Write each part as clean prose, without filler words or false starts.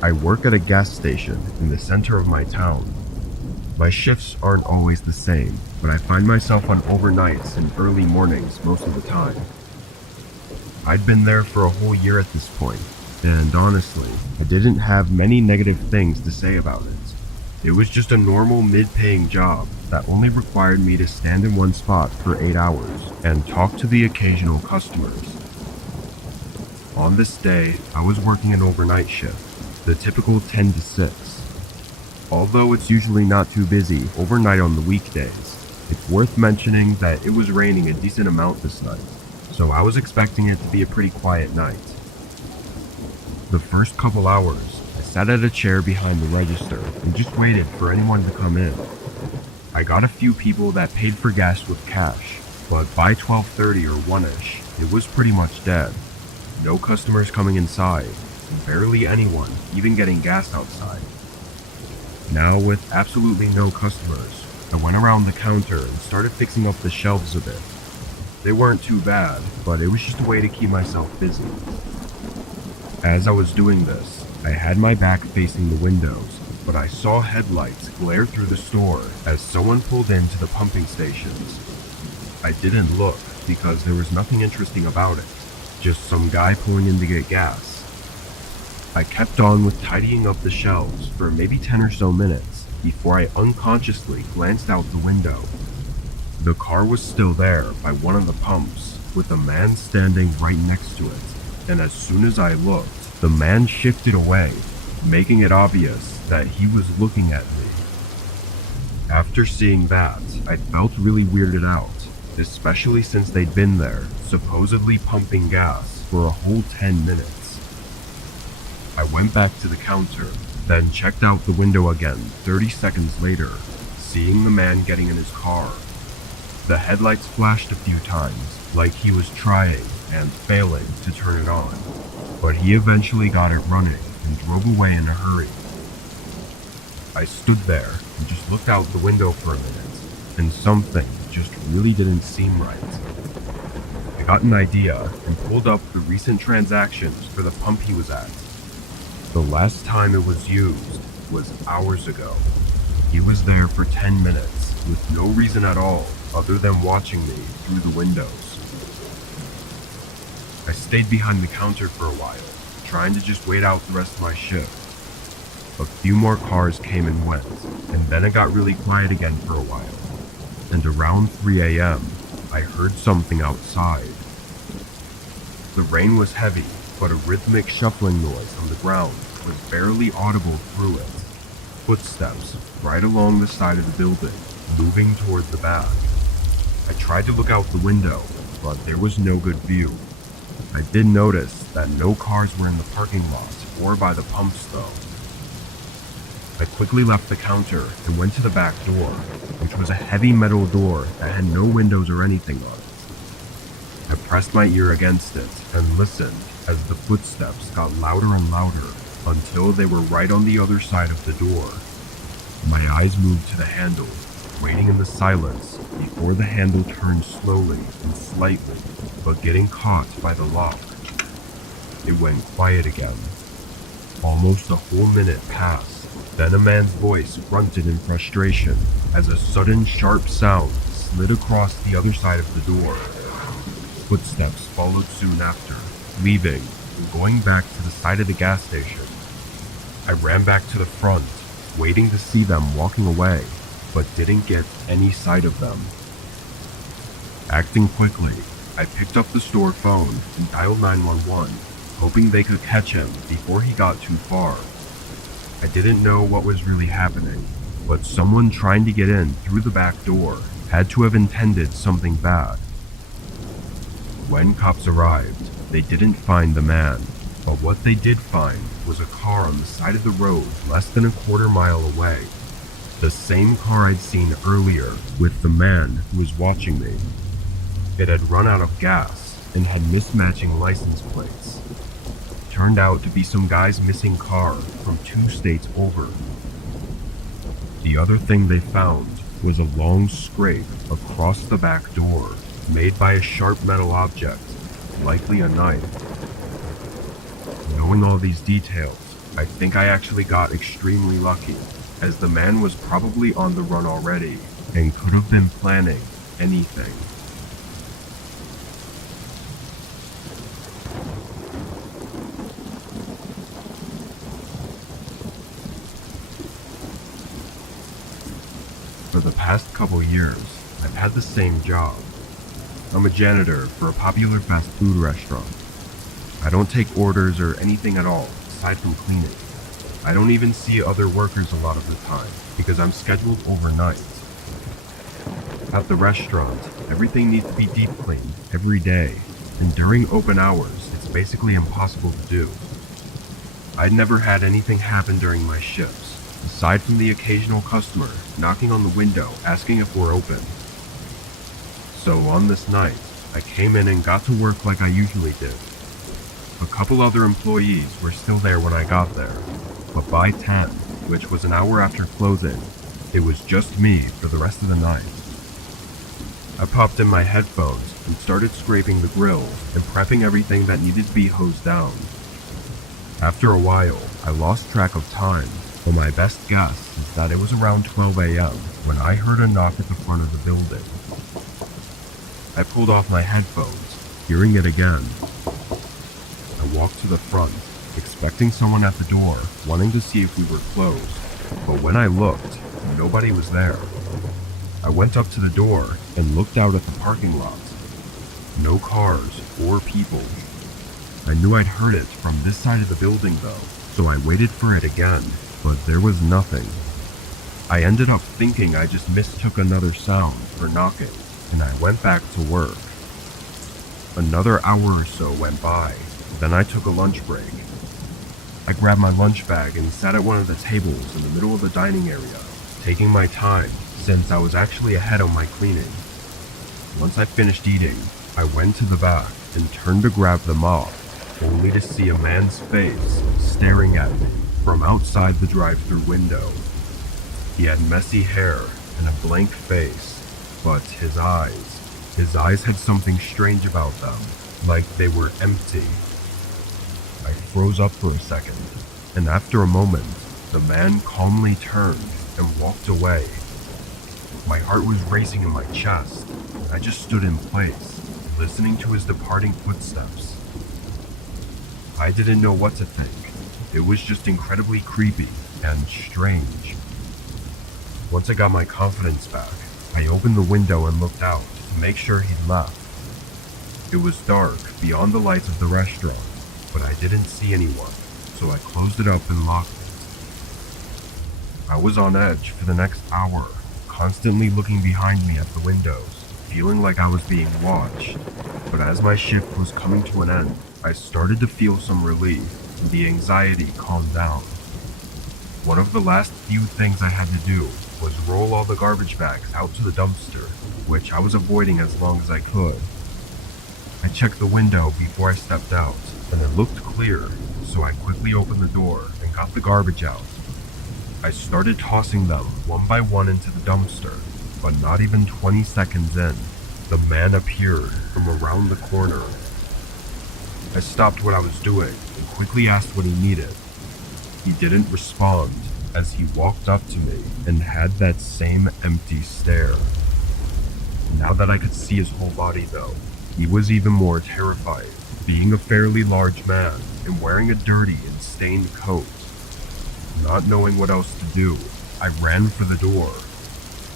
I work at a gas station in the center of my town. My shifts aren't always the same, but I find myself on overnights and early mornings most of the time. I'd been there for a whole year at this point, and honestly, I didn't have many negative things to say about it. It was just a normal mid-paying job that only required me to stand in one spot for 8 hours and talk to the occasional customers. On this day, I was working an overnight shift, the typical 10 to 6. Although it's usually not too busy overnight on the weekdays, it's worth mentioning that it was raining a decent amount this night, so I was expecting it to be a pretty quiet night. The first couple hours, I sat at a chair behind the register and just waited for anyone to come in. I got a few people that paid for gas with cash, but by 12:30 or 1ish, it was pretty much dead. No customers coming inside, barely anyone even getting gas outside. Now, with absolutely no customers, I went around the counter and started fixing up the shelves a bit. They weren't too bad, but it was just a way to keep myself busy. As I was doing this, I had my back facing the windows, but I saw headlights glare through the store as someone pulled into the pumping stations. I didn't look because there was nothing interesting about it, just some guy pulling in to get gas. I kept on with tidying up the shelves for maybe 10 or so minutes before I unconsciously glanced out the window. The car was still there by one of the pumps, with a man standing right next to it, and as soon as I looked, the man shifted away, making it obvious that he was looking at me. After seeing that, I felt really weirded out, especially since they'd been there, supposedly pumping gas, for a whole 10 minutes. I went back to the counter, then checked out the window again 30 seconds later, seeing the man getting in his car. The headlights flashed a few times, like he was trying and failing to turn it on, but he eventually got it running and drove away in a hurry. I stood there and just looked out the window for a minute, and something just really didn't seem right. I got an idea and pulled up the recent transactions for the pump he was at. The last time it was used was hours ago. He was there for 10 minutes with no reason at all other than watching me through the windows. I stayed behind the counter for a while, trying to just wait out the rest of my shift. A few more cars came and went, and then it got really quiet again for a while. And around 3 a.m., I heard something outside. The rain was heavy, but a rhythmic shuffling noise on the ground was barely audible through it. Footsteps right along the side of the building, moving toward the back. I tried to look out the window, but there was no good view. I did notice that no cars were in the parking lot or by the pumps though. I quickly left the counter and went to the back door, which was a heavy metal door that had no windows or anything on it. I pressed my ear against it and listened as the footsteps got louder and louder until they were right on the other side of the door. My eyes moved to the handle, waiting in the silence before the handle turned slowly and slightly, but getting caught by the lock. It went quiet again. Almost a whole minute passed. Then a man's voice grunted in frustration as a sudden sharp sound slid across the other side of the door. Footsteps followed soon after, leaving and going back to the side of the gas station. I ran back to the front, waiting to see them walking away, but didn't get any sight of them. Acting quickly, I picked up the store phone and dialed 911, hoping they could catch him before he got too far. I didn't know what was really happening, but someone trying to get in through the back door had to have intended something bad. When cops arrived, they didn't find the man, but what they did find was a car on the side of the road less than a quarter mile away. The same car I'd seen earlier with the man who was watching me. It had run out of gas and had mismatching license plates. Turned out to be some guy's missing car from 2 states over. The other thing they found was a long scrape across the back door made by a sharp metal object, likely a knife. Knowing all these details, I think I actually got extremely lucky, as the man was probably on the run already and could have been planning anything. For the past couple years, I've had the same job. I'm a janitor for a popular fast food restaurant. I don't take orders or anything at all, aside from cleaning. I don't even see other workers a lot of the time, because I'm scheduled overnight. At the restaurant, everything needs to be deep cleaned every day, and during open hours, it's basically impossible to do. I'd never had anything happen during my shifts, aside from the occasional customer knocking on the window asking if we're open. So on this night, I came in and got to work like I usually did. A couple other employees were still there when I got there, but by 10, which was an hour after closing, it was just me for the rest of the night. I popped in my headphones and started scraping the grills and prepping everything that needed to be hosed down. After a while, I lost track of time, but my best guess is that it was around 12 a.m. when I heard a knock at the front of the building. I pulled off my headphones, hearing it again. I walked to the front, expecting someone at the door, wanting to see if we were closed, but when I looked, nobody was there. I went up to the door and looked out at the parking lot. No cars or people. I knew I'd heard it from this side of the building though, so I waited for it again, but there was nothing. I ended up thinking I just mistook another sound for knocking, and I went back to work. Another hour or so went by, then I took a lunch break. I grabbed my lunch bag and sat at one of the tables in the middle of the dining area, taking my time since I was actually ahead on my cleaning. Once I finished eating, I went to the back and turned to grab the mop, only to see a man's face staring at me from outside the drive-thru window. He had messy hair and a blank face, but his eyes had something strange about them, like they were empty. I froze up for a second, and after a moment, the man calmly turned and walked away. My heart was racing in my chest, and I just stood in place, listening to his departing footsteps. I didn't know what to think. It was just incredibly creepy and strange. Once I got my confidence back, I opened the window and looked out to make sure he'd left. It was dark beyond the lights of the restaurant, but I didn't see anyone, so I closed it up and locked it. I was on edge for the next hour, constantly looking behind me at the windows, feeling like I was being watched. But as my shift was coming to an end, I started to feel some relief, and the anxiety calmed down. One of the last few things I had to do was roll all the garbage bags out to the dumpster, which I was avoiding as long as I could. I checked the window before I stepped out, and it looked clear, so I quickly opened the door and got the garbage out. I started tossing them one by one into the dumpster, but not even 20 seconds in, the man appeared from around the corner. I stopped what I was doing and quickly asked what he needed. He didn't respond as he walked up to me and had that same empty stare. Now that I could see his whole body though, he was even more terrifying, being a fairly large man and wearing a dirty and stained coat. Not knowing what else to do, I ran for the door.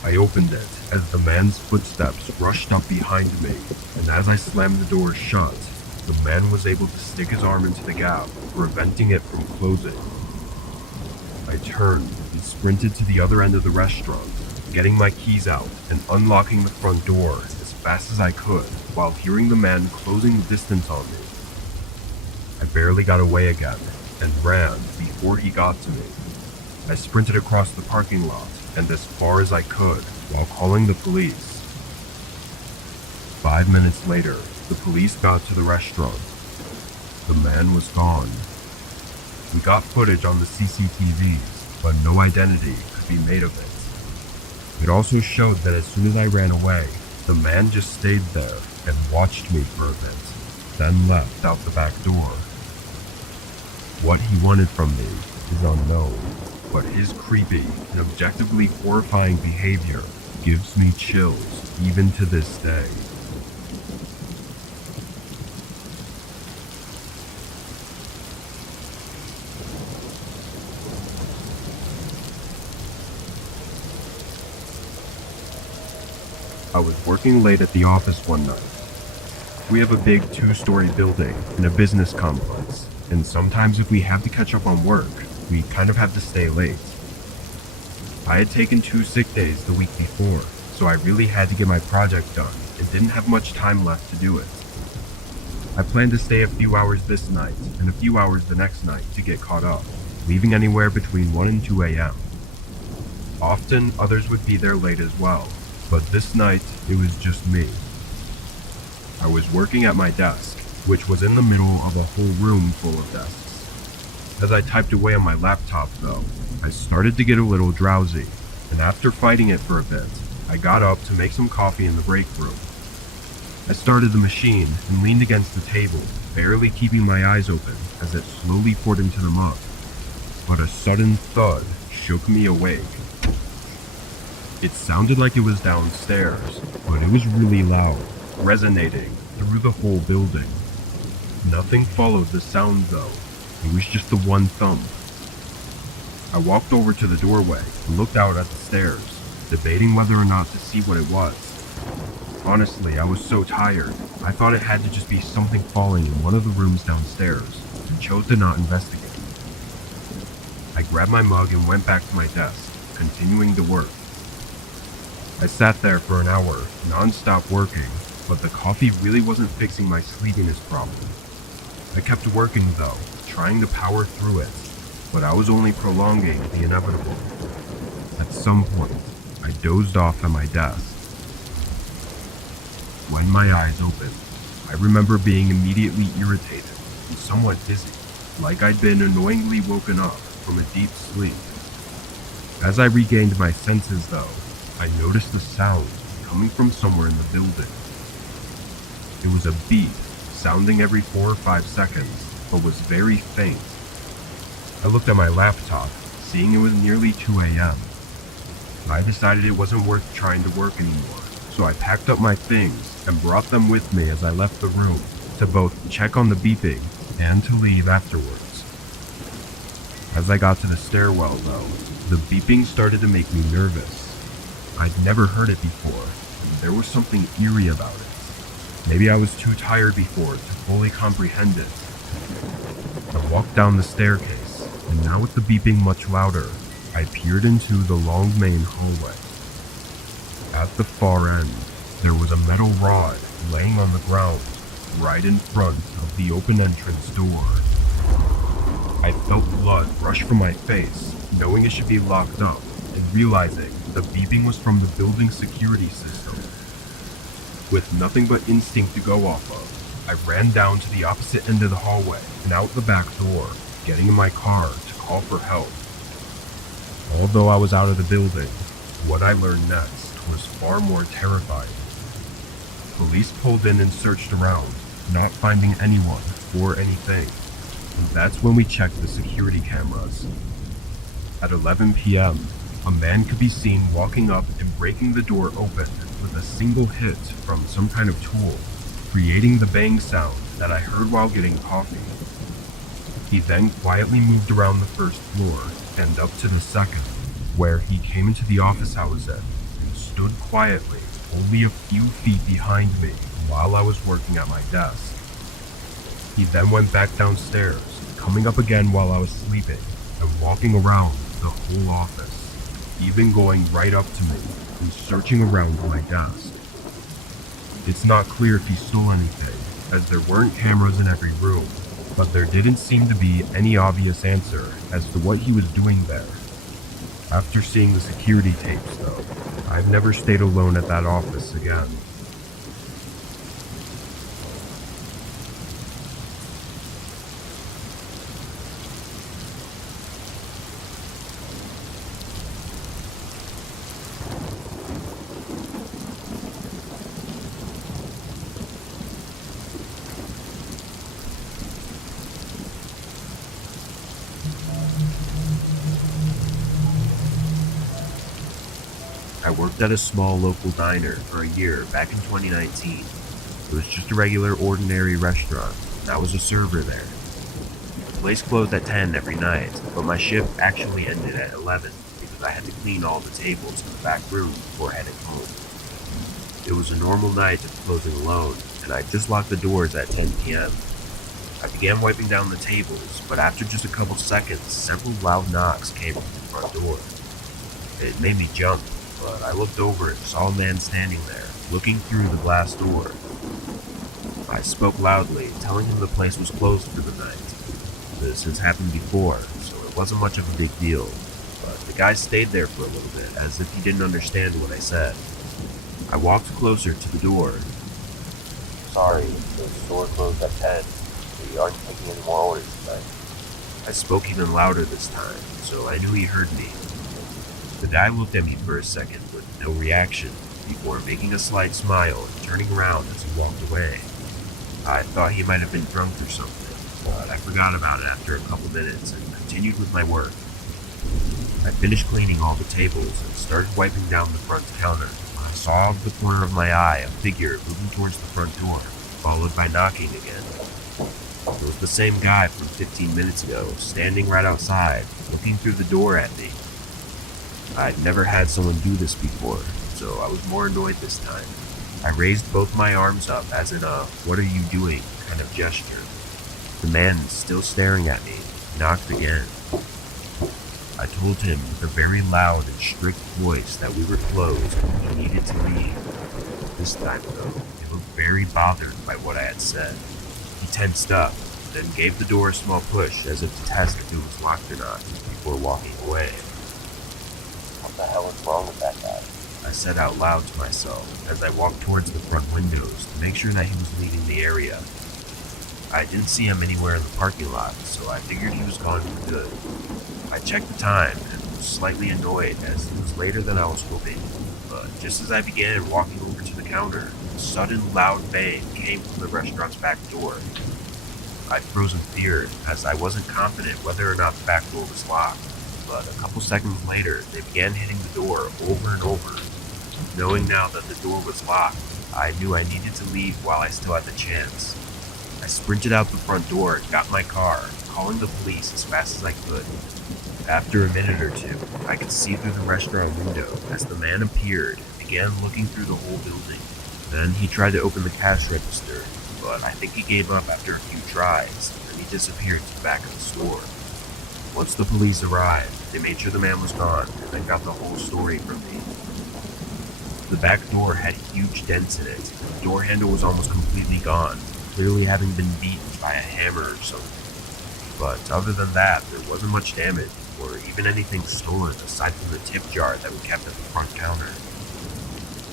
I opened it as the man's footsteps rushed up behind me, and as I slammed the door shut, the man was able to stick his arm into the gap, preventing it from closing. I turned and sprinted to the other end of the restaurant, getting my keys out and unlocking the front door as fast as I could while hearing the man closing the distance on me. I barely got away again and ran before he got to me. I sprinted across the parking lot and as far as I could while calling the police. 5 minutes later, the police got to the restaurant. The man was gone. We got footage on the CCTVs, but no identity could be made of it. It also showed that as soon as I ran away, the man just stayed there and watched me for a bit, then left out the back door. What he wanted from me is unknown, but his creepy and objectively horrifying behavior gives me chills even to this day. I was working late at the office one night. We have a big 2-story building in a business complex, and sometimes if we have to catch up on work, we kind of have to stay late. I had taken 2 sick days the week before, so I really had to get my project done and didn't have much time left to do it. I planned to stay a few hours this night and a few hours the next night to get caught up, leaving anywhere between 1 and 2 a.m. Often others would be there late as well, but this night it was just me. I was working at my desk, which was in the middle of a whole room full of desks. As I typed away on my laptop though, I started to get a little drowsy, and after fighting it for a bit, I got up to make some coffee in the break room. I started the machine and leaned against the table, barely keeping my eyes open as it slowly poured into the mug. But a sudden thud shook me awake. It sounded like it was downstairs, but it was really loud, resonating through the whole building. Nothing followed the sound though. It was just the one thump. I walked over to the doorway and looked out at the stairs, debating whether or not to see what it was. Honestly, I was so tired, I thought it had to just be something falling in one of the rooms downstairs, and chose to not investigate. I grabbed my mug and went back to my desk, continuing to work. I sat there for an hour, non-stop working, but the coffee really wasn't fixing my sleepiness problem. I kept working though, trying to power through it, but I was only prolonging the inevitable. At some point, I dozed off at my desk. When my eyes opened, I remember being immediately irritated and somewhat dizzy, like I'd been annoyingly woken up from a deep sleep. As I regained my senses though, I noticed a sound coming from somewhere in the building. It was a beep, sounding every 4 or 5 seconds, but was very faint. I looked at my laptop, seeing it was nearly 2 a.m. I decided it wasn't worth trying to work anymore, so I packed up my things and brought them with me as I left the room, to both check on the beeping and to leave afterwards. As I got to the stairwell though, the beeping started to make me nervous. I'd never heard it before, and there was something eerie about it. Maybe I was too tired before to fully comprehend it. I walked down the staircase, and now with the beeping much louder, I peered into the long main hallway. At the far end, there was a metal rod laying on the ground, right in front of the open entrance door. I felt blood rush from my face, knowing it should be locked up, and realizing the beeping was from the building's security system. With nothing but instinct to go off of, I ran down to the opposite end of the hallway and out the back door, getting in my car to call for help. Although I was out of the building, what I learned next was far more terrifying. Police pulled in and searched around, not finding anyone or anything, and that's when we checked the security cameras. At 11 p.m., a man could be seen walking up and breaking the door open with a single hit from some kind of tool, creating the bang sound that I heard while getting coffee. He then quietly moved around the first floor and up to the second, where he came into the office I was in and stood quietly only a few feet behind me while I was working at my desk. He then went back downstairs, coming up again while I was sleeping and walking around the whole office, even going right up to me and searching around my desk. It's not clear if he stole anything, as there weren't cameras in every room, but there didn't seem to be any obvious answer as to what he was doing there. After seeing the security tapes though, I've never stayed alone at that office again. worked at a small local diner for a year back in 2019. It was just a regular, ordinary restaurant, and I was a server there. The place closed at 10 every night, but my shift actually ended at 11 because I had to clean all the tables in the back room before heading home. It was a normal night of closing alone, and I just locked the doors at 10 p.m. I began wiping down the tables, but after just a couple seconds, several loud knocks came from the front door. It made me jump, but I looked over and saw a man standing there, looking through the glass door. I spoke loudly, telling him the place was closed for the night. This has happened before, so it wasn't much of a big deal, but the guy stayed there for a little bit, as if he didn't understand what I said. I walked closer to the door. "Sorry, the store closed at 10. We aren't taking any more orders tonight." I spoke even louder this time, so I knew he heard me. The guy looked at me for a second with no reaction, before making a slight smile and turning around as he walked away. I thought he might have been drunk or something, but I forgot about it after a couple minutes and continued with my work. I finished cleaning all the tables and started wiping down the front counter when I saw out of the corner of my eye a figure moving towards the front door, followed by knocking again. It was the same guy from 15 minutes ago, standing right outside, looking through the door at me. I'd never had someone do this before, so I was more annoyed this time. I raised both my arms up as in a "what are you doing" kind of gesture. The man, still staring at me, knocked again. I told him with a very loud and strict voice that we were closed and he needed to leave. This time, though, he looked very bothered by what I had said. He tensed up, then gave the door a small push as if to test if it was locked or not, before walking away. "What the hell is wrong with that guy?" I said out loud to myself as I walked towards the front windows to make sure that he was leaving the area. I didn't see him anywhere in the parking lot, so I figured he was gone for good. I checked the time and was slightly annoyed as it was later than I was hoping, but just as I began walking over to the counter, a sudden loud bang came from the restaurant's back door. I froze in fear as I wasn't confident whether or not the back door was locked, but a couple seconds later they began hitting the door over and over. Knowing now that the door was locked, I knew I needed to leave while I still had the chance. I sprinted out the front door and got my car, calling the police as fast as I could. After a minute or two, I could see through the restaurant window as the man appeared and began looking through the whole building. Then he tried to open the cash register, but I think he gave up after a few tries, and he disappeared to the back of the store. Once the police arrived, they made sure the man was gone and then got the whole story from me. The back door had huge dents in it, and the door handle was almost completely gone, clearly having been beaten by a hammer or something. But other than that, there wasn't much damage, or even anything stolen aside from the tip jar that we kept at the front counter.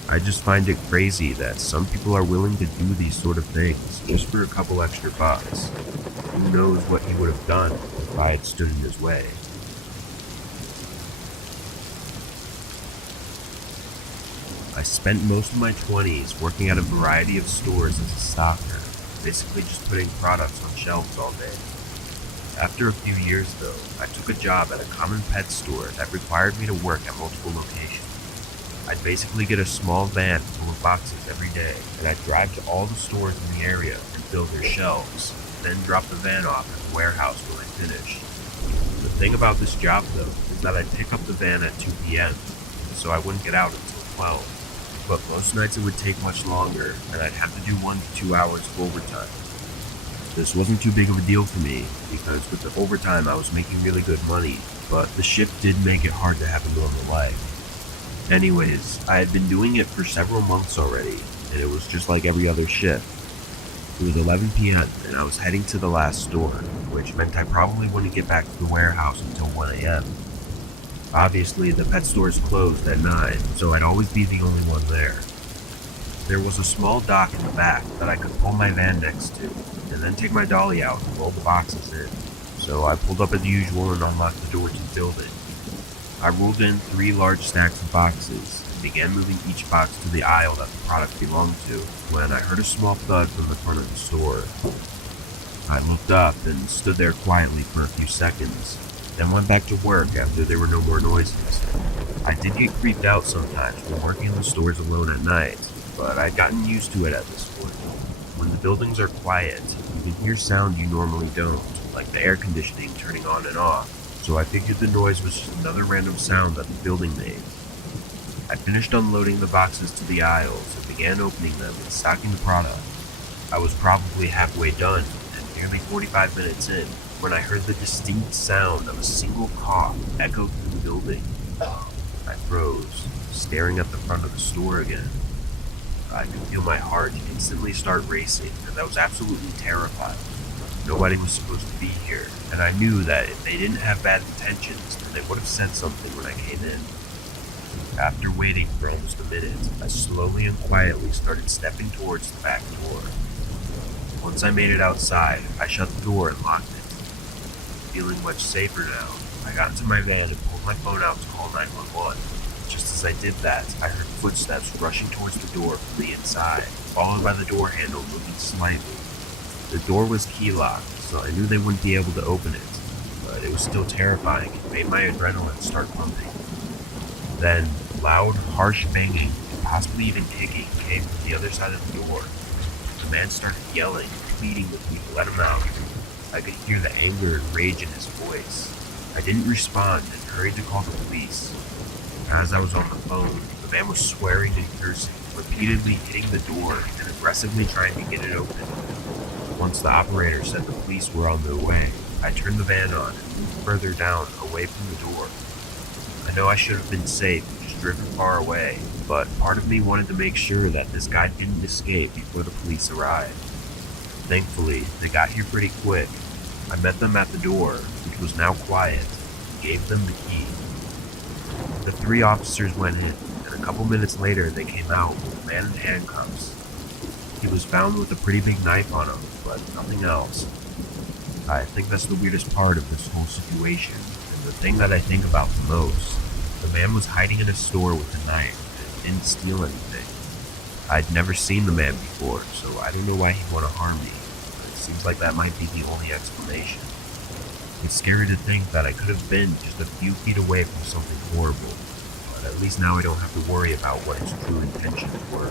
I just find it crazy that some people are willing to do these sort of things just for a couple extra bucks. Who knows what he would have done if I had stood in his way. I spent most of my 20s working at a variety of stores as a stocker, basically just putting products on shelves all day. After a few years though, I took a job at a common pet store that required me to work at multiple locations. I'd basically get a small van full of boxes every day, and I'd drive to all the stores in the area and fill their shelves, then drop the van off at the warehouse when I finished. The thing about this job though, is that I'd pick up the van at 2 p.m., so I wouldn't get out until 12. But most nights it would take much longer, and I'd have to do 1 to 2 hours of overtime. This wasn't too big of a deal for me, because with the overtime I was making really good money, but the shift did make it hard to have a normal life. Anyways, I had been doing it for several months already, and it was just like every other shift. It was 11 p.m., and I was heading to the last store, which meant I probably wouldn't get back to the warehouse until 1 a.m. Obviously, the pet store is closed at 9, so I'd always be the only one there. There was a small dock in the back that I could pull my van next to, and then take my dolly out and roll the boxes in. So I pulled up as usual and unlocked the door to the building. I rolled in 3 large stacks of boxes and began moving each box to the aisle that the product belonged to, when I heard a small thud from the front of the store. I looked up and stood there quietly for a few seconds. then went back to work after there were no more noises. I did get creeped out sometimes when working in the stores alone at night, but I'd gotten used to it at this point. When the buildings are quiet, you can hear sound you normally don't, like the air conditioning turning on and off, so I figured the noise was just another random sound that the building made. I finished unloading the boxes to the aisles and began opening them and stocking the product. I was probably halfway done, and nearly 45 minutes in, when I heard the distinct sound of a single cough echo through the building. I froze, staring at the front of the store again. I could feel my heart instantly start racing, and I was absolutely terrified. Nobody was supposed to be here, and I knew that if they didn't have bad intentions, then they would have said something when I came in. After waiting for almost a minute, I slowly and quietly started stepping towards the back door. Once I made it outside, I shut the door and locked it. Feeling much safer now, I got into my van and pulled my phone out to call 911. Just as I did that, I heard footsteps rushing towards the door from the inside, followed by the door handle moving slightly. The door was key locked, so I knew they wouldn't be able to open it, but it was still terrifying and made my adrenaline start pumping. Then, loud, harsh banging, and possibly even kicking, came from the other side of the door. The man started yelling, pleading with me to let him out. I could hear the anger and rage in his voice. I didn't respond and hurried to call the police. As I was on the phone, the man was swearing and cursing, repeatedly hitting the door and aggressively trying to get it open. Once the operator said the police were on their way, I turned the van on and moved further down, away from the door. I know I should have been safe and just driven far away, but part of me wanted to make sure that this guy didn't escape before the police arrived. Thankfully, they got here pretty quick. I met them at the door, which was now quiet, and gave them the key. The 3 officers went in, and a couple minutes later they came out with a man in handcuffs. He was found with a pretty big knife on him, but nothing else. I think that's the weirdest part of this whole situation, and the thing that I think about the most. The man was hiding in a store with a knife and didn't steal anything. I'd never seen the man before, so I don't know why he'd want to harm me, but it seems like that might be the only explanation. It's scary to think that I could have been just a few feet away from something horrible, but at least now I don't have to worry about what his true intentions were.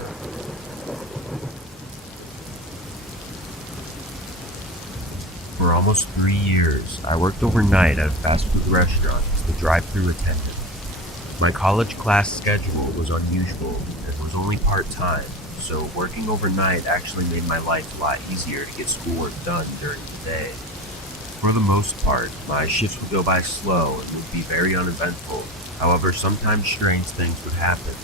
For almost 3 years, I worked overnight at a fast food restaurant as the drive-thru attendant. My college class schedule was unusual and was only part-time, so working overnight actually made my life a lot easier to get schoolwork done during the day. For the most part, my shifts would go by slow and would be very uneventful. However, sometimes strange things would happen.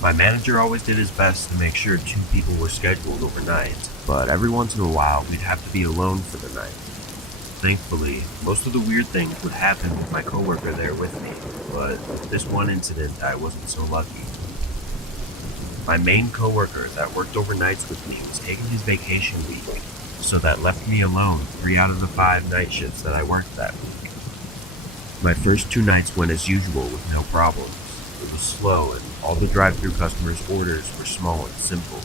My manager always did his best to make sure 2 people were scheduled overnight, but every once in a while we'd have to be alone for the night. Thankfully, most of the weird things would happen with my coworker there with me, but with this one incident I wasn't so lucky. My main coworker that worked overnights with me was taking his vacation week, so that left me alone 3 out of the 5 night shifts that I worked that week. My first 2 nights went as usual with no problems. It was slow and all the drive-thru customers' orders were small and simple.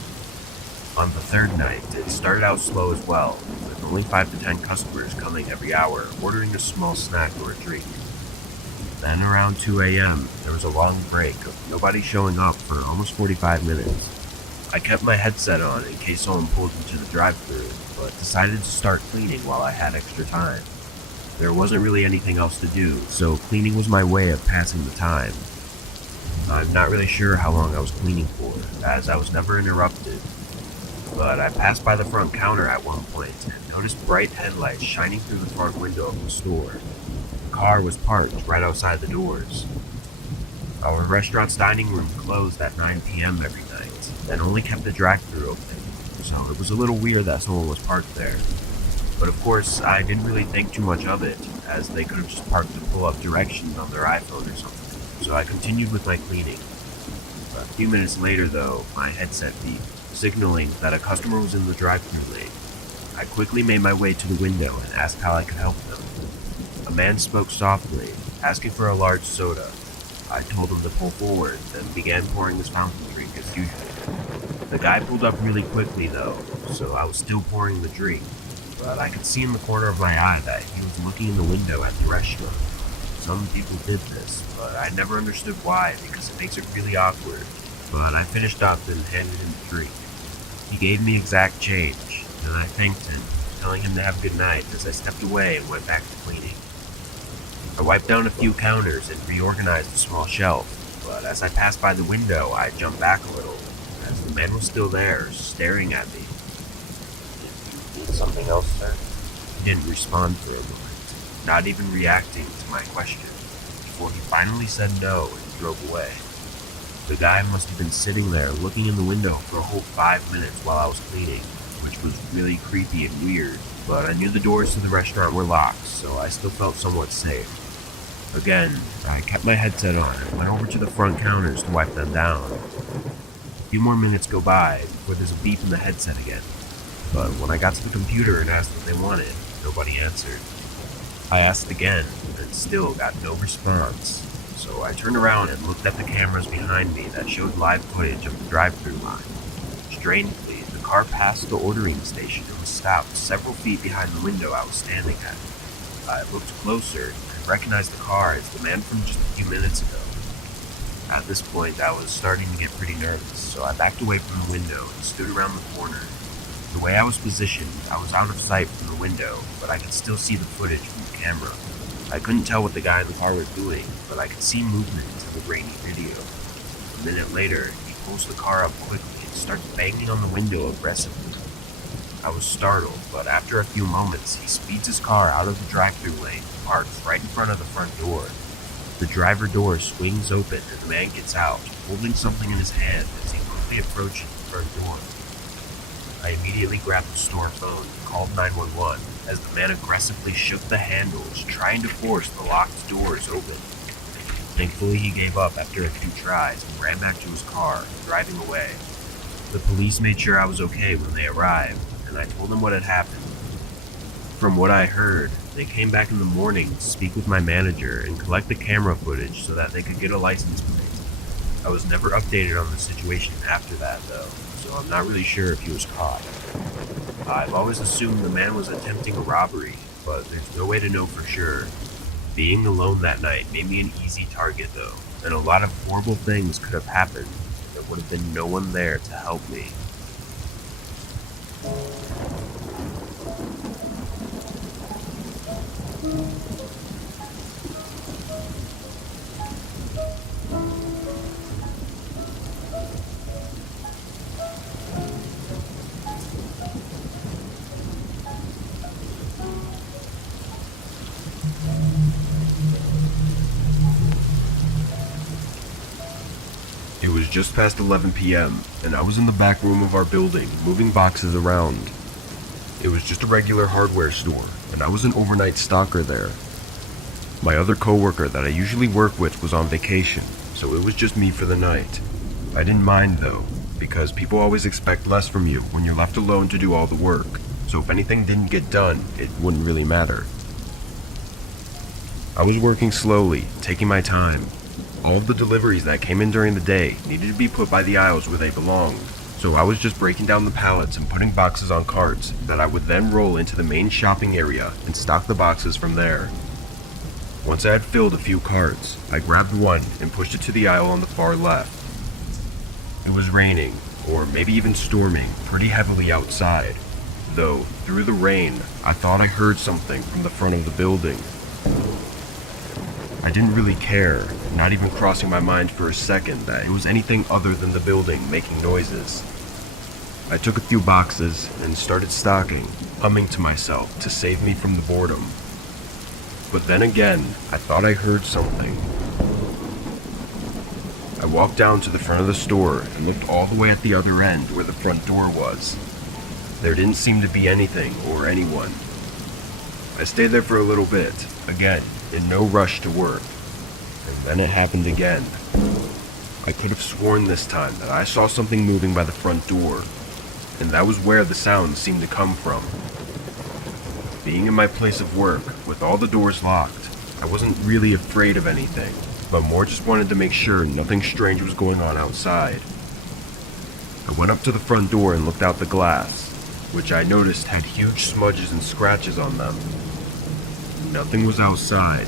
On the 3rd night, it started out slow as well, with only 5 to 10 customers coming every hour, ordering a small snack or a drink. Then around 2 a.m., there was a long break of nobody showing up for almost 45 minutes. I kept my headset on in case someone pulled into the drive-thru, but decided to start cleaning while I had extra time. There wasn't really anything else to do, so cleaning was my way of passing the time. I'm not really sure how long I was cleaning for, as I was never interrupted. But I passed by the front counter at one point and noticed bright headlights shining through the front window of the store. The car was parked right outside the doors. Our restaurant's dining room closed at 9 p.m. every night, and only kept the drive-thru open, so it was a little weird that someone was parked there. But of course, I didn't really think too much of it, as they could have just parked to pull up directions on their iPhone or something, so I continued with my cleaning. A few minutes later though, my headset beeped, signaling that a customer was in the drive-thru lane. I quickly made my way to the window and asked how I could help them. A man spoke softly, asking for a large soda. I told him to pull forward, then began pouring his fountain drink as usual. The guy pulled up really quickly though, so I was still pouring the drink, but I could see in the corner of my eye that he was looking in the window at the restaurant. some people did this, but I never understood why because it makes it really awkward. But I finished up and handed him the drink. He gave me exact change, and I thanked him, telling him to have a good night as I stepped away and went back to cleaning. I wiped down a few counters and reorganized a small shelf, but as I passed by the window, I jumped back a little, as the man was still there, staring at me. "Did you need something else, sir?" He didn't respond for a moment, not even reacting to my question, before he finally said no and drove away. The guy must have been sitting there looking in the window for a whole 5 minutes while I was cleaning, which was really creepy and weird, but I knew the doors to the restaurant were locked, so I still felt somewhat safe. Again, I kept my headset on and went over to the front counters to wipe them down. A few more minutes go by before there's a beep in the headset again, but when I got to the computer and asked what they wanted, nobody answered. I asked again, and still got no response, so I turned around and looked at the cameras behind me that showed live footage of the drive-thru line. Strangely, the car passed the ordering station and was stopped several feet behind the window I was standing at. I looked closer and recognized the car as the man from just a few minutes ago. At this point, I was starting to get pretty nervous, so I backed away from the window and stood around the corner. The way I was positioned, I was out of sight from the window, but I could still see the footage from the camera. I couldn't tell what the guy in the car was doing, but I could see movement in the grainy video. A minute later, he pulls the car up quickly and starts banging on the window aggressively. I was startled, but after a few moments, he speeds his car out of the drive-thru lane and parks right in front of the front door. The driver door swings open and the man gets out, holding something in his hand as he quickly approaches the front door. I immediately grabbed the store phone and called 911 as the man aggressively shook the handles, trying to force the locked doors open. Thankfully, he gave up after a few tries and ran back to his car, driving away. The police made sure I was okay when they arrived, and I told them what had happened. From what I heard, they came back in the morning to speak with my manager and collect the camera footage so that they could get a license plate. I was never updated on the situation after that, though, so I'm not really sure if he was caught. I've always assumed the man was attempting a robbery, but there's no way to know for sure. Being alone that night made me an easy target, though, and a lot of horrible things could have happened. There would have been no one there to help me. It was just past 11 p.m., and I was in the back room of our building, moving boxes around. It was just a regular hardware store, and I was an overnight stalker there. My other coworker that I usually work with was on vacation, so it was just me for the night. I didn't mind though, because people always expect less from you when you're left alone to do all the work, so if anything didn't get done, it wouldn't really matter. I was working slowly, taking my time. All of the deliveries that came in during the day needed to be put by the aisles where they belonged, so I was just breaking down the pallets and putting boxes on carts that I would then roll into the main shopping area and stock the boxes from there. Once I had filled a few carts, I grabbed one and pushed it to the aisle on the far left. It was raining, or maybe even storming, pretty heavily outside, though through the rain, I thought I heard something from the front of the building. I didn't really care, not even crossing my mind for a second that it was anything other than the building making noises. I took a few boxes and started stocking, humming to myself to save me from the boredom. But then again, I thought I heard something. I walked down to the front of the store and looked all the way at the other end where the front door was. There didn't seem to be anything or anyone. I stayed there for a little bit, again, in no rush to work. And then it happened again. I could have sworn this time that I saw something moving by the front door, and that was where the sound seemed to come from. Being in my place of work, with all the doors locked, I wasn't really afraid of anything, but more just wanted to make sure nothing strange was going on outside. I went up to the front door and looked out the glass, which I noticed had huge smudges and scratches on them. Nothing was outside,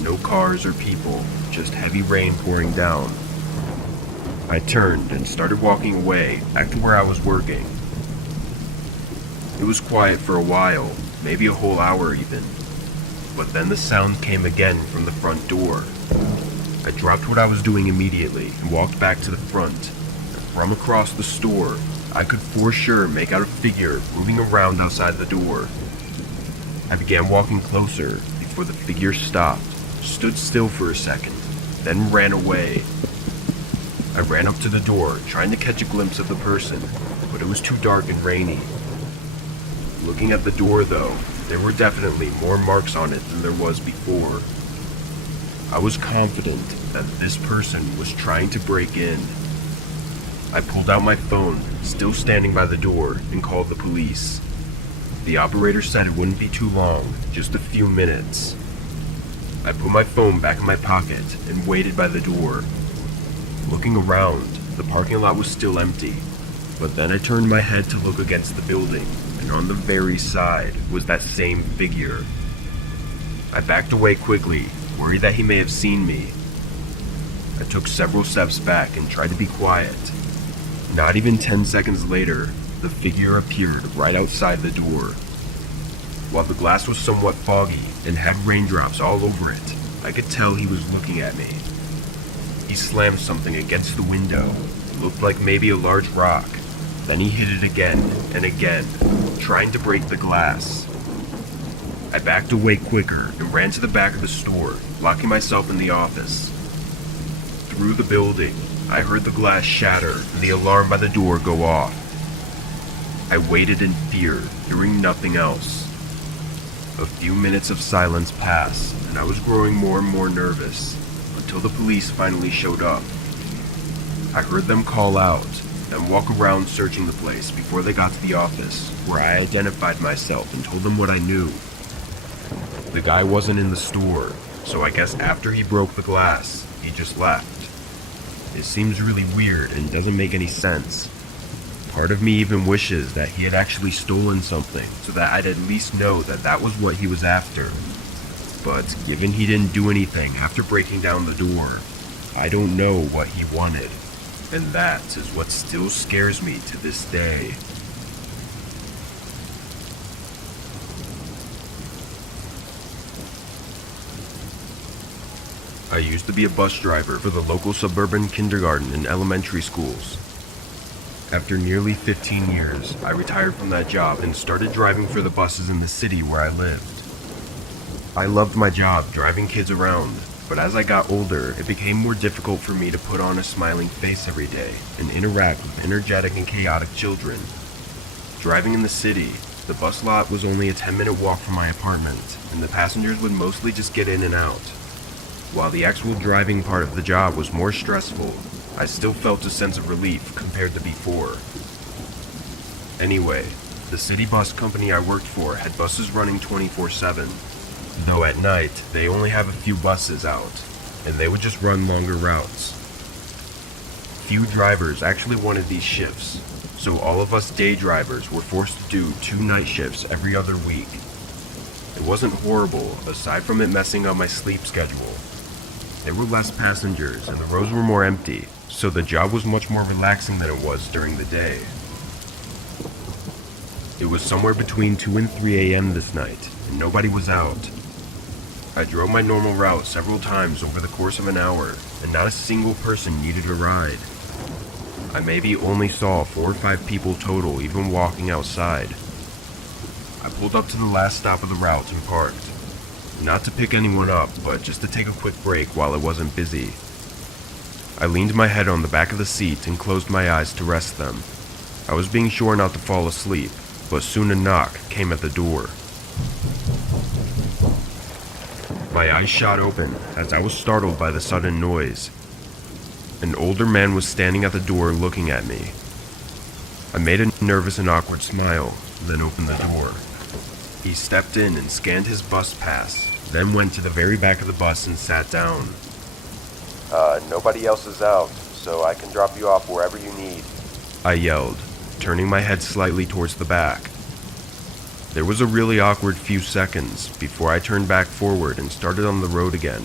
No cars or people, just heavy rain pouring down. I turned and started walking away, back to where I was working. It was quiet for a while, maybe a whole hour even. But then the sound came again from the front door. I dropped what I was doing immediately and walked back to the front. From across the store, I could for sure make out a figure moving around outside the door. I began walking closer before the figure stopped, stood still for a second, then ran away. I ran up to the door, trying to catch a glimpse of the person, but it was too dark and rainy. Looking at the door though, there were definitely more marks on it than there was before. I was confident that this person was trying to break in. I pulled out my phone, still standing by the door, and called the police. The operator said it wouldn't be too long, just a few minutes. I put my phone back in my pocket and waited by the door. Looking around, the parking lot was still empty, but then I turned my head to look against the building, and on the very side was that same figure. I backed away quickly, worried that he may have seen me. I took several steps back and tried to be quiet. Not even 10 seconds later, the figure appeared right outside the door. While the glass was somewhat foggy and had raindrops all over it, I could tell he was looking at me. He slammed something against the window. It looked like maybe a large rock. Then he hit it again and again, trying to break the glass. I backed away quicker and ran to the back of the store, locking myself in the office. Through the building, I heard the glass shatter and the alarm by the door go off. I waited in fear, hearing nothing else. A few minutes of silence passed, and I was growing more and more nervous, until the police finally showed up. I heard them call out, then walk around searching the place before they got to the office, where I identified myself and told them what I knew. The guy wasn't in the store, so I guess after he broke the glass, he just left. It seems really weird and doesn't make any sense. Part of me even wishes that he had actually stolen something, so that I'd at least know that that was what he was after. But given he didn't do anything after breaking down the door, I don't know what he wanted. And that is what still scares me to this day. I used to be a bus driver for the local suburban kindergarten and elementary schools. After nearly 15 years, I retired from that job and started driving for the buses in the city where I lived. I loved my job driving kids around, but as I got older, it became more difficult for me to put on a smiling face every day and interact with energetic and chaotic children. Driving in the city, the bus lot was only a 10-minute walk from my apartment, and the passengers would mostly just get in and out. While the actual driving part of the job was more stressful, I still felt a sense of relief compared to before. Anyway, the city bus company I worked for had buses running 24/7, though at night they only have a few buses out, and they would just run longer routes. Few drivers actually wanted these shifts, so all of us day drivers were forced to do 2 night shifts every other week. It wasn't horrible, aside from it messing up my sleep schedule. There were less passengers and the roads were more empty, so the job was much more relaxing than it was during the day. It was somewhere between 2 and 3 a.m. this night, and nobody was out. I drove my normal route several times over the course of an hour, and not a single person needed a ride. I maybe only saw 4 or 5 people total even walking outside. I pulled up to the last stop of the route and parked. Not to pick anyone up, but just to take a quick break while it wasn't busy. I leaned my head on the back of the seat and closed my eyes to rest them. I was being sure not to fall asleep, but soon a knock came at the door. My eyes shot open as I was startled by the sudden noise. An older man was standing at the door looking at me. I made a nervous and awkward smile, then opened the door. He stepped in and scanned his bus pass, then went to the very back of the bus and sat down. Nobody else is out, so I can drop you off wherever you need, I yelled, turning my head slightly towards the back. There was a really awkward few seconds before I turned back forward and started on the road again.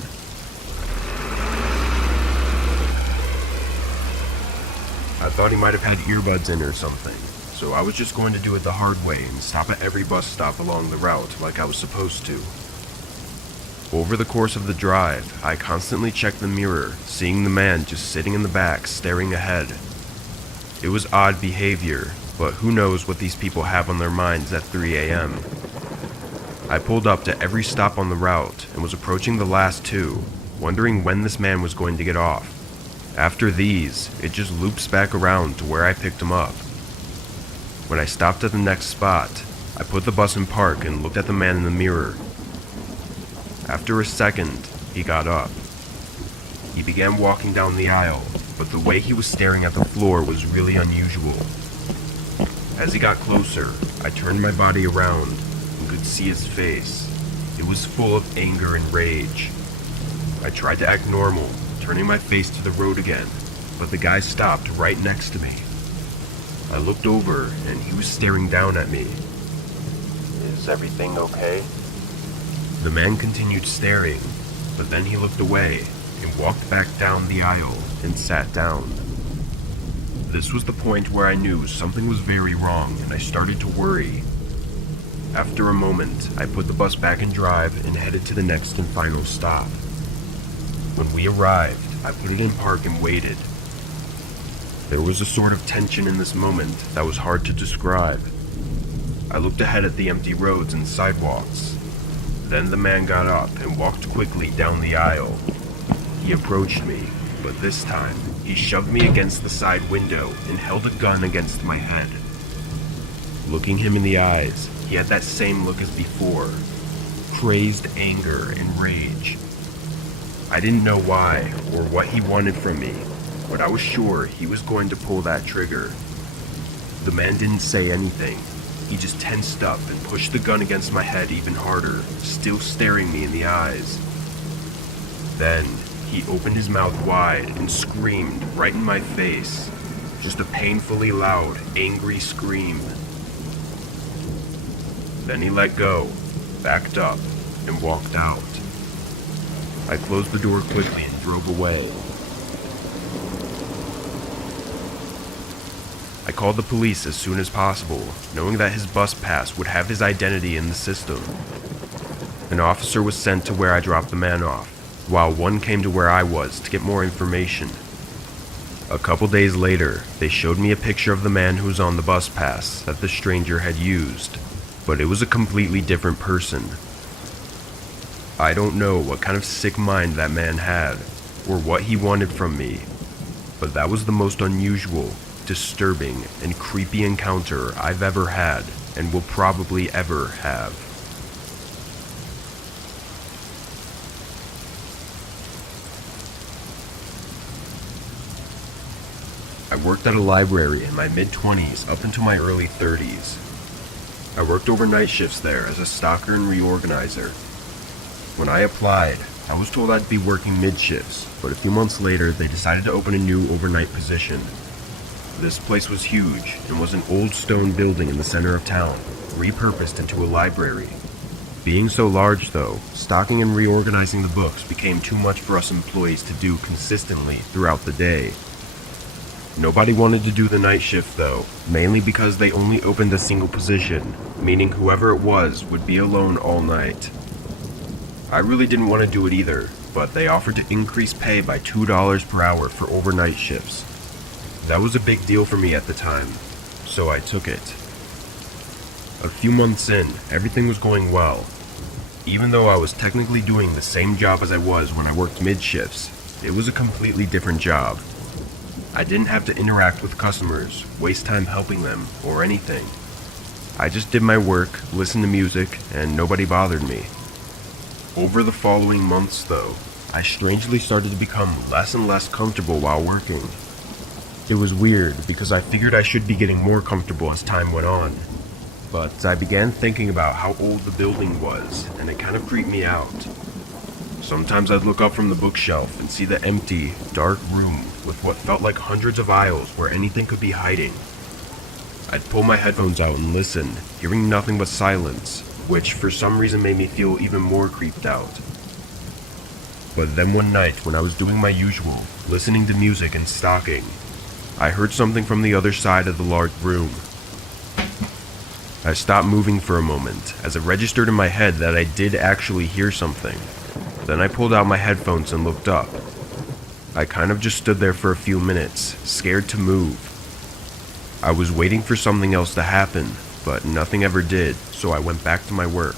I thought he might have had earbuds in or something, so I was just going to do it the hard way and stop at every bus stop along the route like I was supposed to. Over the course of the drive, I constantly checked the mirror, seeing the man just sitting in the back staring ahead. It was odd behavior, but who knows what these people have on their minds at 3 a.m. I pulled up to every stop on the route and was approaching the last two, wondering when this man was going to get off. After these, it just loops back around to where I picked him up. When I stopped at the next spot, I put the bus in park and looked at the man in the mirror. After a second, he got up. He began walking down the aisle, but the way he was staring at the floor was really unusual. As he got closer, I turned my body around and could see his face. It was full of anger and rage. I tried to act normal, turning my face to the road again, but the guy stopped right next to me. I looked over and he was staring down at me. "Is everything okay?" The man continued staring, but then he looked away and walked back down the aisle and sat down. This was the point where I knew something was very wrong and I started to worry. After a moment, I put the bus back in drive and headed to the next and final stop. When we arrived, I put it in park and waited. There was a sort of tension in this moment that was hard to describe. I looked ahead at the empty roads and sidewalks. Then the man got up and walked quickly down the aisle. He approached me, but this time, he shoved me against the side window and held a gun against my head. Looking him in the eyes, he had that same look as before, crazed anger and rage. I didn't know why or what he wanted from me, but I was sure he was going to pull that trigger. The man didn't say anything. He just tensed up and pushed the gun against my head even harder, still staring me in the eyes. Then, he opened his mouth wide and screamed right in my face. Just a painfully loud, angry scream. Then he let go, backed up, and walked out. I closed the door quickly and drove away. I called the police as soon as possible, knowing that his bus pass would have his identity in the system. An officer was sent to where I dropped the man off, while one came to where I was to get more information. A couple days later, they showed me a picture of the man who was on the bus pass that the stranger had used, but it was a completely different person. I don't know what kind of sick mind that man had, or what he wanted from me, but that was the most unusual, disturbing, and creepy encounter I've ever had, and will probably ever have. I worked at a library in my mid-20s up into my early 30s. I worked overnight shifts there as a stocker and reorganizer. When I applied, I was told I'd be working mid-shifts, but a few months later they decided to open a new overnight position. This place was huge and was an old stone building in the center of town, repurposed into a library. Being so large though, stocking and reorganizing the books became too much for us employees to do consistently throughout the day. Nobody wanted to do the night shift though, mainly because they only opened a single position, meaning whoever it was would be alone all night. I really didn't want to do it either, but they offered to increase pay by $2 per hour for overnight shifts. That was a big deal for me at the time, so I took it. A few months in, everything was going well. Even though I was technically doing the same job as I was when I worked mid-shifts, it was a completely different job. I didn't have to interact with customers, waste time helping them, or anything. I just did my work, listened to music, and nobody bothered me. Over the following months, though, I strangely started to become less and less comfortable while working. It was weird because I figured I should be getting more comfortable as time went on. But I began thinking about how old the building was, and it kind of creeped me out. Sometimes I'd look up from the bookshelf and see the empty, dark room with what felt like hundreds of aisles where anything could be hiding. I'd pull my headphones out and listen, hearing nothing but silence, which for some reason made me feel even more creeped out. But then one night, when I was doing my usual, listening to music and stalking, I heard something from the other side of the large room. I stopped moving for a moment, as it registered in my head that I did actually hear something. Then I pulled out my headphones and looked up. I kind of just stood there for a few minutes, scared to move. I was waiting for something else to happen, but nothing ever did, so I went back to my work.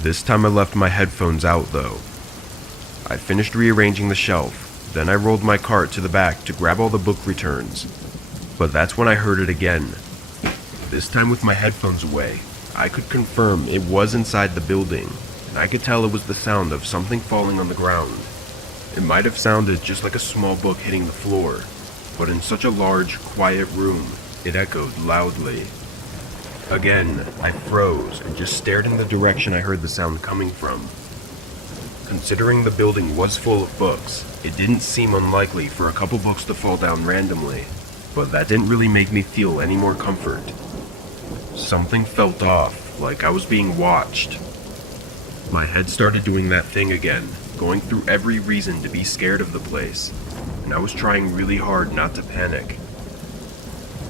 This time I left my headphones out though. I finished rearranging the shelf, then I rolled my cart to the back to grab all the book returns. But that's when I heard it again. This time with my headphones away, I could confirm it was inside the building, and I could tell it was the sound of something falling on the ground. It might have sounded just like a small book hitting the floor, but in such a large, quiet room, it echoed loudly. Again, I froze and just stared in the direction I heard the sound coming from. Considering the building was full of books, it didn't seem unlikely for a couple books to fall down randomly, but that didn't really make me feel any more comfort. Something felt off, like I was being watched. My head started doing that thing again, going through every reason to be scared of the place, and I was trying really hard not to panic.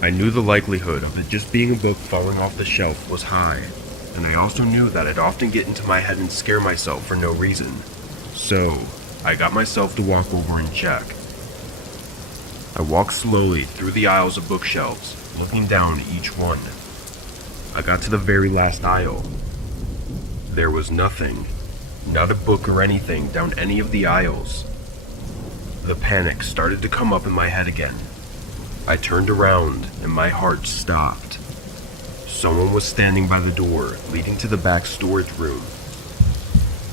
I knew the likelihood of it just being a book falling off the shelf was high, and I also knew that I'd often get into my head and scare myself for no reason. So, I got myself to walk over and check. I walked slowly through the aisles of bookshelves, looking down at each one. I got to the very last aisle. There was nothing, not a book or anything down any of the aisles. The panic started to come up in my head again. I turned around and my heart stopped. Someone was standing by the door leading to the back storage room.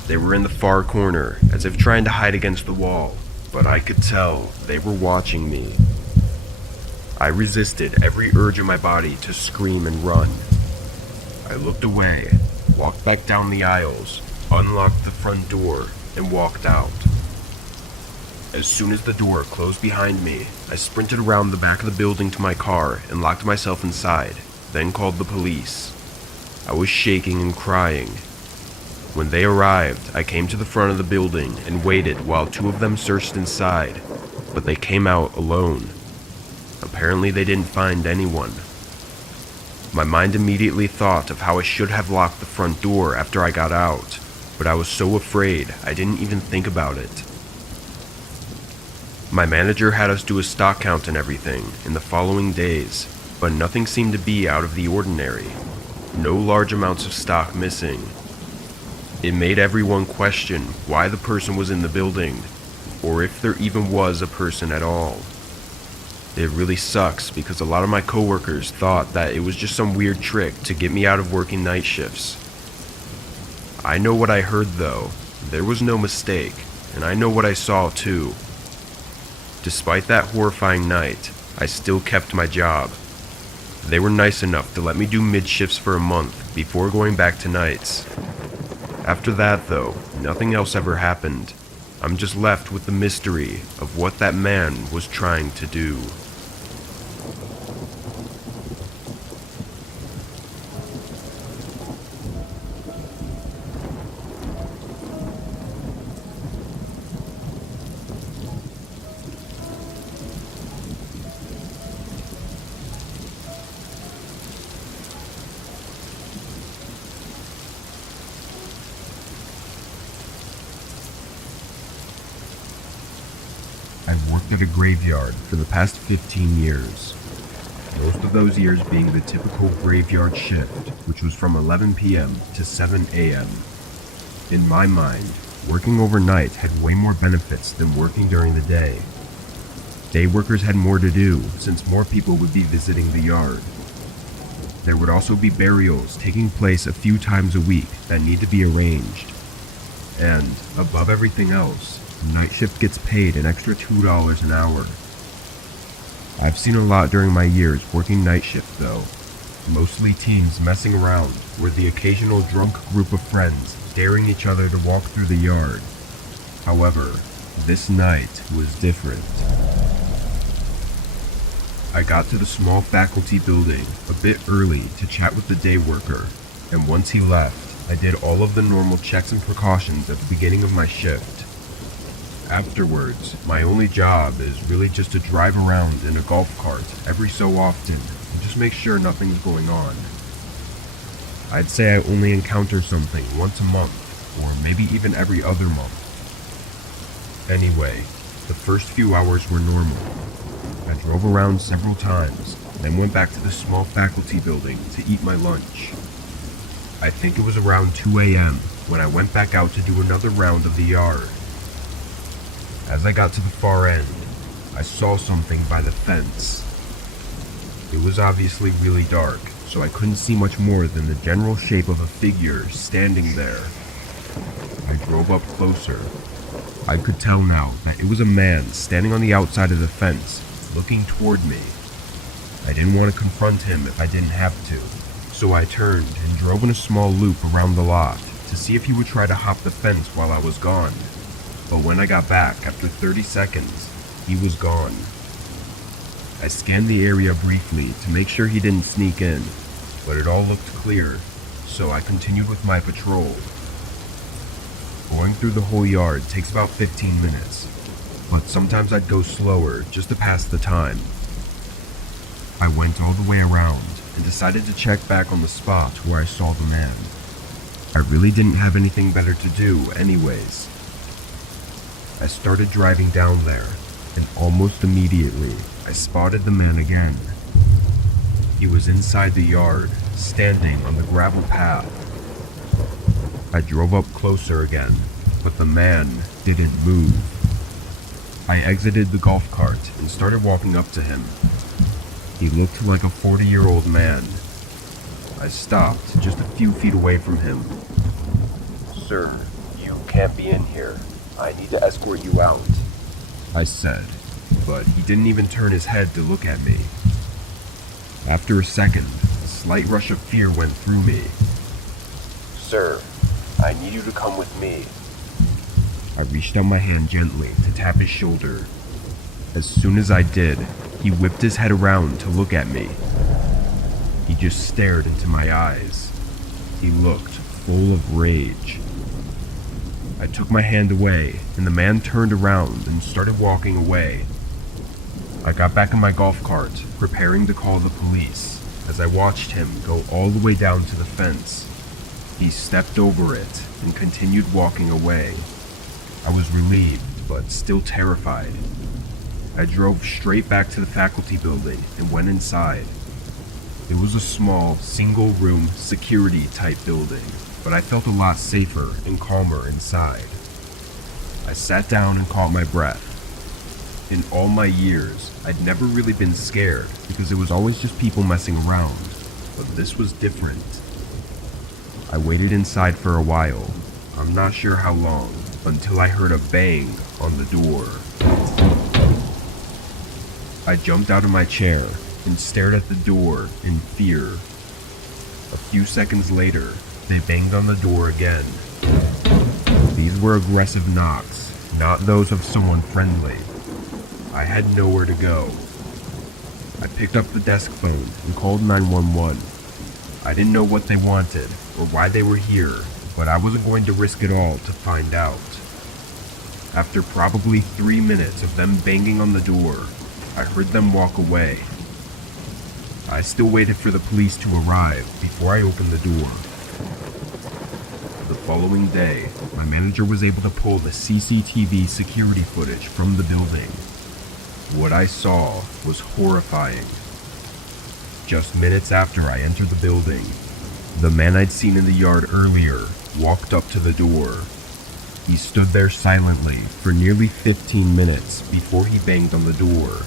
They were in the far corner, as if trying to hide against the wall, but I could tell they were watching me. I resisted every urge in my body to scream and run. I looked away, walked back down the aisles, unlocked the front door, and walked out. As soon as the door closed behind me, I sprinted around the back of the building to my car and locked myself inside, then called the police. I was shaking and crying. When they arrived, I came to the front of the building and waited while two of them searched inside, but they came out alone. Apparently they didn't find anyone. My mind immediately thought of how I should have locked the front door after I got out, but I was so afraid I didn't even think about it. My manager had us do a stock count and everything in the following days, but nothing seemed to be out of the ordinary. No large amounts of stock missing. It made everyone question why the person was in the building, or if there even was a person at all. It really sucks because a lot of my coworkers thought that it was just some weird trick to get me out of working night shifts. I know what I heard though. There was no mistake, and I know what I saw too. Despite that horrifying night, I still kept my job. They were nice enough to let me do mid-shifts for a month before going back to nights. After that though, nothing else ever happened. I'm just left with the mystery of what that man was trying to do. I've worked at a graveyard for the past 15 years. Most of those years being the typical graveyard shift, which was from 11 p.m. to 7 a.m. In my mind, working overnight had way more benefits than working during the day. Day workers had more to do, since more people would be visiting the yard. There would also be burials taking place a few times a week that need to be arranged. And, above everything else, night shift gets paid an extra $2 an hour. I've seen a lot during my years working night shift though. Mostly teens messing around, with the occasional drunk group of friends daring each other to walk through the yard. However, this night was different. I got to the small faculty building a bit early to chat with the day worker, and once he left, I did all of the normal checks and precautions at the beginning of my shift. Afterwards, my only job is really just to drive around in a golf cart every so often and just make sure nothing's going on. I'd say I only encounter something once a month, or maybe even every other month. Anyway, the first few hours were normal. I drove around several times, then went back to the small faculty building to eat my lunch. I think it was around 2 a.m. when I went back out to do another round of the yard. As I got to the far end, I saw something by the fence. It was obviously really dark, so I couldn't see much more than the general shape of a figure standing there. I drove up closer. I could tell now that it was a man standing on the outside of the fence, looking toward me. I didn't want to confront him if I didn't have to, so I turned and drove in a small loop around the lot to see if he would try to hop the fence while I was gone. But when I got back after 30 seconds, he was gone. I scanned the area briefly to make sure he didn't sneak in, but it all looked clear, so I continued with my patrol. Going through the whole yard takes about 15 minutes, but sometimes I'd go slower just to pass the time. I went all the way around and decided to check back on the spot where I saw the man. I really didn't have anything better to do anyways. I started driving down there, and almost immediately, I spotted the man again. He was inside the yard, standing on the gravel path. I drove up closer again, but the man didn't move. I exited the golf cart and started walking up to him. He looked like a 40-year-old man. I stopped just a few feet away from him. "Sir, you can't be in here. I need to escort you out," I said, but he didn't even turn his head to look at me. After a second, a slight rush of fear went through me. "Sir, I need you to come with me." I reached out my hand gently to tap his shoulder. As soon as I did, he whipped his head around to look at me. He just stared into my eyes. He looked full of rage. I took my hand away, and the man turned around and started walking away. I got back in my golf cart, preparing to call the police, as I watched him go all the way down to the fence. He stepped over it and continued walking away. I was relieved, but still terrified. I drove straight back to the faculty building and went inside. It was a small, single-room, security-type building, but I felt a lot safer and calmer inside. I sat down and caught my breath. In all my years, I'd never really been scared because it was always just people messing around, but this was different. I waited inside for a while, I'm not sure how long, until I heard a bang on the door. I jumped out of my chair and stared at the door in fear. A few seconds later, they banged on the door again. These were aggressive knocks, not those of someone friendly. I had nowhere to go. I picked up the desk phone and called 911. I didn't know what they wanted or why they were here, but I wasn't going to risk it all to find out. After probably 3 minutes of them banging on the door, I heard them walk away. I still waited for the police to arrive before I opened the door. The following day, my manager was able to pull the CCTV security footage from the building. What I saw was horrifying. Just minutes after I entered the building, the man I'd seen in the yard earlier walked up to the door. He stood there silently for nearly 15 minutes before he banged on the door.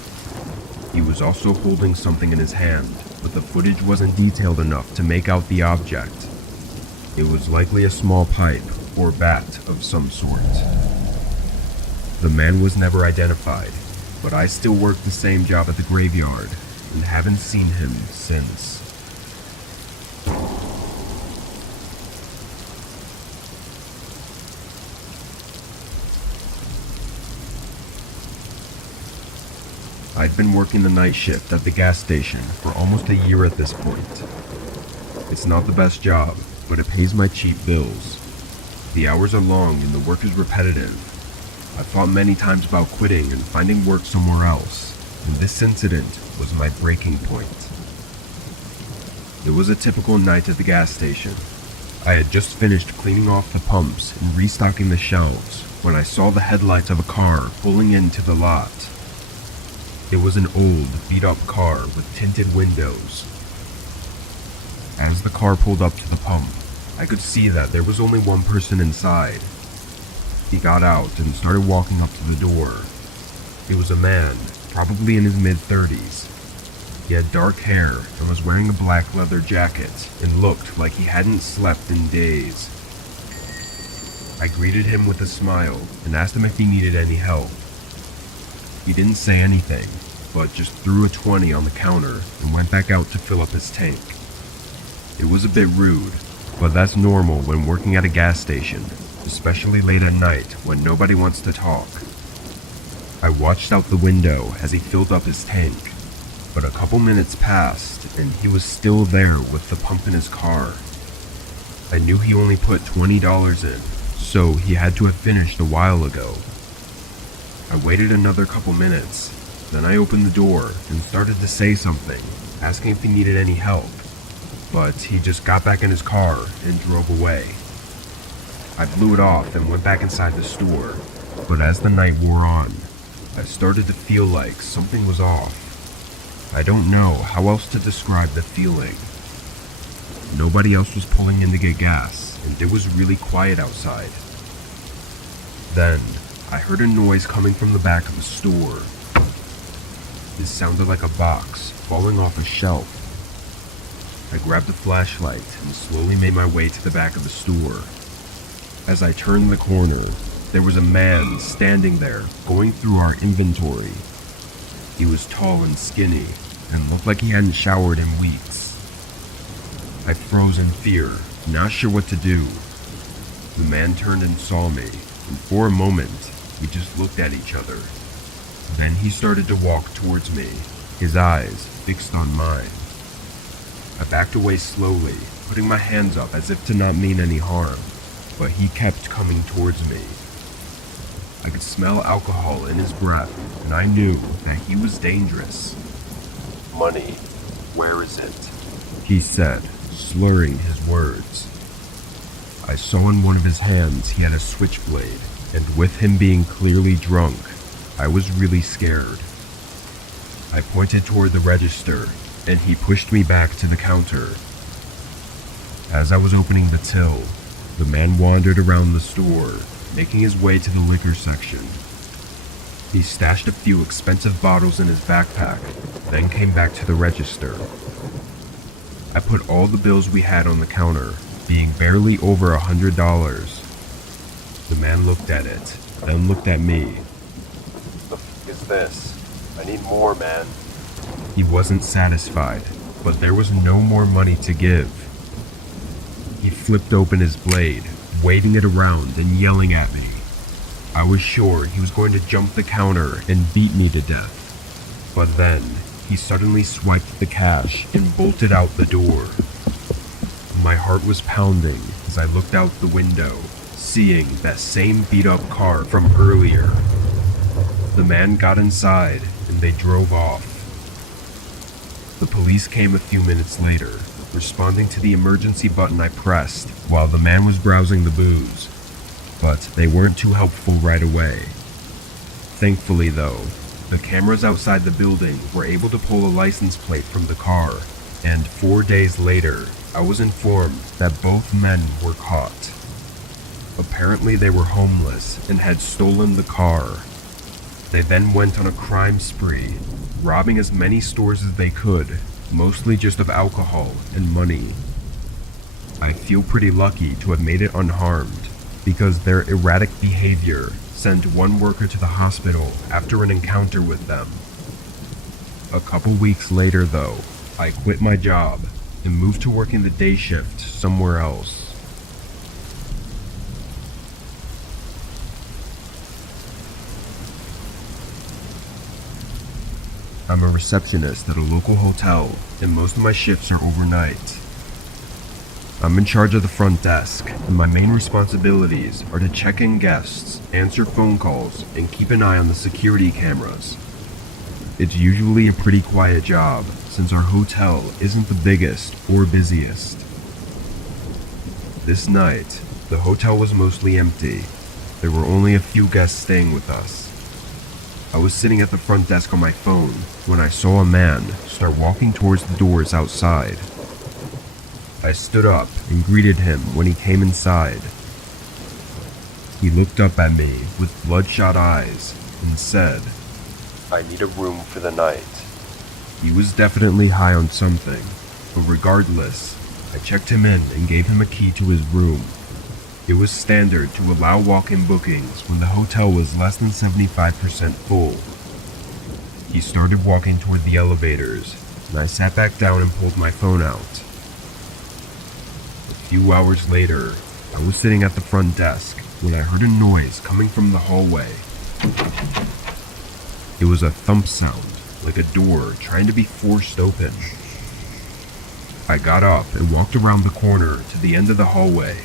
He was also holding something in his hand, but the footage wasn't detailed enough to make out the object. It was likely a small pipe or bat of some sort. The man was never identified, but I still work the same job at the graveyard and haven't seen him since. I'd been working the night shift at the gas station for almost a year at this point. It's not the best job, but it pays my cheap bills. The hours are long and the work is repetitive. I thought many times about quitting and finding work somewhere else, and this incident was my breaking point. It was a typical night at the gas station. I had just finished cleaning off the pumps and restocking the shelves when I saw the headlights of a car pulling into the lot. It was an old, beat-up car with tinted windows. As the car pulled up to the pump, I could see that there was only one person inside. He got out and started walking up to the door. He was a man, probably in his mid-30s. He had dark hair and was wearing a black leather jacket and looked like he hadn't slept in days. I greeted him with a smile and asked him if he needed any help. He didn't say anything, but just threw a 20 on the counter and went back out to fill up his tank. It was a bit rude, but that's normal when working at a gas station, especially late at night when nobody wants to talk. I watched out the window as he filled up his tank, but a couple minutes passed and he was still there with the pump in his car. I knew he only put $20 in, so he had to have finished a while ago. I waited another couple minutes, then I opened the door and started to say something, asking if he needed any help, but he just got back in his car and drove away. I blew it off and went back inside the store, but as the night wore on, I started to feel like something was off. I don't know how else to describe the feeling. Nobody else was pulling in to get gas, and it was really quiet outside. Then, I heard a noise coming from the back of the store. It sounded like a box falling off a shelf. I grabbed a flashlight and slowly made my way to the back of the store. As I turned the corner, there was a man standing there, going through our inventory. He was tall and skinny, and looked like he hadn't showered in weeks. I froze in fear, not sure what to do. The man turned and saw me, and for a moment, we just looked at each other. Then he started to walk towards me, his eyes fixed on mine. I backed away slowly, putting my hands up as if to not mean any harm, but he kept coming towards me. I could smell alcohol in his breath, and I knew that he was dangerous. "Money, where is it?" he said, slurring his words. I saw in one of his hands he had a switchblade, and with him being clearly drunk, I was really scared. I pointed toward the register, and he pushed me back to the counter. As I was opening the till, the man wandered around the store, making his way to the liquor section. He stashed a few expensive bottles in his backpack, then came back to the register. I put all the bills we had on the counter, being barely over $100. The man looked at it, then looked at me. "The f*** is this? I need more, man." He wasn't satisfied, but there was no more money to give. He flipped open his blade, waving it around and yelling at me. I was sure he was going to jump the counter and beat me to death. But then, he suddenly swiped the cash and bolted out the door. My heart was pounding as I looked out the window, seeing that same beat-up car from earlier. The man got inside and they drove off. The police came a few minutes later, responding to the emergency button I pressed while the man was browsing the booze, but they weren't too helpful right away. Thankfully though, the cameras outside the building were able to pull a license plate from the car, and 4 days later, I was informed that both men were caught. Apparently they were homeless and had stolen the car. They then went on a crime spree, robbing as many stores as they could, mostly just of alcohol and money. I feel pretty lucky to have made it unharmed, because their erratic behavior sent one worker to the hospital after an encounter with them. A couple weeks later though, I quit my job and moved to working the day shift somewhere else. I'm a receptionist at a local hotel, and most of my shifts are overnight. I'm in charge of the front desk, and my main responsibilities are to check in guests, answer phone calls, and keep an eye on the security cameras. It's usually a pretty quiet job, since our hotel isn't the biggest or busiest. This night, the hotel was mostly empty. There were only a few guests staying with us. I was sitting at the front desk on my phone when I saw a man start walking towards the doors outside. I stood up and greeted him when he came inside. He looked up at me with bloodshot eyes and said, "I need a room for the night." He was definitely high on something, but regardless, I checked him in and gave him a key to his room. It was standard to allow walk-in bookings when the hotel was less than 75% full. He started walking toward the elevators, and I sat back down and pulled my phone out. A few hours later, I was sitting at the front desk when I heard a noise coming from the hallway. It was a thump sound, like a door trying to be forced open. I got up and walked around the corner to the end of the hallway.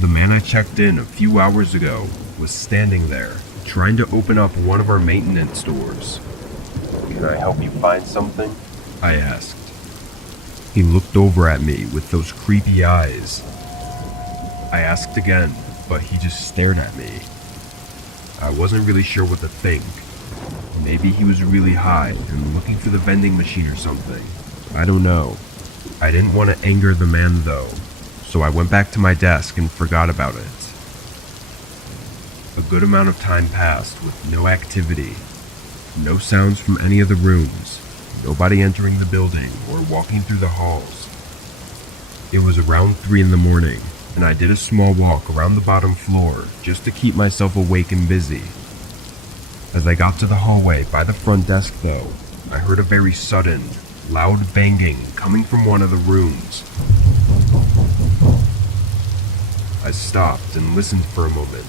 The man I checked in a few hours ago was standing there, trying to open up one of our maintenance doors. "Can I help you find something?" I asked. He looked over at me with those creepy eyes. I asked again, but he just stared at me. I wasn't really sure what to think. Maybe he was really high and looking for the vending machine or something. I don't know. I didn't want to anger the man though, so I went back to my desk and forgot about it. A good amount of time passed with no activity. No sounds from any of the rooms, nobody entering the building or walking through the halls. It was around 3 in the morning, and I did a small walk around the bottom floor just to keep myself awake and busy. As I got to the hallway by the front desk though, I heard a very sudden, loud banging coming from one of the rooms. I stopped and listened for a moment,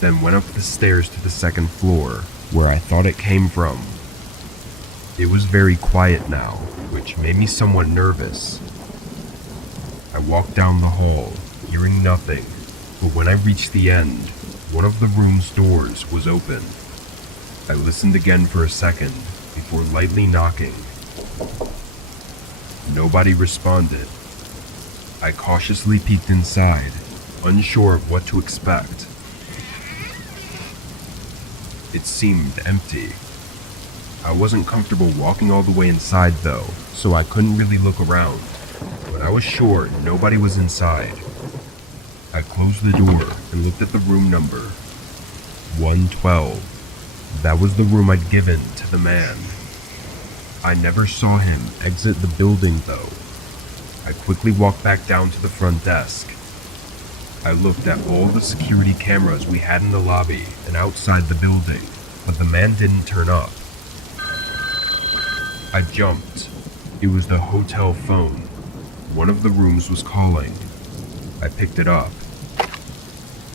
then went up the stairs to the second floor, where I thought it came from. It was very quiet now, which made me somewhat nervous. I walked down the hall, hearing nothing, but when I reached the end, one of the room's doors was open. I listened again for a second, before lightly knocking. Nobody responded. I cautiously peeked inside, unsure of what to expect. It seemed empty. I wasn't comfortable walking all the way inside though, so I couldn't really look around, but I was sure nobody was inside. I closed the door and looked at the room number. 112. That was the room I'd given to the man. I never saw him exit the building though. I quickly walked back down to the front desk. I looked at all the security cameras we had in the lobby and outside the building, but the man didn't turn up. I jumped. It was the hotel phone. One of the rooms was calling. I picked it up.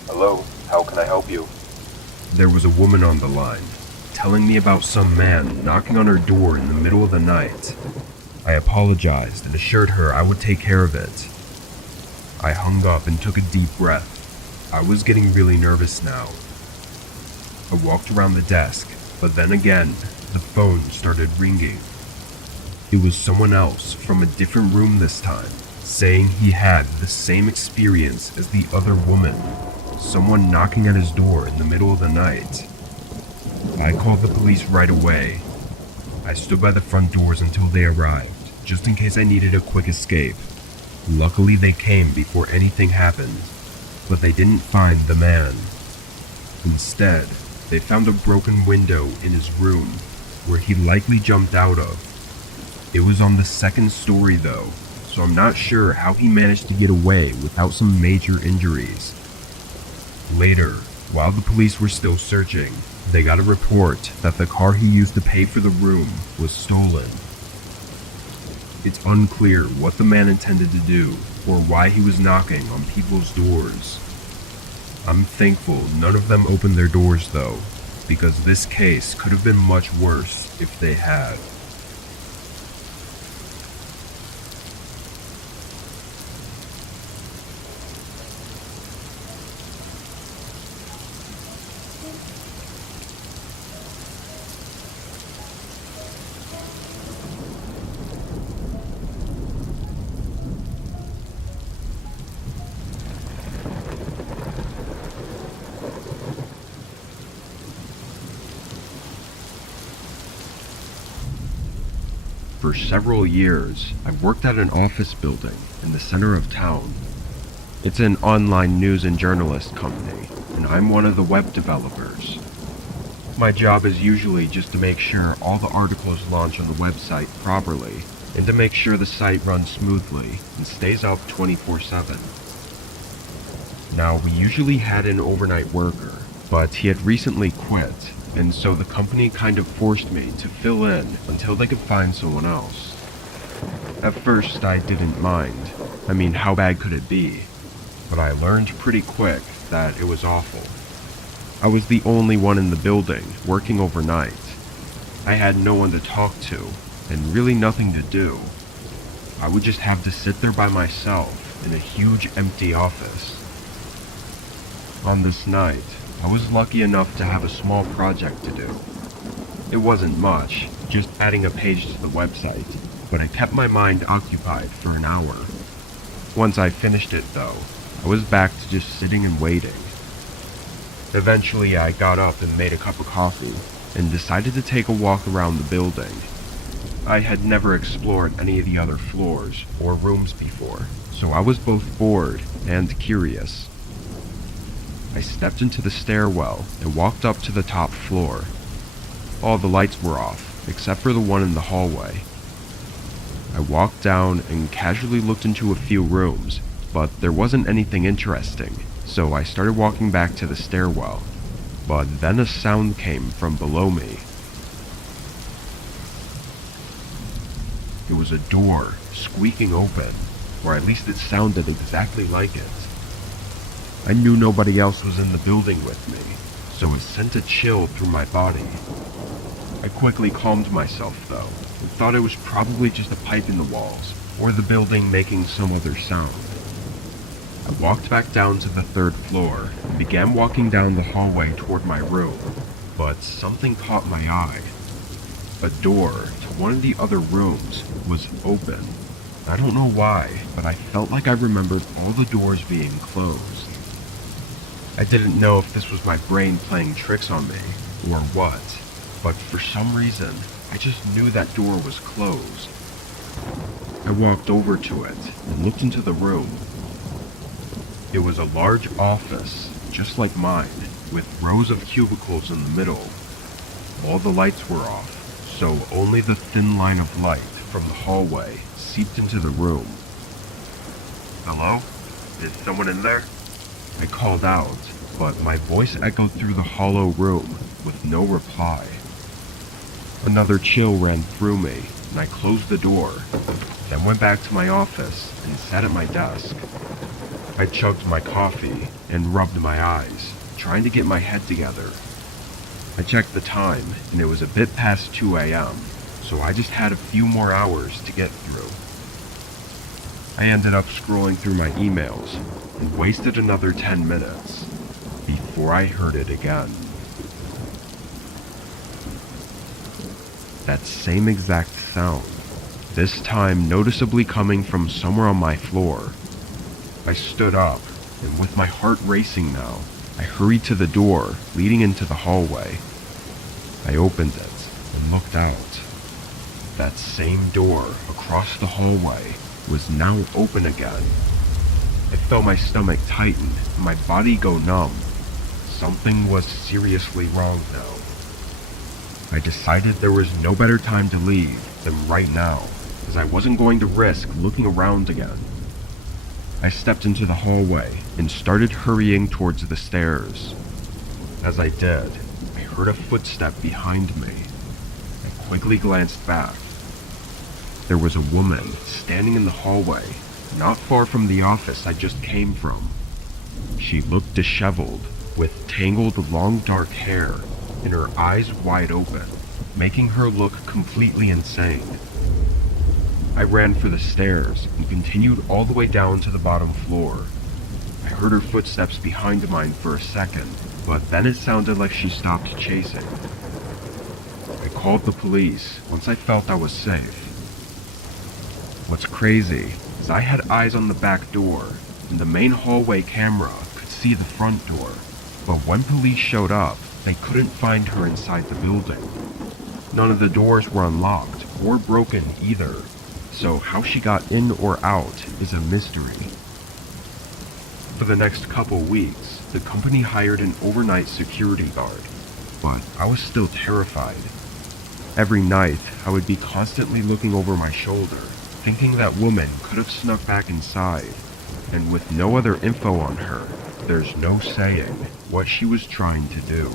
"Hello, how can I help you?" There was a woman on the line, telling me about some man knocking on her door in the middle of the night. I apologized and assured her I would take care of it. I hung up and took a deep breath. I was getting really nervous now. I walked around the desk, but then again, the phone started ringing. It was someone else from a different room this time, saying he had the same experience as the other woman, someone knocking at his door in the middle of the night. I called the police right away. I stood by the front doors until they arrived, just in case I needed a quick escape. Luckily they came before anything happened, but they didn't find the man. Instead, they found a broken window in his room, where he likely jumped out of. It was on the second story though, so I'm not sure how he managed to get away without some major injuries. Later, while the police were still searching, they got a report that the car he used to pay for the room was stolen. It's unclear what the man intended to do or why he was knocking on people's doors. I'm thankful none of them opened their doors though, because this case could have been much worse if they had. For several years, I've worked at an office building in the center of town. It's an online news and journalist company, and I'm one of the web developers. My job is usually just to make sure all the articles launch on the website properly, and to make sure the site runs smoothly and stays up 24/7. Now, we usually had an overnight worker, but he had recently quit, and so the company kind of forced me to fill in until they could find someone else. At first, I didn't mind. I mean, how bad could it be? But I learned pretty quick that it was awful. I was the only one in the building working overnight. I had no one to talk to, and really nothing to do. I would just have to sit there by myself in a huge empty office. On this night, I was lucky enough to have a small project to do. It wasn't much, just adding a page to the website, but it kept my mind occupied for an hour. Once I finished it though, I was back to just sitting and waiting. Eventually I got up and made a cup of coffee, and decided to take a walk around the building. I had never explored any of the other floors or rooms before, so I was both bored and curious. I stepped into the stairwell and walked up to the top floor. All the lights were off, except for the one in the hallway. I walked down and casually looked into a few rooms, but there wasn't anything interesting, so I started walking back to the stairwell. But then a sound came from below me. It was a door squeaking open, or at least it sounded exactly like it. I knew nobody else was in the building with me, so it sent a chill through my body. I quickly calmed myself though, and thought it was probably just a pipe in the walls, or the building making some other sound. I walked back down to the 3rd floor, and began walking down the hallway toward my room, but something caught my eye. A door to one of the other rooms was open. I don't know why, but I felt like I remembered all the doors being closed. I didn't know if this was my brain playing tricks on me, or what, but for some reason, I just knew that door was closed. I walked over to it and looked into the room. It was a large office, just like mine, with rows of cubicles in the middle. All the lights were off, so only the thin line of light from the hallway seeped into the room. "Hello? Is someone in there?" I called out, but my voice echoed through the hollow room with no reply. Another chill ran through me, and I closed the door, then went back to my office and sat at my desk. I chugged my coffee and rubbed my eyes, trying to get my head together. I checked the time, and it was a bit past 2 a.m., so I just had a few more hours to get through. I ended up scrolling through my emails and wasted another 10 minutes before I heard it again. That same exact sound, this time noticeably coming from somewhere on my floor. I stood up, and with my heart racing now, I hurried to the door leading into the hallway. I opened it and looked out. That same door across the hallway was now open again. I felt my stomach tighten and my body go numb. Something was seriously wrong now. I decided there was no better time to leave than right now, as I wasn't going to risk looking around again. I stepped into the hallway and started hurrying towards the stairs. As I did, I heard a footstep behind me. I quickly glanced back. There was a woman standing in the hallway, not far from the office I just came from. She looked disheveled, with tangled long dark hair and her eyes wide open, making her look completely insane. I ran for the stairs and continued all the way down to the bottom floor. I heard her footsteps behind mine for a second, but then it sounded like she stopped chasing. I called the police once I felt I was safe. What's crazy is I had eyes on the back door, and the main hallway camera could see the front door, but when police showed up, they couldn't find her inside the building. None of the doors were unlocked or broken either, so how she got in or out is a mystery. For the next couple weeks, the company hired an overnight security guard, but I was still terrified. Every night, I would be constantly looking over my shoulder, thinking that woman could have snuck back inside, and with no other info on her, there's no saying what she was trying to do.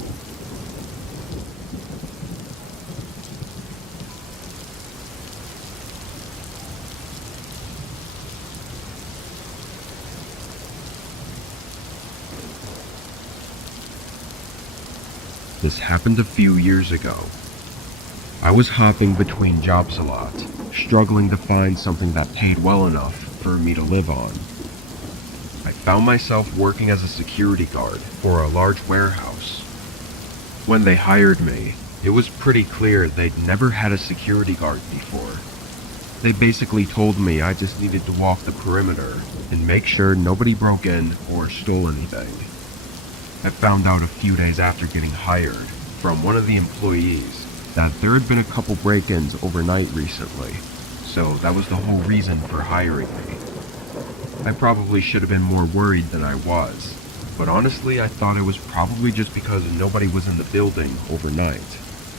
This happened a few years ago. I was hopping between jobs a lot, struggling to find something that paid well enough for me to live on. I found myself working as a security guard for a large warehouse. When they hired me, it was pretty clear they'd never had a security guard before. They basically told me I just needed to walk the perimeter and make sure nobody broke in or stole anything. I found out a few days after getting hired from one of the employees that there had been a couple break-ins overnight recently, so that was the whole reason for hiring me. I probably should have been more worried than I was, but honestly I thought it was probably just because nobody was in the building overnight.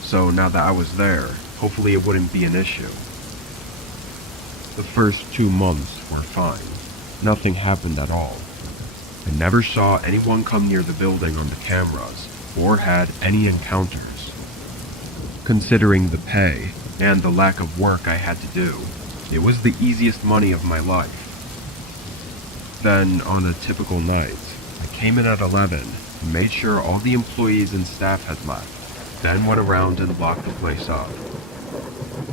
So now that I was there, hopefully it wouldn't be an issue. The first 2 months were fine. Nothing happened at all. I never saw anyone come near the building on the cameras or had any encounters. Considering the pay and the lack of work I had to do, it was the easiest money of my life. Then, on a typical night, I came in at 11 and made sure all the employees and staff had left, then went around and locked the place up.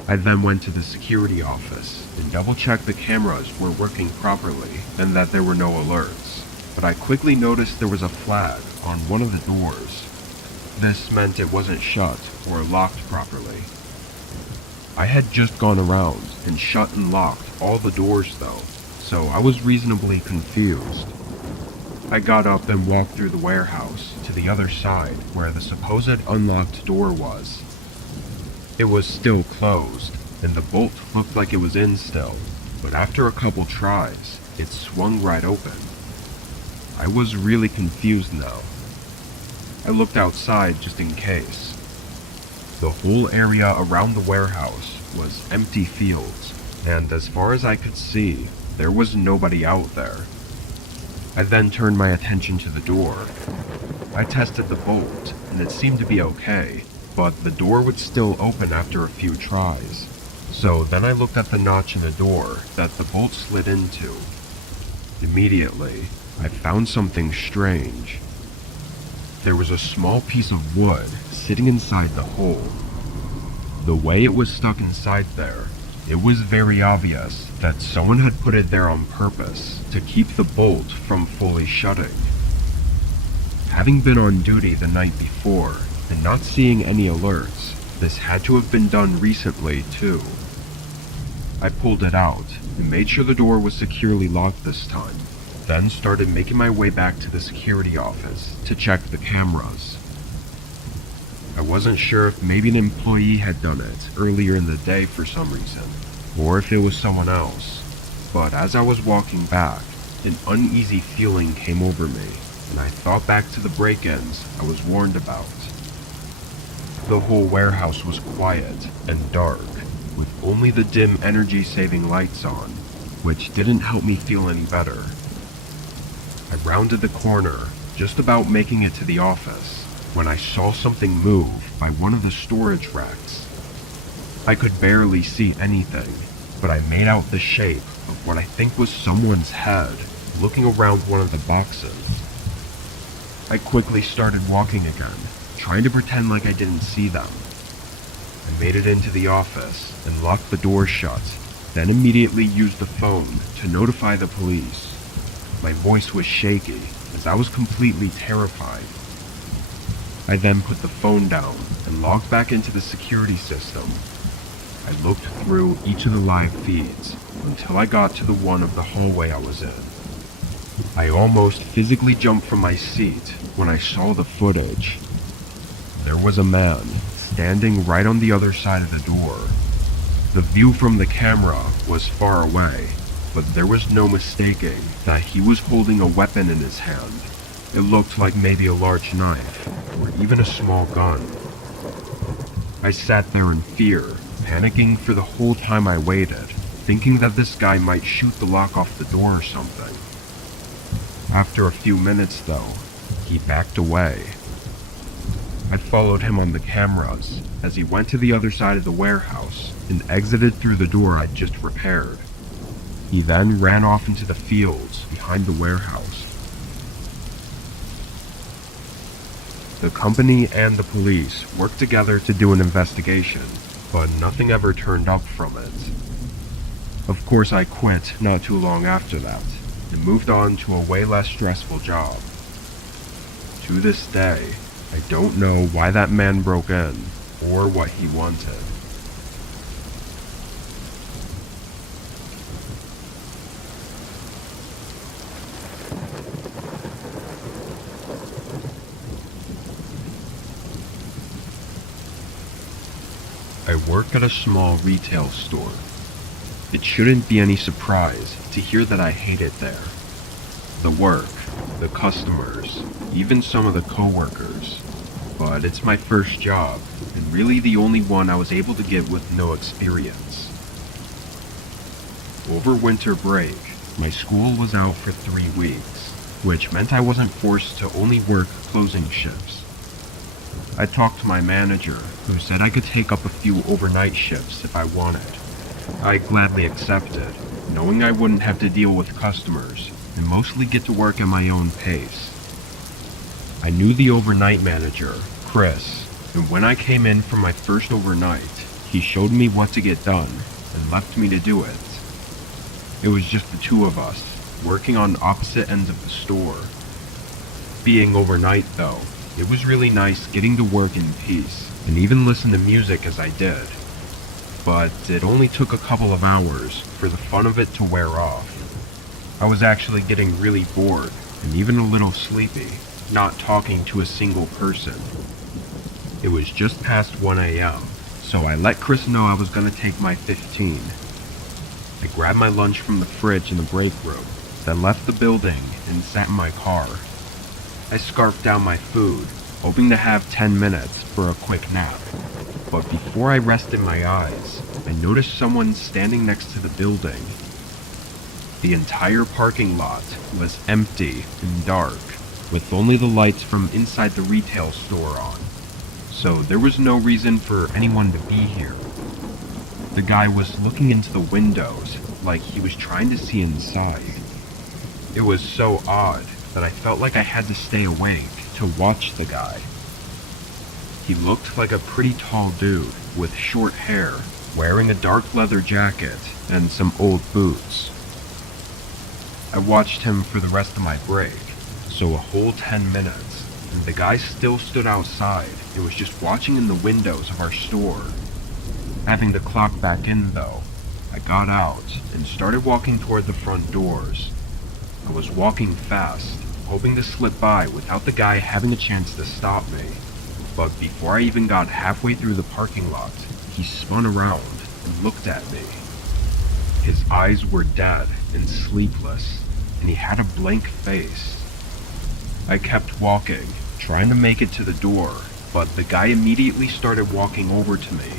I then went to the security office and double-checked the cameras were working properly and that there were no alerts. But I quickly noticed there was a flag on one of the doors. This meant it wasn't shut or locked properly. I had just gone around and shut and locked all the doors though, so I was reasonably confused. I got up and walked through the warehouse to the other side where the supposed unlocked door was. It was still closed, and the bolt looked like it was in still, but after a couple tries, it swung right open. I was really confused now. I looked outside just in case. The whole area around the warehouse was empty fields, and as far as I could see, there was nobody out there. I then turned my attention to the door. I tested the bolt, and it seemed to be okay, but the door would still open after a few tries. So then I looked at the notch in the door that the bolt slid into. Immediately, I found something strange. There was a small piece of wood sitting inside the hole. The way it was stuck inside there, it was very obvious that someone had put it there on purpose to keep the bolt from fully shutting. Having been on duty the night before and not seeing any alerts, this had to have been done recently too. I pulled it out and made sure the door was securely locked this time, then started making my way back to the security office to check the cameras. I wasn't sure if maybe an employee had done it earlier in the day for some reason, or if it was someone else, but as I was walking back, an uneasy feeling came over me, and I thought back to the break-ins I was warned about. The whole warehouse was quiet and dark, with only the dim energy-saving lights on, which didn't help me feel any better. I rounded the corner, just about making it to the office, when I saw something move by one of the storage racks. I could barely see anything, but I made out the shape of what I think was someone's head looking around one of the boxes. I quickly started walking again, trying to pretend like I didn't see them. I made it into the office and locked the door shut, then immediately used the phone to notify the police. My voice was shaky as I was completely terrified. I then put the phone down and logged back into the security system. I looked through each of the live feeds until I got to the one of the hallway I was in. I almost physically jumped from my seat when I saw the footage. There was a man standing right on the other side of the door. The view from the camera was far away, but there was no mistaking that he was holding a weapon in his hand. It looked like maybe a large knife, or even a small gun. I sat there in fear, panicking for the whole time I waited, thinking that this guy might shoot the lock off the door or something. After a few minutes though, he backed away. I followed him on the cameras as he went to the other side of the warehouse and exited through the door I'd just repaired. He then ran off into the fields behind the warehouse. The company and the police worked together to do an investigation, but nothing ever turned up from it. Of course, I quit not too long after that and moved on to a way less stressful job. To this day, I don't know why that man broke in or what he wanted. I work at a small retail store. It shouldn't be any surprise to hear that I hate it there. The work, the customers, even some of the co-workers. But it's my first job, and really the only one I was able to get with no experience. Over winter break, my school was out for 3 weeks, which meant I wasn't forced to only work closing shifts. I talked to my manager, who said I could take up a few overnight shifts if I wanted. I gladly accepted, knowing I wouldn't have to deal with customers and mostly get to work at my own pace. I knew the overnight manager, Chris, and when I came in for my first overnight, he showed me what to get done and left me to do it. It was just the two of us, working on opposite ends of the store. Being overnight though, it was really nice getting to work in peace and even listen to music as I did. But it only took a couple of hours for the fun of it to wear off. I was actually getting really bored and even a little sleepy, not talking to a single person. It was just past 1 a.m., so I let Chris know I was going to take my 15. I grabbed my lunch from the fridge in the break room, then left the building and sat in my car. I scarfed down my food, hoping to have 10 minutes for a quick nap. But before I rested my eyes, I noticed someone standing next to the building. The entire parking lot was empty and dark, with only the lights from inside the retail store on. So there was no reason for anyone to be here. The guy was looking into the windows like he was trying to see inside. It was so odd that I felt like I had to stay awake to watch the guy. He looked like a pretty tall dude with short hair, wearing a dark leather jacket and some old boots. I watched him for the rest of my break, so a whole 10 minutes, and the guy still stood outside and was just watching in the windows of our store. Having to clock back in though, I got out and started walking toward the front doors. I was walking fast, hoping to slip by without the guy having a chance to stop me. But before I even got halfway through the parking lot, he spun around and looked at me. His eyes were dead and sleepless, and he had a blank face. I kept walking, trying to make it to the door, but the guy immediately started walking over to me.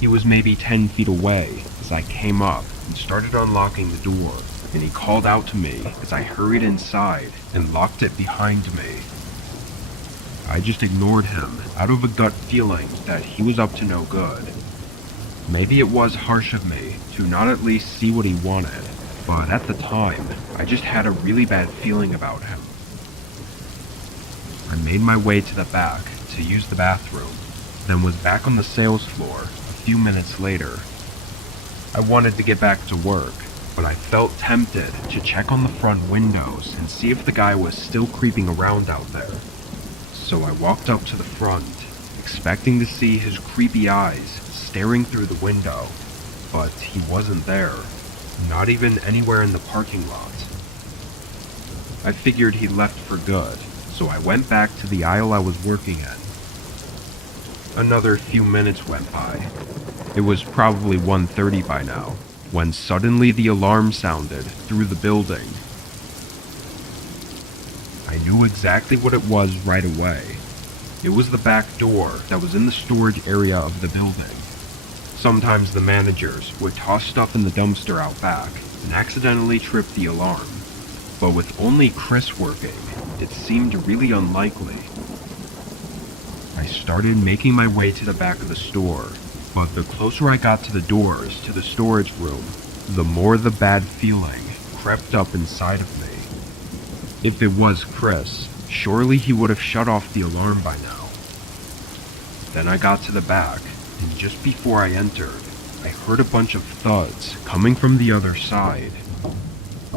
He was maybe 10 feet away as I came up and started unlocking the door, and he called out to me as I hurried inside and locked it behind me. I just ignored him out of a gut feeling that he was up to no good. Maybe it was harsh of me to not at least see what he wanted, but at the time, I just had a really bad feeling about him. I made my way to the back to use the bathroom, then was back on the sales floor a few minutes later. I wanted to get back to work, but I felt tempted to check on the front windows and see if the guy was still creeping around out there. So I walked up to the front, expecting to see his creepy eyes staring through the window, but he wasn't there, not even anywhere in the parking lot. I figured he left for good, so I went back to the aisle I was working in. Another few minutes went by. It was probably 1:30 by now, when suddenly the alarm sounded through the building. I knew exactly what it was right away. It was the back door that was in the storage area of the building. Sometimes the managers would toss stuff in the dumpster out back and accidentally trip the alarm, but with only Chris working, it seemed really unlikely. I started making my way to the back of the store, but the closer I got to the doors to the storage room, the more the bad feeling crept up inside of me. If it was Chris, surely he would have shut off the alarm by now. Then I got to the back, and just before I entered, I heard a bunch of thuds coming from the other side.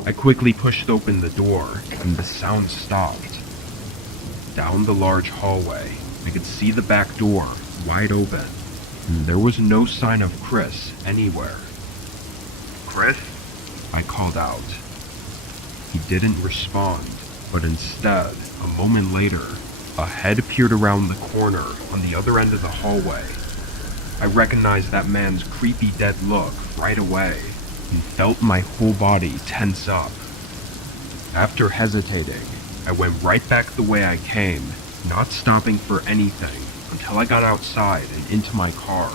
I quickly pushed open the door, and the sound stopped. Down the large hallway, I could see the back door wide open, and there was no sign of Chris anywhere. "Chris?" I called out. He didn't respond, but instead, a moment later, a head appeared around the corner on the other end of the hallway. I recognized that man's creepy dead look right away, and felt my whole body tense up. After hesitating, I went right back the way I came, not stopping for anything until I got outside and into my car.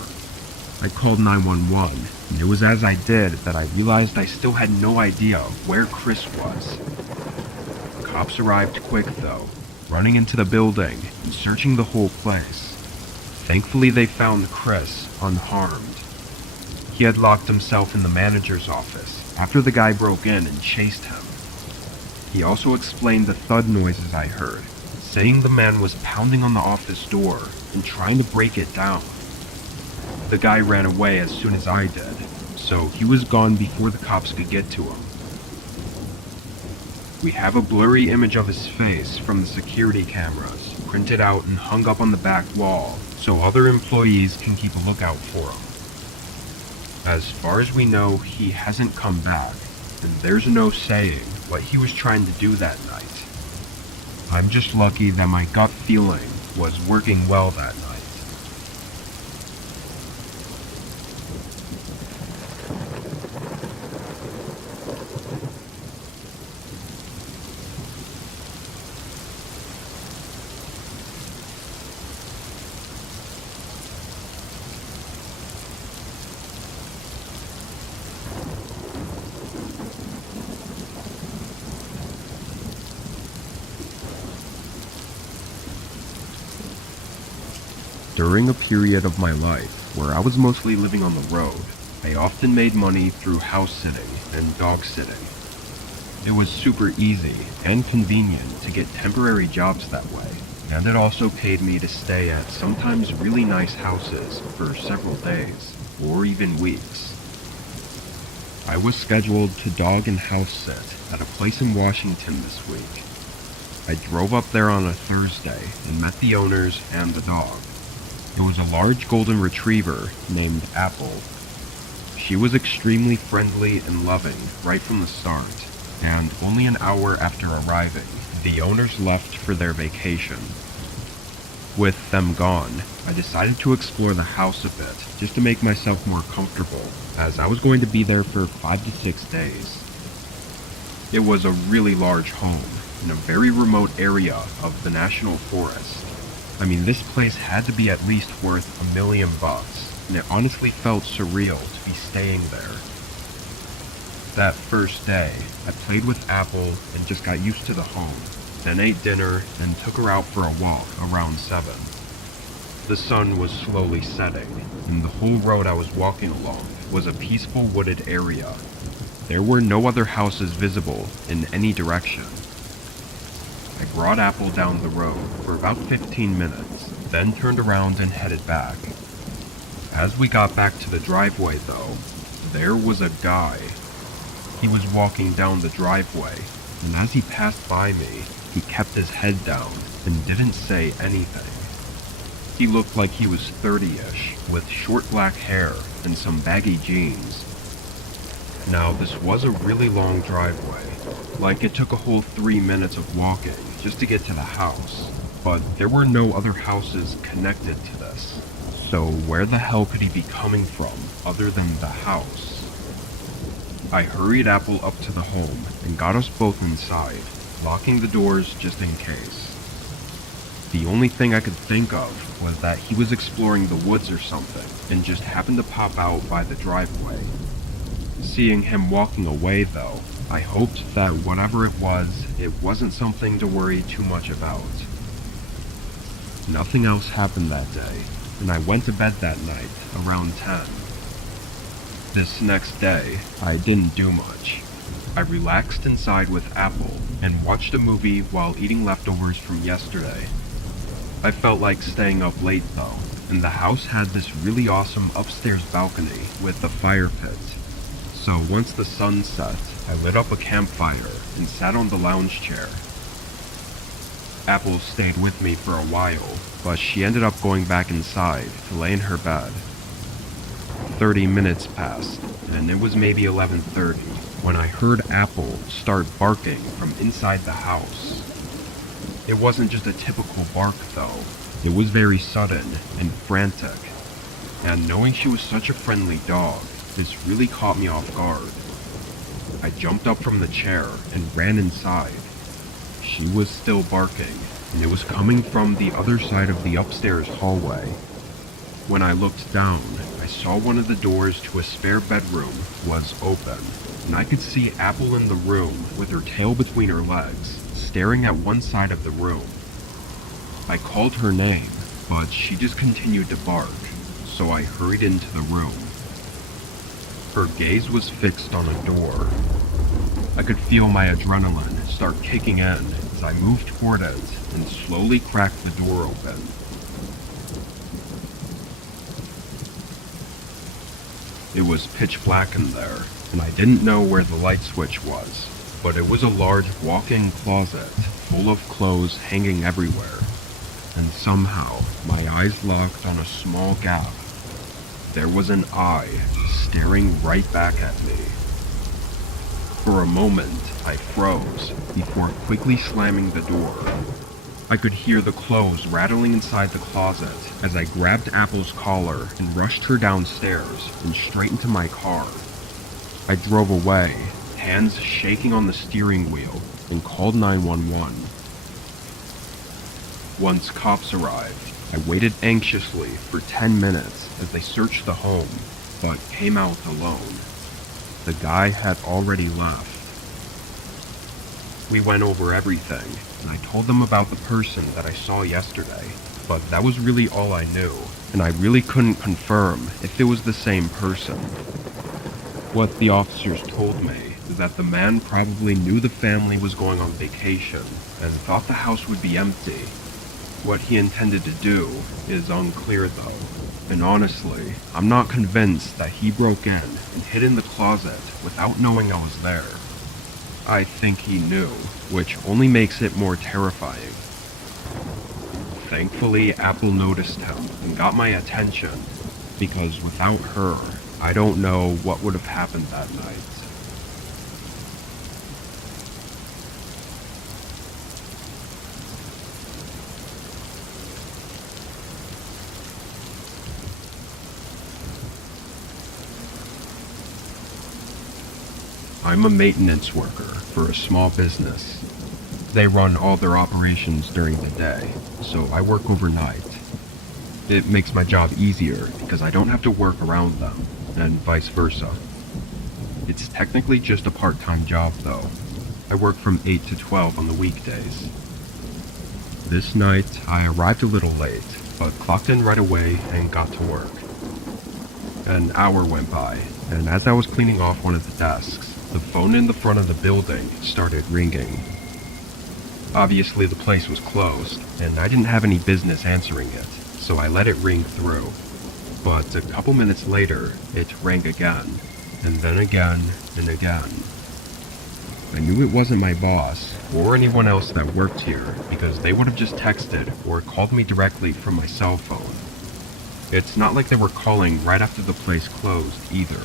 I called 911, and it was as I did that I realized I still had no idea where Chris was. Cops arrived quick though, running into the building and searching the whole place. Thankfully they found Chris unharmed. He had locked himself in the manager's office after the guy broke in and chased him. He also explained the thud noises I heard, saying the man was pounding on the office door and trying to break it down. The guy ran away as soon as I did, so he was gone before the cops could get to him. We have a blurry image of his face from the security cameras, printed out and hung up on the back wall, so other employees can keep a lookout for him. As far as we know, he hasn't come back, and there's no saying what he was trying to do that night. I'm just lucky that my gut feeling was working well that night. During a period of my life where I was mostly living on the road, I often made money through house sitting and dog sitting. It was super easy and convenient to get temporary jobs that way, and it also paid me to stay at sometimes really nice houses for several days, or even weeks. I was scheduled to dog and house sit at a place in Washington this week. I drove up there on a Thursday and met the owners and the dog. It was a large golden retriever named Apple. She was extremely friendly and loving right from the start, and only an hour after arriving, the owners left for their vacation. With them gone, I decided to explore the house a bit just to make myself more comfortable, as I was going to be there for 5 to 6 days. It was a really large home in a very remote area of the national forest. I mean, this place had to be at least worth $1 million, and it honestly felt surreal to be staying there. That first day, I played with Apple and just got used to the home, then ate dinner, and took her out for a walk around 7. The sun was slowly setting, and the whole road I was walking along was a peaceful wooded area. There were no other houses visible in any direction. I brought Apple down the road for about 15 minutes, then turned around and headed back. As we got back to the driveway though, there was a guy. He was walking down the driveway, and as he passed by me, he kept his head down and didn't say anything. He looked like he was 30-ish, with short black hair and some baggy jeans. Now this was a really long driveway, like it took a whole 3 minutes of walking just to get to the house, but there were no other houses connected to this. So where the hell could he be coming from other than the house? I hurried Apple up to the home and got us both inside, locking the doors just in case. The only thing I could think of was that he was exploring the woods or something and just happened to pop out by the driveway. Seeing him walking away though, I hoped that whatever it wasn't something to worry too much about. Nothing else happened that day, and I went to bed that night around 10. This next day, I didn't do much. I relaxed inside with Apple and watched a movie while eating leftovers from yesterday. I felt like staying up late though, and the house had this really awesome upstairs balcony with a fire pit. So once the sun set, I lit up a campfire and sat on the lounge chair. Apple stayed with me for a while, but she ended up going back inside to lay in her bed. 30 minutes passed, and it was maybe 11:30 when I heard Apple start barking from inside the house. It wasn't just a typical bark though, it was very sudden and frantic, and knowing she was such a friendly dog, this really caught me off guard. I jumped up from the chair and ran inside. She was still barking, and it was coming from the other side of the upstairs hallway. When I looked down, I saw one of the doors to a spare bedroom was open, and I could see Apple in the room with her tail between her legs, staring at one side of the room. I called her name, but she just continued to bark, so I hurried into the room. Her gaze was fixed on a door. I could feel my adrenaline start kicking in as I moved toward it and slowly cracked the door open. It was pitch black in there, and I didn't know where the light switch was, but it was a large walk-in closet full of clothes hanging everywhere, and somehow my eyes locked on a small gap. There was an eye staring right back at me. For a moment, I froze before quickly slamming the door. I could hear the clothes rattling inside the closet as I grabbed Apple's collar and rushed her downstairs and straight into my car. I drove away, hands shaking on the steering wheel, and called 911. Once cops arrived, I waited anxiously for 10 minutes as they searched the home, but came out alone. The guy had already left. We went over everything, and I told them about the person that I saw yesterday, but that was really all I knew, and I really couldn't confirm if it was the same person. What the officers told me is that the man probably knew the family was going on vacation and thought the house would be empty. What he intended to do is unclear though, and honestly, I'm not convinced that he broke in and hid in the closet without knowing I was there. I think he knew, which only makes it more terrifying. Thankfully, Apple noticed him and got my attention, because without her, I don't know what would have happened that night. I'm a maintenance worker for a small business. They run all their operations during the day, so I work overnight. It makes my job easier because I don't have to work around them, and vice versa. It's technically just a part-time job though. I work from 8 to 12 on the weekdays. This night, I arrived a little late, but clocked in right away and got to work. An hour went by, and as I was cleaning off one of the desks, the phone in the front of the building started ringing. Obviously the place was closed, and I didn't have any business answering it, so I let it ring through. But a couple minutes later, it rang again, and then again and again. I knew it wasn't my boss, or anyone else that worked here, because they would have just texted or called me directly from my cell phone. It's not like they were calling right after the place closed, either.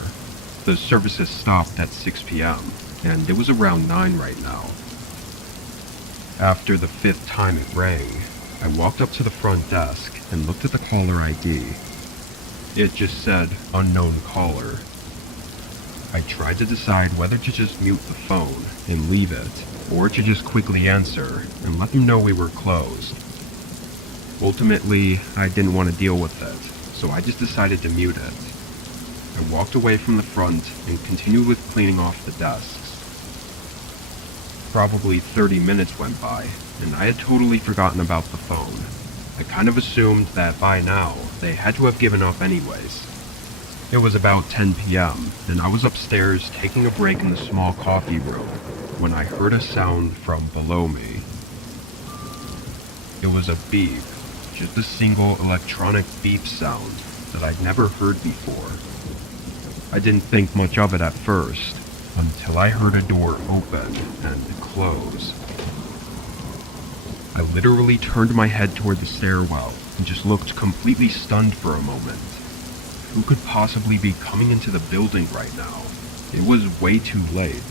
The services stopped at 6 p.m., and it was around 9 right now. After the 5th time it rang, I walked up to the front desk and looked at the caller ID. It just said, unknown caller. I tried to decide whether to just mute the phone and leave it, or to just quickly answer and let them know we were closed. Ultimately, I didn't want to deal with it, so I just decided to mute it. I walked away from the front and continued with cleaning off the desks. Probably 30 minutes went by, and I had totally forgotten about the phone. I kind of assumed that by now, they had to have given up anyways. It was about 10 p.m., and I was upstairs taking a break in the small coffee room when I heard a sound from below me. It was a beep, just a single electronic beep sound that I'd never heard before. I didn't think much of it at first, until I heard a door open and close. I literally turned my head toward the stairwell and just looked completely stunned for a moment. Who could possibly be coming into the building right now? It was way too late.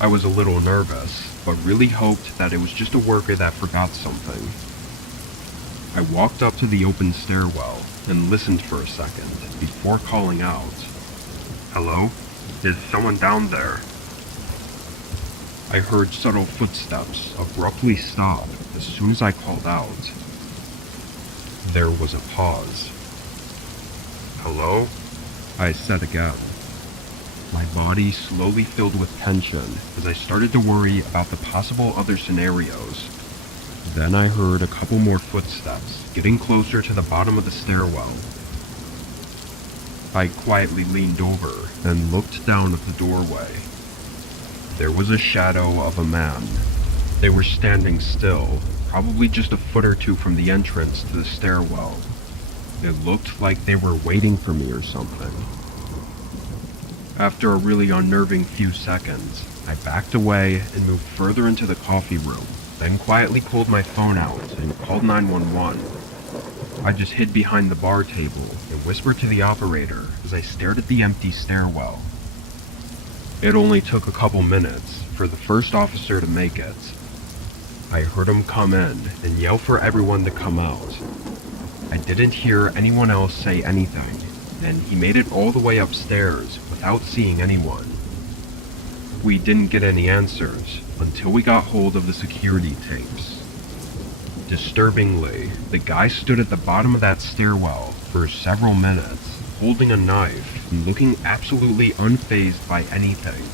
I was a little nervous, but really hoped that it was just a worker that forgot something. I walked up to the open stairwell and listened for a second before calling out. Hello? Is someone down there? I heard subtle footsteps abruptly stop as soon as I called out. There was a pause. Hello? I said again. My body slowly filled with tension as I started to worry about the possible other scenarios. Then I heard a couple more footsteps getting closer to the bottom of the stairwell. I quietly leaned over and looked down at the doorway. There was a shadow of a man. They were standing still, probably just a foot or two from the entrance to the stairwell. It looked like they were waiting for me or something. After a really unnerving few seconds, I backed away and moved further into the coffee room, then quietly pulled my phone out and called 911. I just hid behind the bar table and whispered to the operator as I stared at the empty stairwell. It only took a couple minutes for the first officer to make it. I heard him come in and yell for everyone to come out. I didn't hear anyone else say anything, and he made it all the way upstairs without seeing anyone. We didn't get any answers until we got hold of the security tapes. Disturbingly, the guy stood at the bottom of that stairwell for several minutes, holding a knife and looking absolutely unfazed by anything.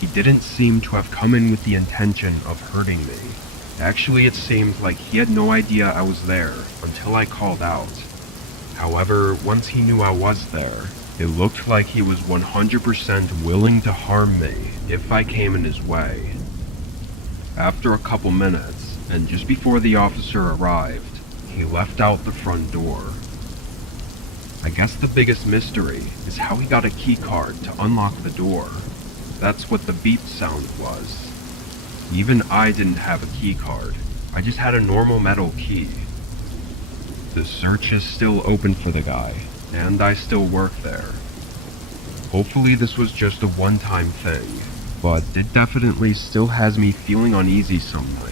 He didn't seem to have come in with the intention of hurting me. Actually, it seemed like he had no idea I was there until I called out. However, once he knew I was there, it looked like he was 100% willing to harm me if I came in his way. After a couple minutes, and just before the officer arrived, he left out the front door. I guess the biggest mystery is how he got a key card to unlock the door. That's what the beep sound was. Even I didn't have a key card. I just had a normal metal key. The search is still open for the guy, and I still work there. Hopefully this was just a one-time thing, but it definitely still has me feeling uneasy some nights.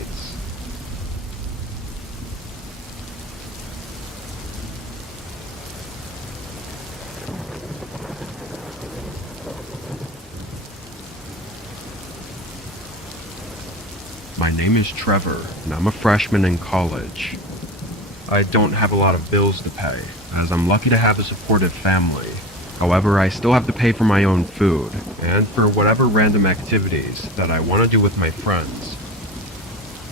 My name is Trevor, and I'm a freshman in college. I don't have a lot of bills to pay, as I'm lucky to have a supportive family. However, I still have to pay for my own food, and for whatever random activities that I want to do with my friends.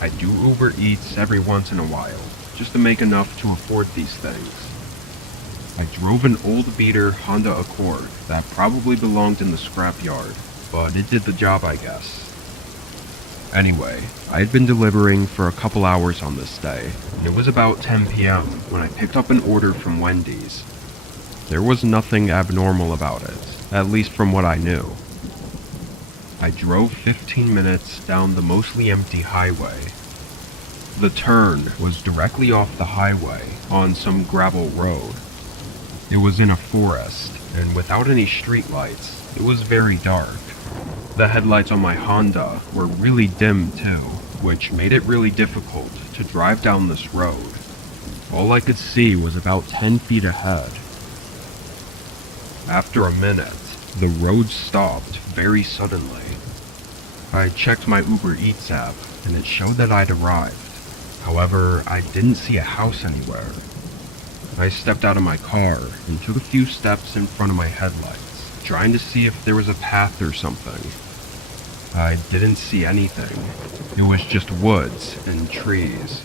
I do Uber Eats every once in a while, just to make enough to afford these things. I drove an old beater Honda Accord that probably belonged in the scrapyard, but it did the job, I guess. Anyway, I had been delivering for a couple hours on this day, and it was about 10 p.m. when I picked up an order from Wendy's. There was nothing abnormal about it, at least from what I knew. I drove 15 minutes down the mostly empty highway. The turn was directly off the highway on some gravel road. It was in a forest, and without any streetlights, it was very dark. The headlights on my Honda were really dim too, which made it really difficult to drive down this road. All I could see was about 10 feet ahead. After a minute, the road stopped very suddenly. I checked my Uber Eats app, and it showed that I'd arrived. However, I didn't see a house anywhere. I stepped out of my car and took a few steps in front of my headlights, trying to see if there was a path or something. I didn't see anything. It was just woods and trees.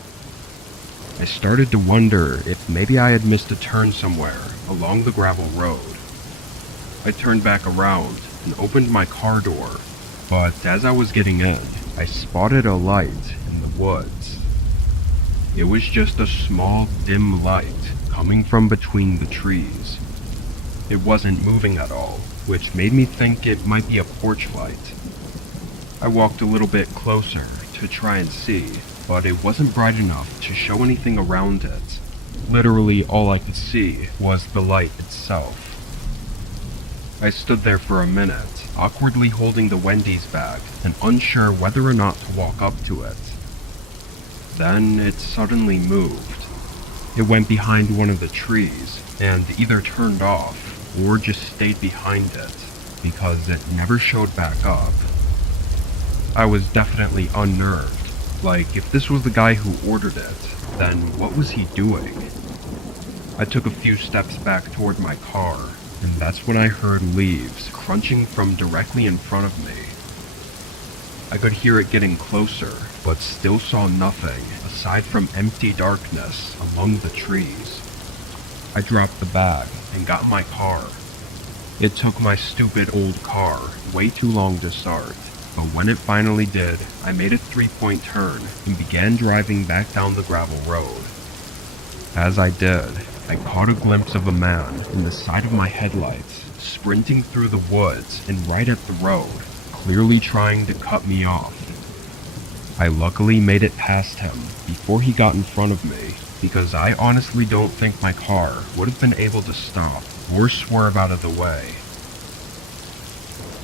I started to wonder if maybe I had missed a turn somewhere along the gravel road. I turned back around and opened my car door, but as I was getting in, I spotted a light in the woods. It was just a small, dim light coming from between the trees. It wasn't moving at all, which made me think it might be a porch light. I walked a little bit closer to try and see, but it wasn't bright enough to show anything around it. Literally all I could see was the light itself. I stood there for a minute, awkwardly holding the Wendy's bag and unsure whether or not to walk up to it. Then it suddenly moved. It went behind one of the trees and either turned off or just stayed behind it, because it never showed back up. I was definitely unnerved. Like, if this was the guy who ordered it, then what was he doing? I took a few steps back toward my car, and that's when I heard leaves crunching from directly in front of me. I could hear it getting closer, but still saw nothing aside from empty darkness among the trees. I dropped the bag and got in my car. It took my stupid old car way too long to start, but when it finally did, I made a 3-point turn and began driving back down the gravel road. As I did, I caught a glimpse of a man in the side of my headlights, sprinting through the woods and right at the road, clearly trying to cut me off. I luckily made it past him before he got in front of me, because I honestly don't think my car would have been able to stop or swerve out of the way.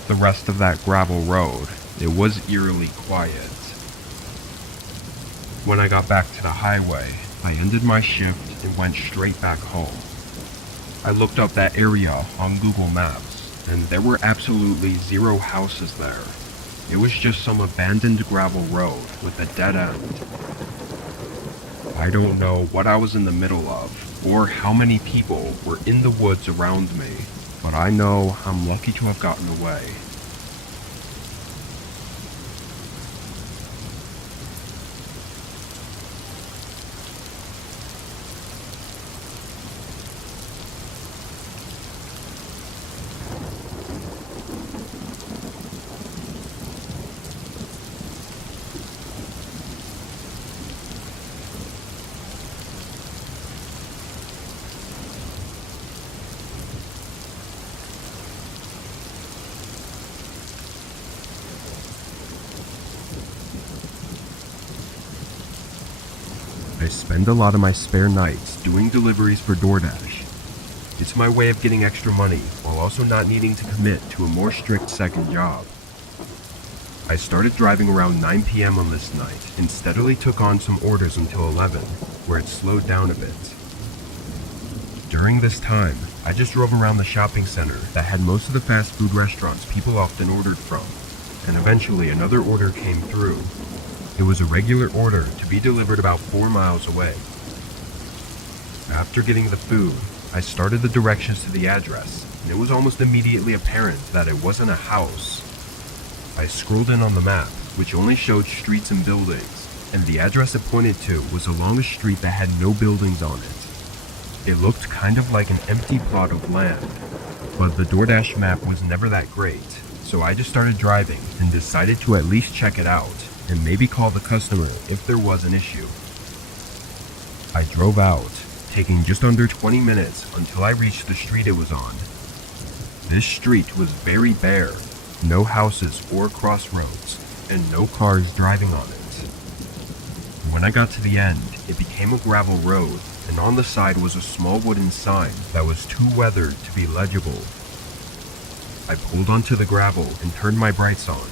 The rest of that gravel road, it was eerily quiet. When I got back to the highway, I ended my shift and went straight back home. I looked up that area on Google Maps, and there were absolutely 0 houses there. It was just some abandoned gravel road with a dead end. I don't know what I was in the middle of, or how many people were in the woods around me, but I know I'm lucky to have gotten away. I spend a lot of my spare nights doing deliveries for DoorDash. It's my way of getting extra money while also not needing to commit to a more strict second job. I started driving around 9 p.m. on this night and steadily took on some orders until 11, where it slowed down a bit. During this time, I just drove around the shopping center that had most of the fast food restaurants people often ordered from, and eventually another order came through. It was a regular order to be delivered about 4 miles away. After getting the food, I started the directions to the address, and it was almost immediately apparent that it wasn't a house. I scrolled in on the map, which only showed streets and buildings, and the address it pointed to was along a street that had no buildings on it. It looked kind of like an empty plot of land, but the DoorDash map was never that great, so I just started driving and decided to at least check it out. and maybe call the customer if there was an issue. I drove out, taking just under 20 minutes until I reached the street it was on. This street was very bare, no houses or crossroads, and no cars driving on it. When I got to the end, it became a gravel road, and on the side was a small wooden sign that was too weathered to be legible. I pulled onto the gravel and turned my brights on,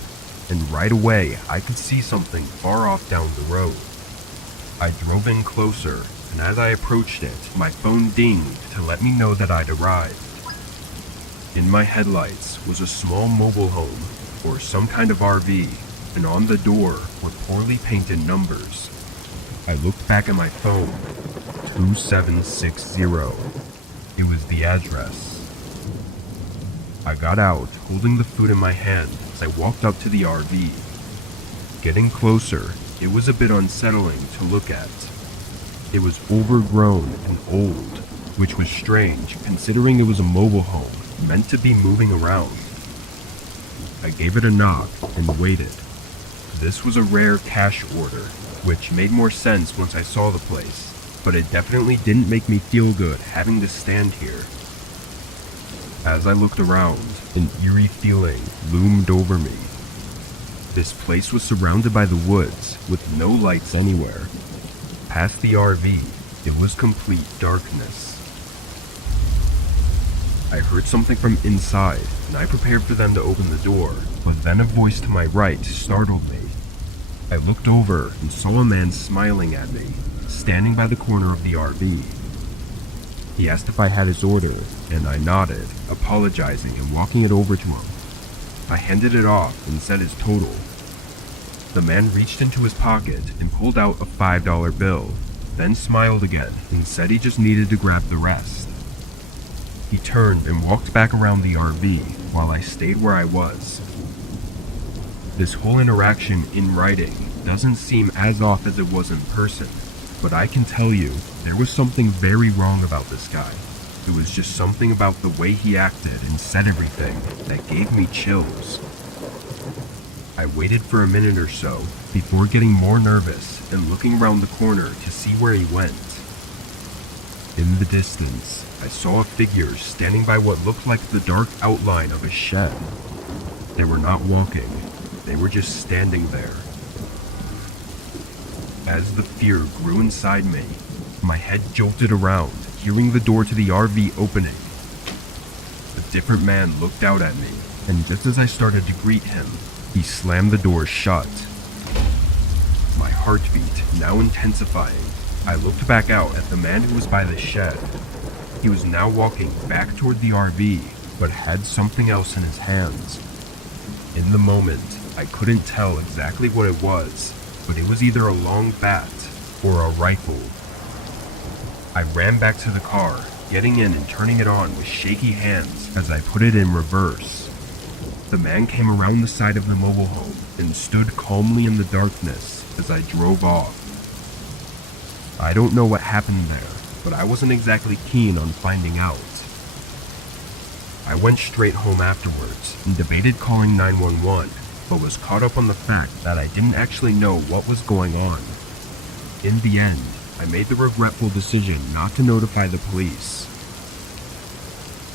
and right away I could see something far off down the road. I drove in closer, and as I approached it, my phone dinged to let me know that I'd arrived. In my headlights was a small mobile home, or some kind of RV, and on the door were poorly painted numbers. I looked back at my phone. 2760. It was the address. I got out, holding the food in my hand as I walked up to the RV. Getting closer, it was a bit unsettling to look at. It was overgrown and old, which was strange considering it was a mobile home meant to be moving around. I gave it a knock and waited. This was a rare cash order, which made more sense once I saw the place, but it definitely didn't make me feel good having to stand here. As I looked around, an eerie feeling loomed over me. This place was surrounded by the woods, with no lights anywhere. Past the RV, it was complete darkness. I heard something from inside, and I prepared for them to open the door, but then a voice to my right startled me. I looked over and saw a man smiling at me, standing by the corner of the RV. He asked if I had his order, and I nodded, apologizing and walking it over to him. I handed it off and said his total. The man reached into his pocket and pulled out a $5 bill, then smiled again and said he just needed to grab the rest. He turned and walked back around the RV while I stayed where I was. This whole interaction in writing doesn't seem as off as it was in person, but I can tell you there was something very wrong about this guy. It was just something about the way he acted and said everything that gave me chills. I waited for a minute or so before getting more nervous and looking around the corner to see where he went. In the distance, I saw a figure standing by what looked like the dark outline of a shed. They were not walking, they were just standing there. As the fear grew inside me, my head jolted around, hearing the door to the RV opening. A different man looked out at me, and just as I started to greet him, he slammed the door shut. My heartbeat now intensifying, I looked back out at the man who was by the shed. He was now walking back toward the RV, but had something else in his hands. In the moment, I couldn't tell exactly what it was, but it was either a long bat or a rifle. I ran back to the car, getting in and turning it on with shaky hands as I put it in reverse. The man came around the side of the mobile home and stood calmly in the darkness as I drove off. I don't know what happened there, but I wasn't exactly keen on finding out. I went straight home afterwards and debated calling 911, but was caught up on the fact that I didn't actually know what was going on. In the end, I made the regretful decision not to notify the police.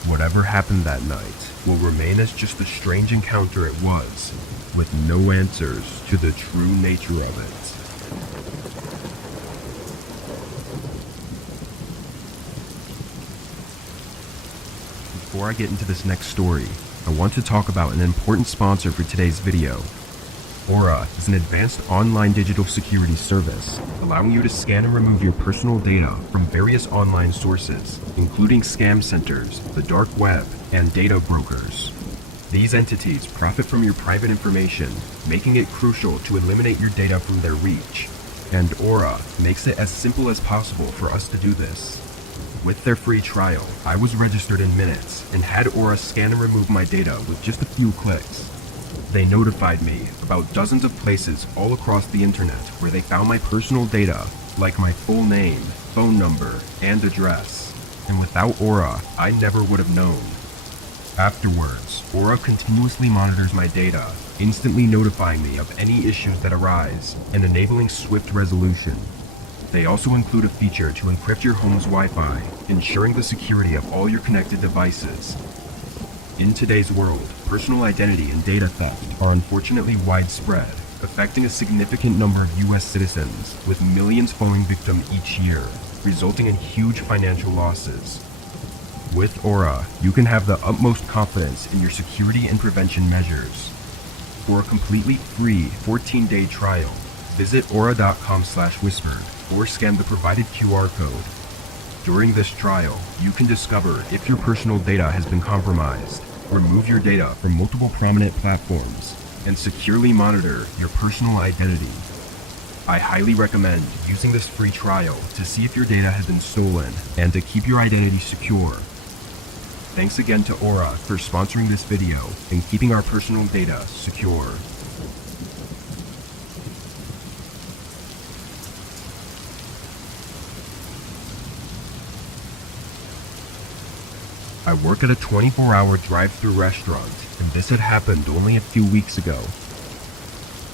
Whatever happened that night will remain as just a strange encounter it was, with no answers to the true nature of it. Before I get into this next story, I want to talk about an important sponsor for today's video. Aura is an advanced online digital security service, allowing you to scan and remove your personal data from various online sources, including scam centers, the dark web, and data brokers. These entities profit from your private information, making it crucial to eliminate your data from their reach. And Aura makes it as simple as possible for us to do this. With their free trial, I was registered in minutes and had Aura scan and remove my data with just a few clicks. They notified me about dozens of places all across the internet where they found my personal data, like my full name, phone number, and address. And without Aura, I never would have known. Afterwards, Aura continuously monitors my data, instantly notifying me of any issues that arise and enabling swift resolution. They also include a feature to encrypt your home's Wi-Fi, ensuring the security of all your connected devices. In today's world, personal identity and data theft are unfortunately widespread, affecting a significant number of US citizens, with millions falling victim each year, resulting in huge financial losses. With Aura, you can have the utmost confidence in your security and prevention measures. For a completely free 14-day trial, visit aura.com/whispered or scan the provided QR code. During this trial, you can discover if your personal data has been compromised, remove your data from multiple prominent platforms, and securely monitor your personal identity. I highly recommend using this free trial to see if your data has been stolen and to keep your identity secure. Thanks again to Aura for sponsoring this video and keeping our personal data secure. I work at a 24-hour drive-thru restaurant, and this had happened only a few weeks ago.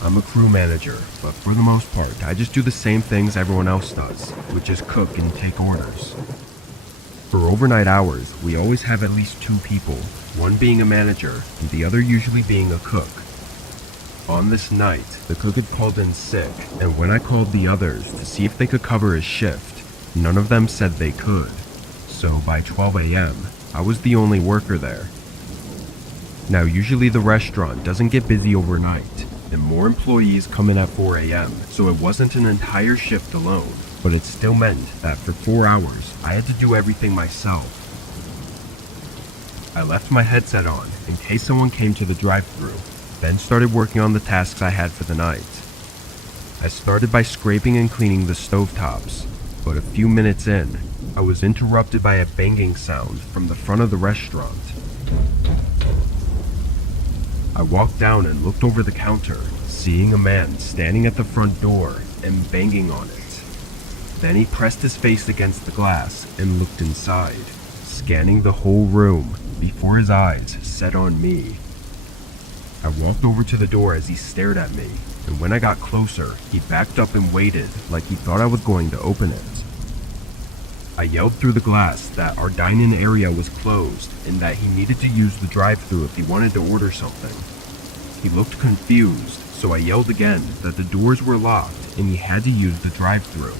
I'm a crew manager, but for the most part, I just do the same things everyone else does, which is cook and take orders. For overnight hours, we always have at least 2 people, one being a manager and the other usually being a cook. On this night, the cook had called in sick, and when I called the others to see if they could cover his shift, none of them said they could. So by 12 a.m., I was the only worker there. Now usually the restaurant doesn't get busy overnight, and more employees come in at 4 a.m., so it wasn't an entire shift alone, but it still meant that for 4 hours, I had to do everything myself. I left my headset on in case someone came to the drive-thru, then started working on the tasks I had for the night. I started by scraping and cleaning the stovetops, but a few minutes in, I was interrupted by a banging sound from the front of the restaurant. I walked down and looked over the counter, seeing a man standing at the front door and banging on it. Then he pressed his face against the glass and looked inside, scanning the whole room before his eyes set on me. I walked over to the door as he stared at me, and when I got closer, he backed up and waited like he thought I was going to open it. I yelled through the glass that our dine-in area was closed and that he needed to use the drive-thru if he wanted to order something. He looked confused, so I yelled again that the doors were locked and he had to use the drive-thru.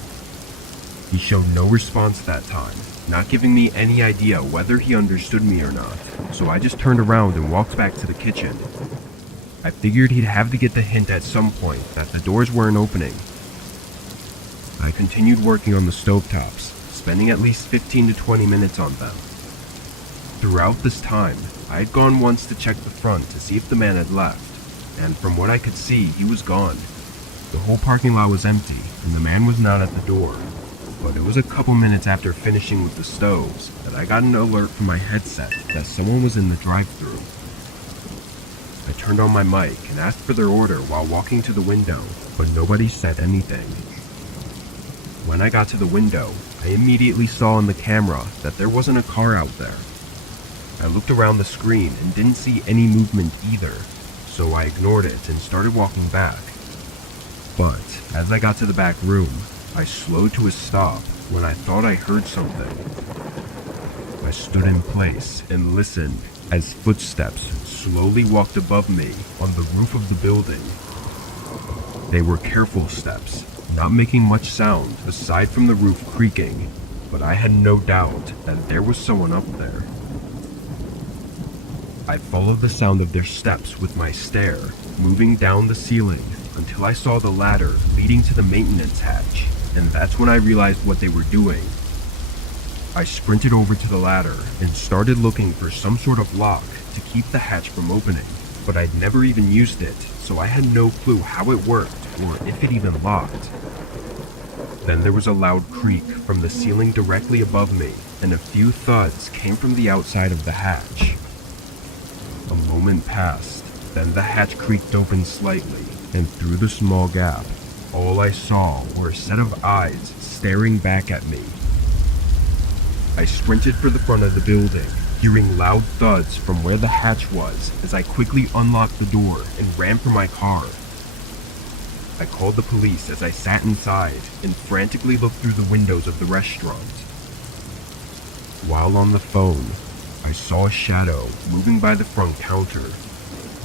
He showed no response that time, not giving me any idea whether he understood me or not, so I just turned around and walked back to the kitchen. I figured he'd have to get the hint at some point that the doors weren't opening. I continued working on the stovetops, spending at least 15 to 20 minutes on them. Throughout this time, I had gone once to check the front to see if the man had left, and from what I could see, he was gone. The whole parking lot was empty, and the man was not at the door. But it was a couple minutes after finishing with the stoves that I got an alert from my headset that someone was in the drive-thru. I turned on my mic and asked for their order while walking to the window, but nobody said anything. When I got to the window, I immediately saw on the camera that there wasn't a car out there. I looked around the screen and didn't see any movement either, so I ignored it and started walking back. But as I got to the back room, I slowed to a stop when I thought I heard something. I stood in place and listened as footsteps slowly walked above me on the roof of the building. They were careful steps, not making much sound aside from the roof creaking, but I had no doubt that there was someone up there. I followed the sound of their steps with my stare, moving down the ceiling until I saw the ladder leading to the maintenance hatch, and that's when I realized what they were doing. I sprinted over to the ladder and started looking for some sort of lock to keep the hatch from opening, but I'd never even used it, so I had no clue how it worked or if it even locked. Then there was a loud creak from the ceiling directly above me, and a few thuds came from the outside of the hatch. A moment passed, then the hatch creaked open slightly, and through the small gap, all I saw were a set of eyes staring back at me. I sprinted for the front of the building, hearing loud thuds from where the hatch was as I quickly unlocked the door and ran for my car. I called the police as I sat inside and frantically looked through the windows of the restaurant. While on the phone, I saw a shadow moving by the front counter.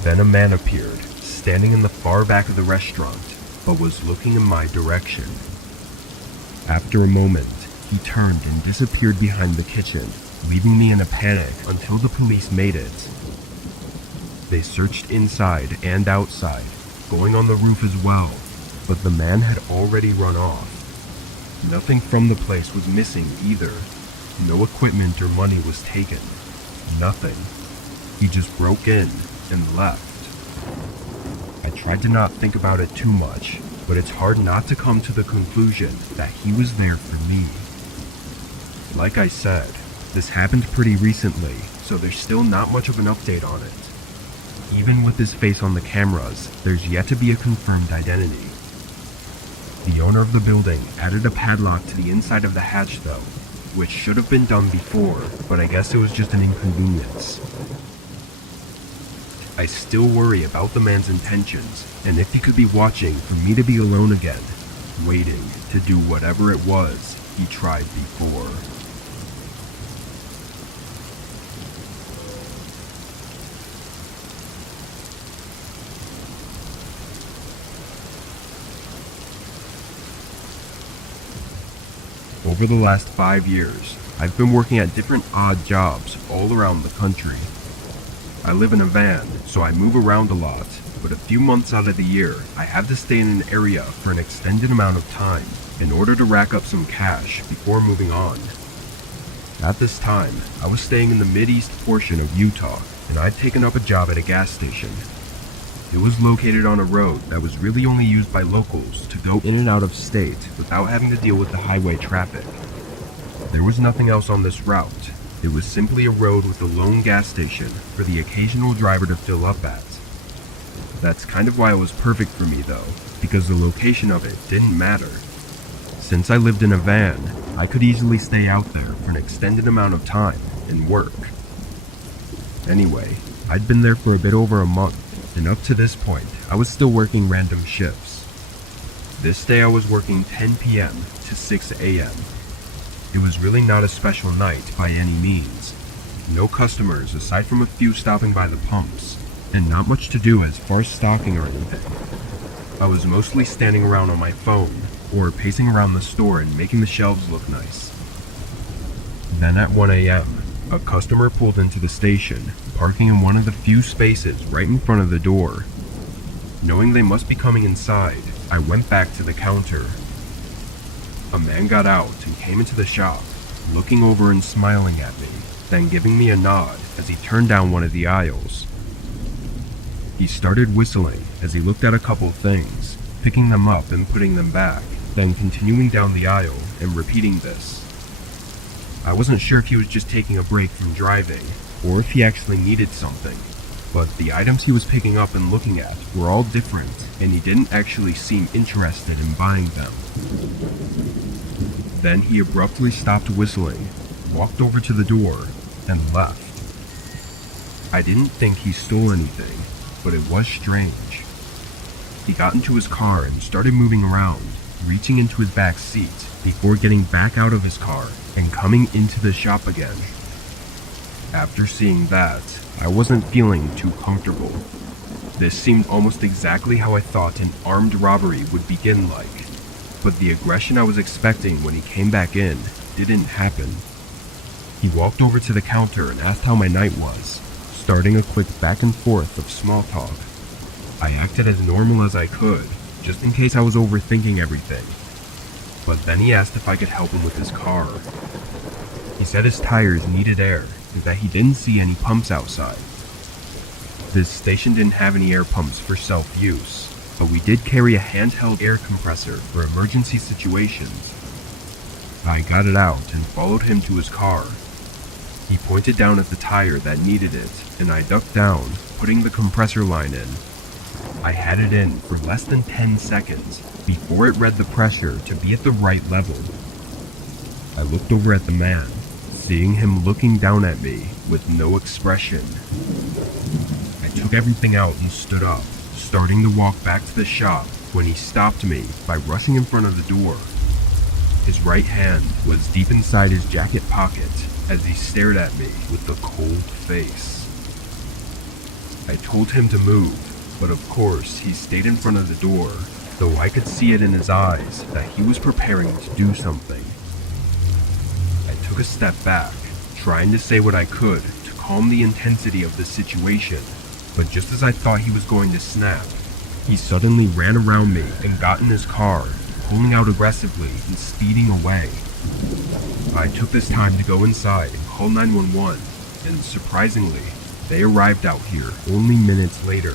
Then a man appeared, standing in the far back of the restaurant, but was looking in my direction. After a moment, he turned and disappeared behind the kitchen, leaving me in a panic until the police made it. They searched inside and outside, going on the roof as well, but the man had already run off. Nothing from the place was missing either. No equipment or money was taken. Nothing. He just broke in and left. I tried to not think about it too much, but it's hard not to come to the conclusion that he was there for me. Like I said, this happened pretty recently, so there's still not much of an update on it. Even with his face on the cameras, there's yet to be a confirmed identity. The owner of the building added a padlock to the inside of the hatch though, which should have been done before, but I guess it was just an inconvenience. I still worry about the man's intentions, and if he could be watching for me to be alone again, waiting to do whatever it was he tried before. Over the last 5 years, I've been working at different odd jobs all around the country. I live in a van, so I move around a lot, but a few months out of the year, I have to stay in an area for an extended amount of time in order to rack up some cash before moving on. At this time, I was staying in the mid-east portion of Utah, and I'd taken up a job at a gas station. It was located on a road that was really only used by locals to go in and out of state without having to deal with the highway traffic. There was nothing else on this route. It was simply a road with a lone gas station for the occasional driver to fill up at. That's kind of why it was perfect for me though, because the location of it didn't matter. Since I lived in a van, I could easily stay out there for an extended amount of time and work. Anyway, I'd been there for a bit over a month, and up to this point, I was still working random shifts. This day I was working 10 p.m. to 6 a.m. It was really not a special night by any means. No customers aside from a few stopping by the pumps, and not much to do as far as stocking or anything. I was mostly standing around on my phone, or pacing around the store and making the shelves look nice. Then at 1 a.m., a customer pulled into the station, parking in one of the few spaces right in front of the door. Knowing they must be coming inside, I went back to the counter. A man got out and came into the shop, looking over and smiling at me, then giving me a nod as he turned down one of the aisles. He started whistling as he looked at a couple things, picking them up and putting them back, then continuing down the aisle and repeating this. I wasn't sure if he was just taking a break from driving, or if he actually needed something, but the items he was picking up and looking at were all different, and he didn't actually seem interested in buying them. Then he abruptly stopped whistling, walked over to the door, and left. I didn't think he stole anything, but it was strange. He got into his car and started moving around, reaching into his back seat before getting back out of his car and coming into the shop again. After seeing that, I wasn't feeling too comfortable. This seemed almost exactly how I thought an armed robbery would begin like, but the aggression I was expecting when he came back in didn't happen. He walked over to the counter and asked how my night was, starting a quick back and forth of small talk. I acted as normal as I could, just in case I was overthinking everything. But then he asked if I could help him with his car. He said his tires needed air and that he didn't see any pumps outside. This station didn't have any air pumps for self-use, but we did carry a handheld air compressor for emergency situations. I got it out and followed him to his car. He pointed down at the tire that needed it, and I ducked down, putting the compressor line in. I had it in for less than 10 seconds before it read the pressure to be at the right level. I looked over at the man, seeing him looking down at me with no expression. I took everything out and stood up, starting to walk back to the shop when he stopped me by rushing in front of the door. His right hand was deep inside his jacket pocket as he stared at me with a cold face. I told him to move, but of course he stayed in front of the door, though I could see it in his eyes that he was preparing to do something. I took a step back, trying to say what I could to calm the intensity of the situation, but just as I thought he was going to snap, he suddenly ran around me and got in his car, pulling out aggressively and speeding away. I took this time to go inside and call 911, and surprisingly, they arrived out here only minutes later.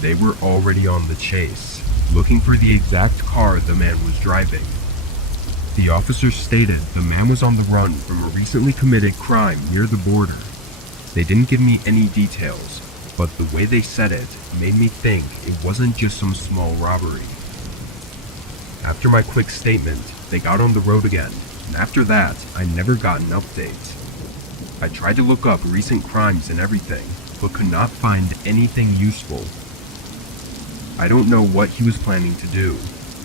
They were already on the chase, looking for the exact car the man was driving. The officers stated the man was on the run from a recently committed crime near the border. They didn't give me any details, but the way they said it made me think it wasn't just some small robbery. After my quick statement, they got on the road again, and after that, I never got an update. I tried to look up recent crimes and everything, but could not find anything useful. I don't know what he was planning to do,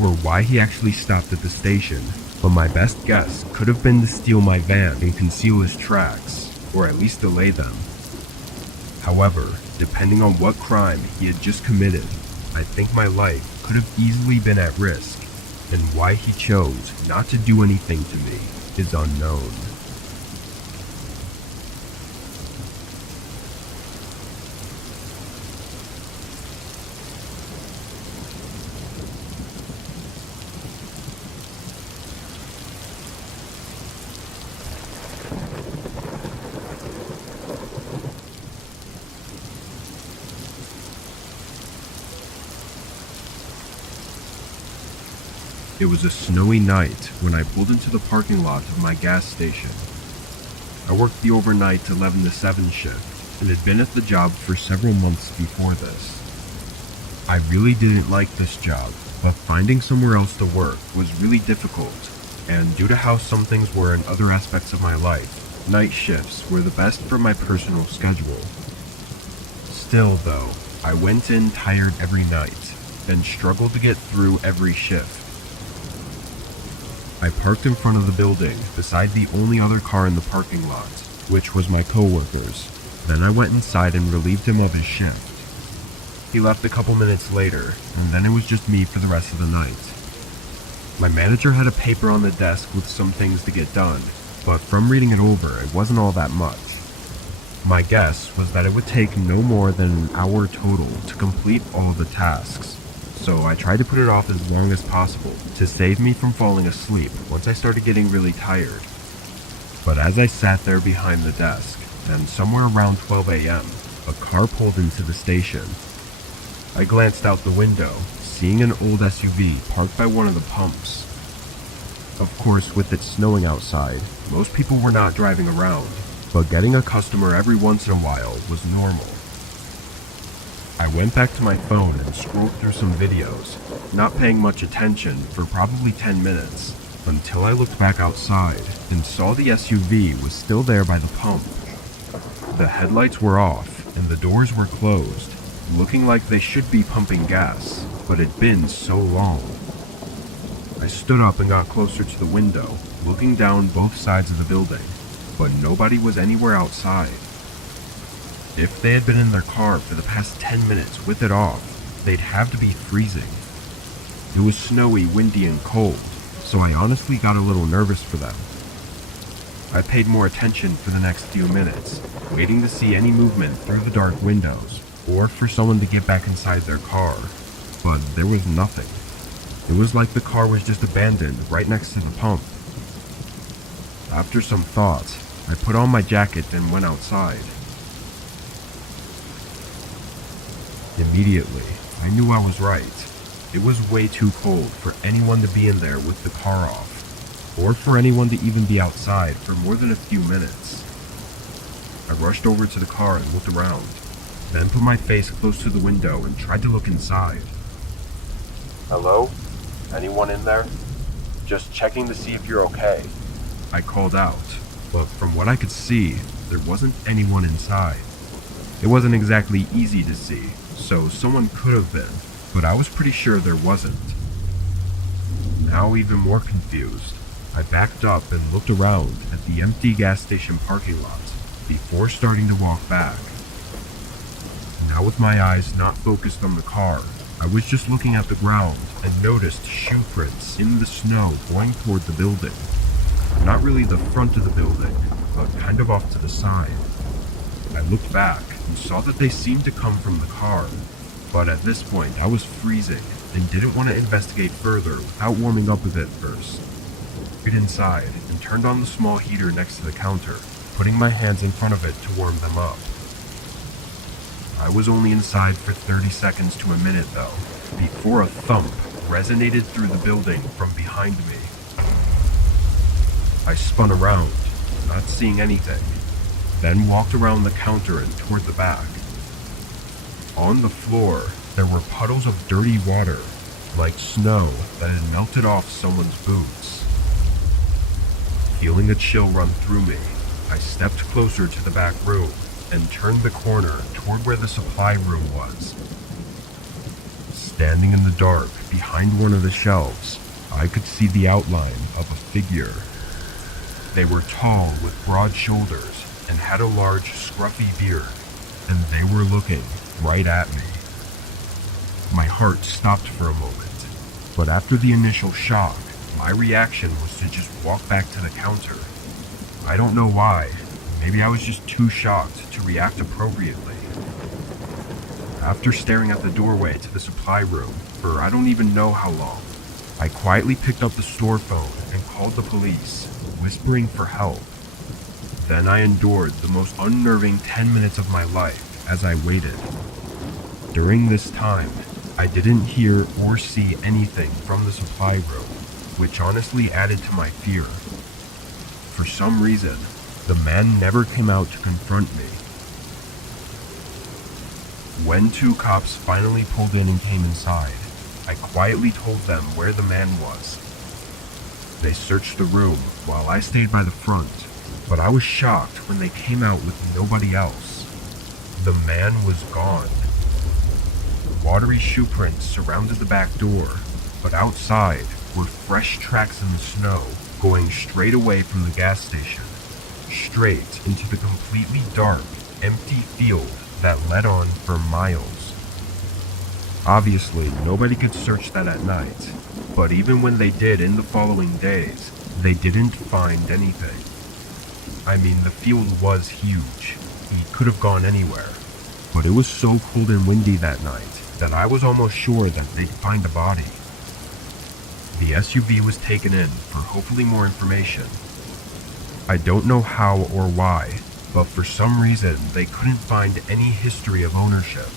or why he actually stopped at the station, but my best guess could have been to steal my van and conceal his tracks, or at least delay them. However, depending on what crime he had just committed, I think my life could have easily been at risk, and why he chose not to do anything to me is unknown. It was a snowy night when I pulled into the parking lot of my gas station. I worked the overnight 11 to 7 shift and had been at the job for several months before this. I really didn't like this job, but finding somewhere else to work was really difficult, and due to how some things were in other aspects of my life, night shifts were the best for my personal schedule. Still though, I went in tired every night and struggled to get through every shift. I parked in front of the building beside the only other car in the parking lot, which was my coworker's. Then I went inside and relieved him of his shift. He left a couple minutes later, and then it was just me for the rest of the night. My manager had a paper on the desk with some things to get done, but from reading it over, it wasn't all that much. My guess was that it would take no more than an hour total to complete all of the tasks, so I tried to put it off as long as possible to save me from falling asleep once I started getting really tired. But as I sat there behind the desk, then somewhere around 12 a.m., a car pulled into the station. I glanced out the window, seeing an old SUV parked by one of the pumps. Of course, with it snowing outside, most people were not driving around, but getting a customer every once in a while was normal. I went back to my phone and scrolled through some videos, not paying much attention for probably 10 minutes, until I looked back outside and saw the SUV was still there by the pump. The headlights were off and the doors were closed, looking like they should be pumping gas, but it'd been so long. I stood up and got closer to the window, looking down both sides of the building, but nobody was anywhere outside. If they had been in their car for the past 10 minutes with it off, they'd have to be freezing. It was snowy, windy, and cold, so I honestly got a little nervous for them. I paid more attention for the next few minutes, waiting to see any movement through the dark windows, or for someone to get back inside their car, but there was nothing. It was like the car was just abandoned right next to the pump. After some thought, I put on my jacket and went outside. Immediately, I knew I was right. It was way too cold for anyone to be in there with the car off, or for anyone to even be outside for more than a few minutes. I rushed over to the car and looked around, then put my face close to the window and tried to look inside. "Hello? Anyone in there? Just checking to see if you're okay," I called out. but from what I could see, there wasn't anyone inside. It wasn't exactly easy to see, so someone could have been, but I was pretty sure there wasn't. Now even more confused, I backed up and looked around at the empty gas station parking lot before starting to walk back. Now with my eyes not focused on the car, I was just looking at the ground and noticed shoe prints in the snow going toward the building. Not really the front of the building, but kind of off to the side. I looked back and saw that they seemed to come from the car, but at this point I was freezing and didn't want to investigate further without warming up a bit first. I went inside and turned on the small heater next to the counter, putting my hands in front of it to warm them up. I was only inside for 30 seconds to a minute though, before a thump resonated through the building from behind me. I spun around, not seeing anything, then walked around the counter and toward the back. On the floor, there were puddles of dirty water, like snow that had melted off someone's boots. Feeling a chill run through me, I stepped closer to the back room and turned the corner toward where the supply room was. Standing in the dark behind one of the shelves, I could see the outline of a figure. They were tall with broad shoulders and had a large scruffy beard, and they were looking right at me. My heart stopped for a moment, but after the initial shock, my reaction was to just walk back to the counter. I don't know why, maybe I was just too shocked to react appropriately. After staring at the doorway to the supply room for I don't even know how long, I quietly picked up the store phone and called the police, whispering for help. Then I endured the most unnerving 10 minutes of my life as I waited. During this time, I didn't hear or see anything from the supply room, which honestly added to my fear. For some reason, the man never came out to confront me. When two cops finally pulled in and came inside, I quietly told them where the man was. They searched the room while I stayed by the front, but I was shocked when they came out with nobody else. The man was gone. Watery shoe prints surrounded the back door, but outside were fresh tracks in the snow going straight away from the gas station, straight into the completely dark, empty field that led on for miles. Obviously, nobody could search that at night, but even when they did in the following days, they didn't find anything. I mean, the field was huge. He could have gone anywhere, but it was so cold and windy that night that I was almost sure that they'd find a body. The SUV was taken in for hopefully more information. I don't know how or why, but for some reason they couldn't find any history of ownership.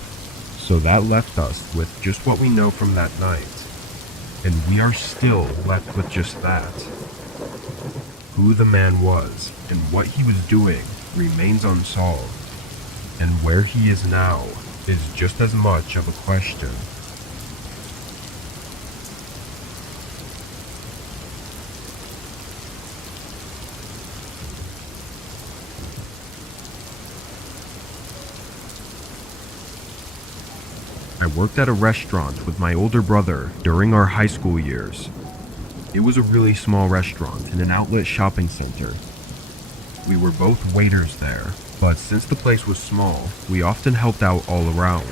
So that left us with just what we know from that night. And we are still left with just that. Who the man was and what he was doing remains unsolved. And where he is now is just as much of a question. I worked at a restaurant with my older brother during our high school years. It was a really small restaurant in an outlet shopping center. We were both waiters there, but since the place was small, we often helped out all around,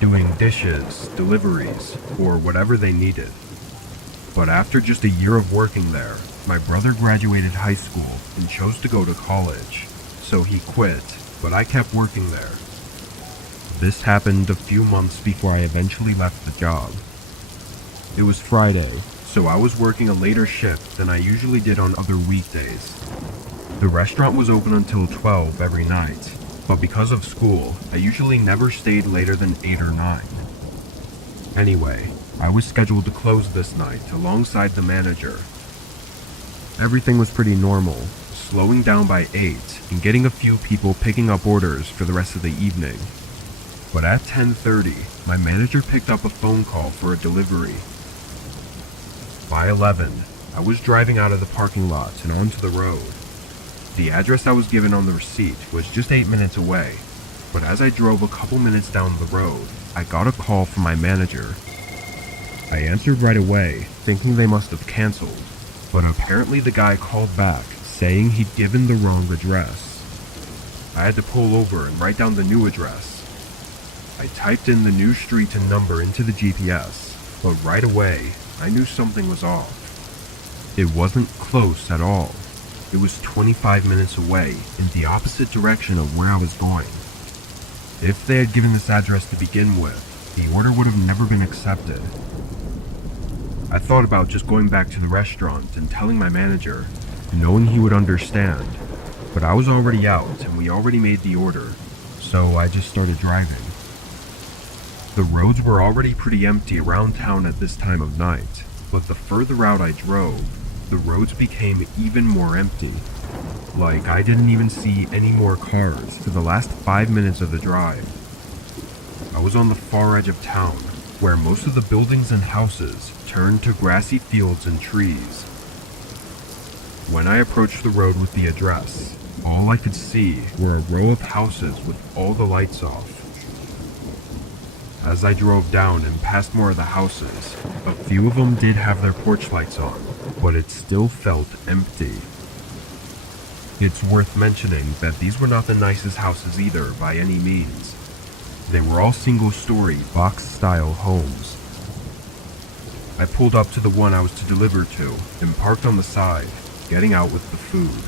doing dishes, deliveries, or whatever they needed. But after just a year of working there, my brother graduated high school and chose to go to college, so he quit, but I kept working there. This happened a few months before I eventually left the job. It was Friday, so I was working a later shift than I usually did on other weekdays. The restaurant was open until 12 every night, but because of school, I usually never stayed later than 8 or 9. Anyway, I was scheduled to close this night alongside the manager. Everything was pretty normal, slowing down by 8 and getting a few people picking up orders for the rest of the evening. But at 10:30, my manager picked up a phone call for a delivery. By 11, I was driving out of the parking lot and onto the road. The address I was given on the receipt was just 8 minutes away, but as I drove a couple minutes down the road, I got a call from my manager. I answered right away, thinking they must have canceled, but apparently the guy called back, saying he'd given the wrong address. I had to pull over and write down the new address. I typed in the new street and number into the GPS, but right away, I knew something was off. It wasn't close at all. It was 25 minutes away in the opposite direction of where I was going. If they had given this address to begin with, the order would have never been accepted. I thought about just going back to the restaurant and telling my manager, knowing he would understand, but I was already out and we already made the order, so I just started driving. The roads were already pretty empty around town at this time of night, but the further out I drove, the roads became even more empty. Like I didn't even see any more cars for the last 5 minutes of the drive. I was on the far edge of town, where most of the buildings and houses turned to grassy fields and trees. When I approached the road with the address, all I could see were a row of houses with all the lights off. As I drove down and past more of the houses, a few of them did have their porch lights on, but it still felt empty. It's worth mentioning that these were not the nicest houses either by any means. They were all single-story, box-style homes. I pulled up to the one I was to deliver to and parked on the side, getting out with the food.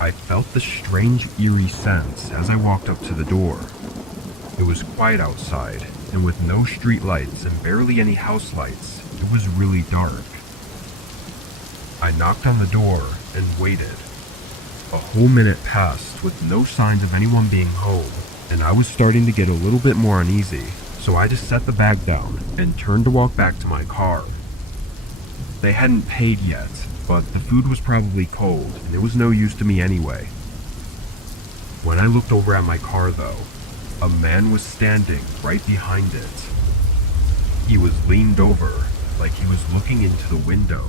I felt the strange, eerie sense as I walked up to the door. It was quiet outside, and with no street lights and barely any house lights, it was really dark. I knocked on the door and waited. A whole minute passed with no signs of anyone being home, and I was starting to get a little bit more uneasy, so I just set the bag down and turned to walk back to my car. They hadn't paid yet, but the food was probably cold, and it was no use to me anyway. When I looked over at my car though, a man was standing right behind it. He was leaned over, like he was looking into the window.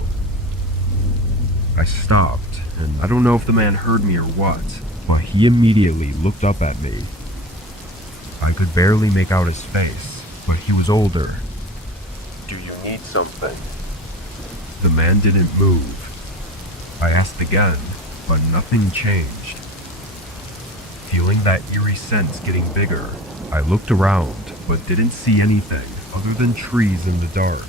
I stopped, and I don't know if the man heard me or what, but he immediately looked up at me. I could barely make out his face, but he was older. "Do you need something?" The man didn't move. I asked again, but nothing changed. Feeling that eerie sense getting bigger, I looked around, but didn't see anything other than trees in the dark.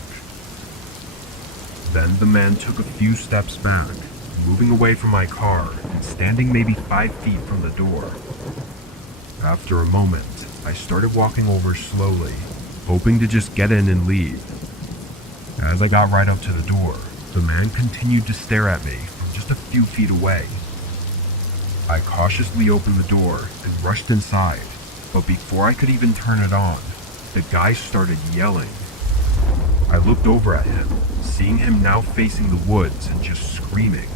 Then the man took a few steps back, moving away from my car and standing maybe 5 feet from the door. After a moment, I started walking over slowly, hoping to just get in and leave. As I got right up to the door, the man continued to stare at me from just a few feet away. I cautiously opened the door and rushed inside, but before I could even turn it on, the guy started yelling. I looked over at him, seeing him now facing the woods and just screaming.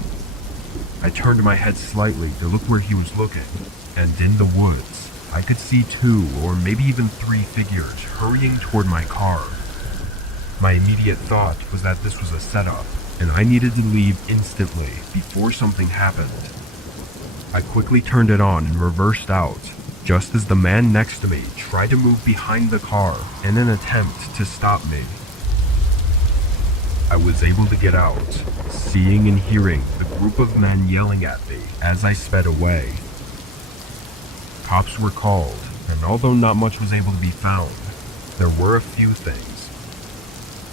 I turned my head slightly to look where he was looking, and in the woods, I could see 2 or maybe even 3 figures hurrying toward my car. My immediate thought was that this was a setup, and I needed to leave instantly before something happened. I quickly turned it on and reversed out, just as the man next to me tried to move behind the car in an attempt to stop me. I was able to get out, seeing and hearing the group of men yelling at me as I sped away. Cops were called, and although not much was able to be found, there were a few things.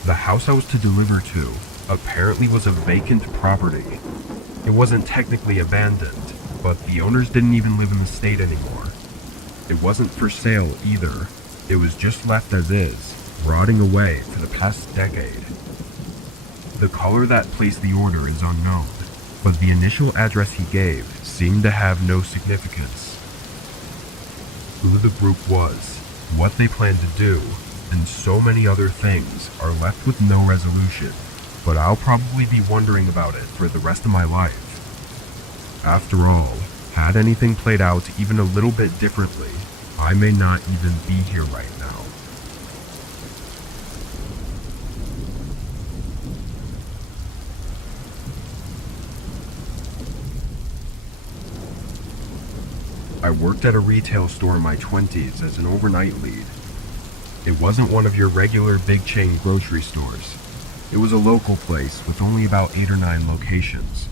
The house I was to deliver to apparently was a vacant property. It wasn't technically abandoned, but the owners didn't even live in the state anymore. It wasn't for sale either. It was just left as is, rotting away for the past decade. The caller that placed the order is unknown, but the initial address he gave seemed to have no significance. Who the group was, what they planned to do, and so many other things are left with no resolution, but I'll probably be wondering about it for the rest of my life. After all, had anything played out even a little bit differently, I may not even be here right now. I worked at a retail store in my 20s as an overnight lead. It wasn't one of your regular big chain grocery stores. It was a local place with only about 8 or 9 locations.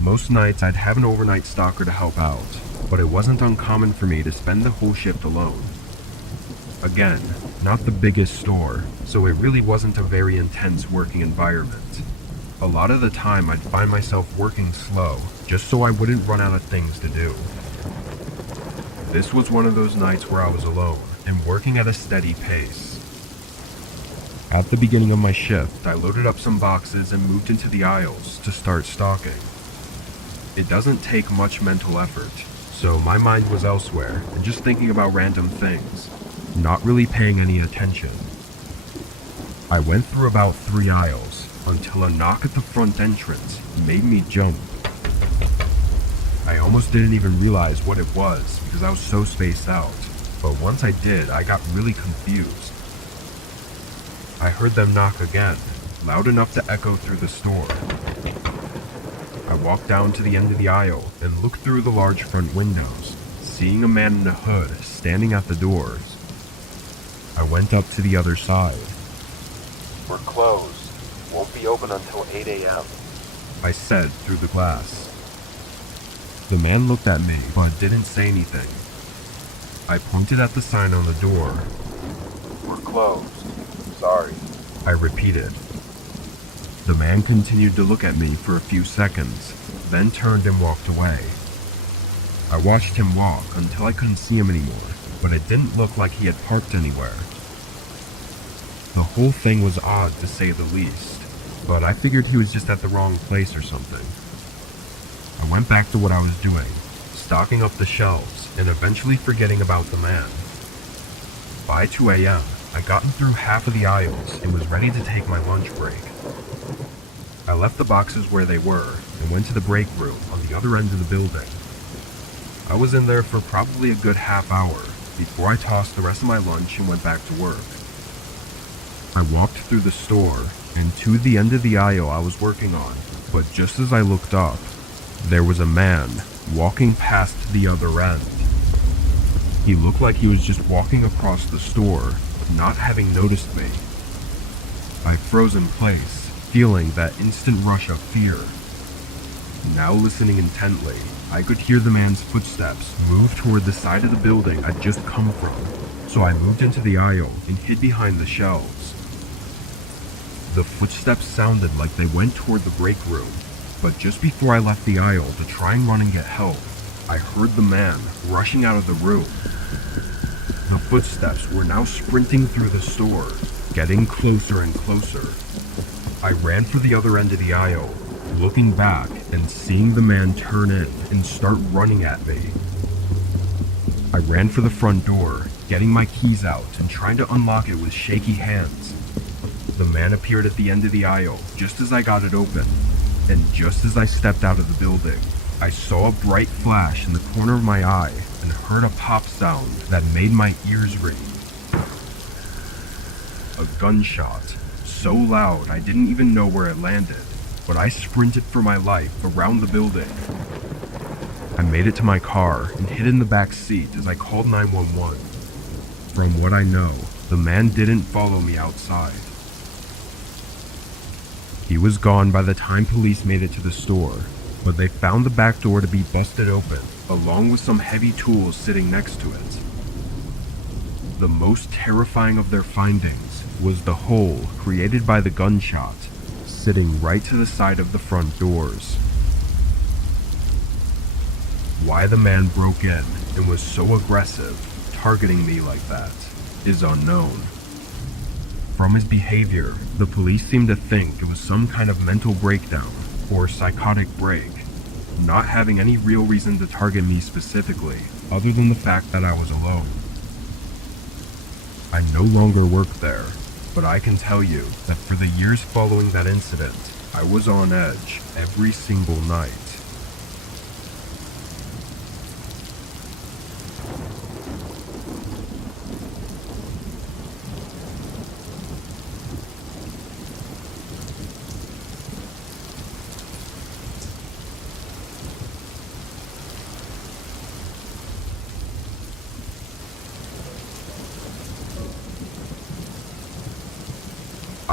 Most nights I'd have an overnight stalker to help out, but it wasn't uncommon for me to spend the whole shift alone. Again, not the biggest store, so it really wasn't a very intense working environment. A lot of the time I'd find myself working slow, just so I wouldn't run out of things to do. This was one of those nights where I was alone, and working at a steady pace. At the beginning of my shift, I loaded up some boxes and moved into the aisles to start stocking. It doesn't take much mental effort, so my mind was elsewhere and just thinking about random things, not really paying any attention. I went through about 3 aisles until a knock at the front entrance made me jump. I almost didn't even realize what it was because I was so spaced out, but once I did, I got really confused. I heard them knock again, loud enough to echo through the store. I walked down to the end of the aisle and looked through the large front windows, seeing a man in a hood standing at the doors. I went up to the other side. "We're closed. Won't be open until 8 a.m. I said through the glass. The man looked at me but didn't say anything. I pointed at the sign on the door. "We're closed. Sorry," I repeated. The man continued to look at me for a few seconds, then turned and walked away. I watched him walk until I couldn't see him anymore, but it didn't look like he had parked anywhere. The whole thing was odd to say the least, but I figured he was just at the wrong place or something. I went back to what I was doing, stocking up the shelves and eventually forgetting about the man. By 2 a.m., I'd gotten through half of the aisles and was ready to take my lunch break. I left the boxes where they were and went to the break room on the other end of the building. I was in there for probably a good half hour before I tossed the rest of my lunch and went back to work. I walked through the store and to the end of the aisle I was working on, but just as I looked up, there was a man walking past the other end. He looked like he was just walking across the store, not having noticed me. I froze in place, feeling that instant rush of fear. Now listening intently, I could hear the man's footsteps move toward the side of the building I'd just come from, so I moved into the aisle and hid behind the shelves. The footsteps sounded like they went toward the break room, but just before I left the aisle to try and run and get help, I heard the man rushing out of the room. The footsteps were now sprinting through the store, getting closer and closer. I ran for the other end of the aisle, looking back and seeing the man turn in and start running at me. I ran for the front door, getting my keys out and trying to unlock it with shaky hands. The man appeared at the end of the aisle just as I got it open, and just as I stepped out of the building, I saw a bright flash in the corner of my eye and heard a pop sound that made my ears ring. A gunshot, so loud I didn't even know where it landed, but I sprinted for my life around the building. I made it to my car and hid in the back seat as I called 911. From what I know, the man didn't follow me outside. He was gone by the time police made it to the store, but they found the back door to be busted open, along with some heavy tools sitting next to it. The most terrifying of their findings was the hole created by the gunshot, sitting right to the side of the front doors. Why the man broke in and was so aggressive, targeting me like that, is unknown. From his behavior, the police seemed to think it was some kind of mental breakdown or psychotic break, not having any real reason to target me specifically, other than the fact that I was alone. I no longer work there, but I can tell you that for the years following that incident, I was on edge every single night.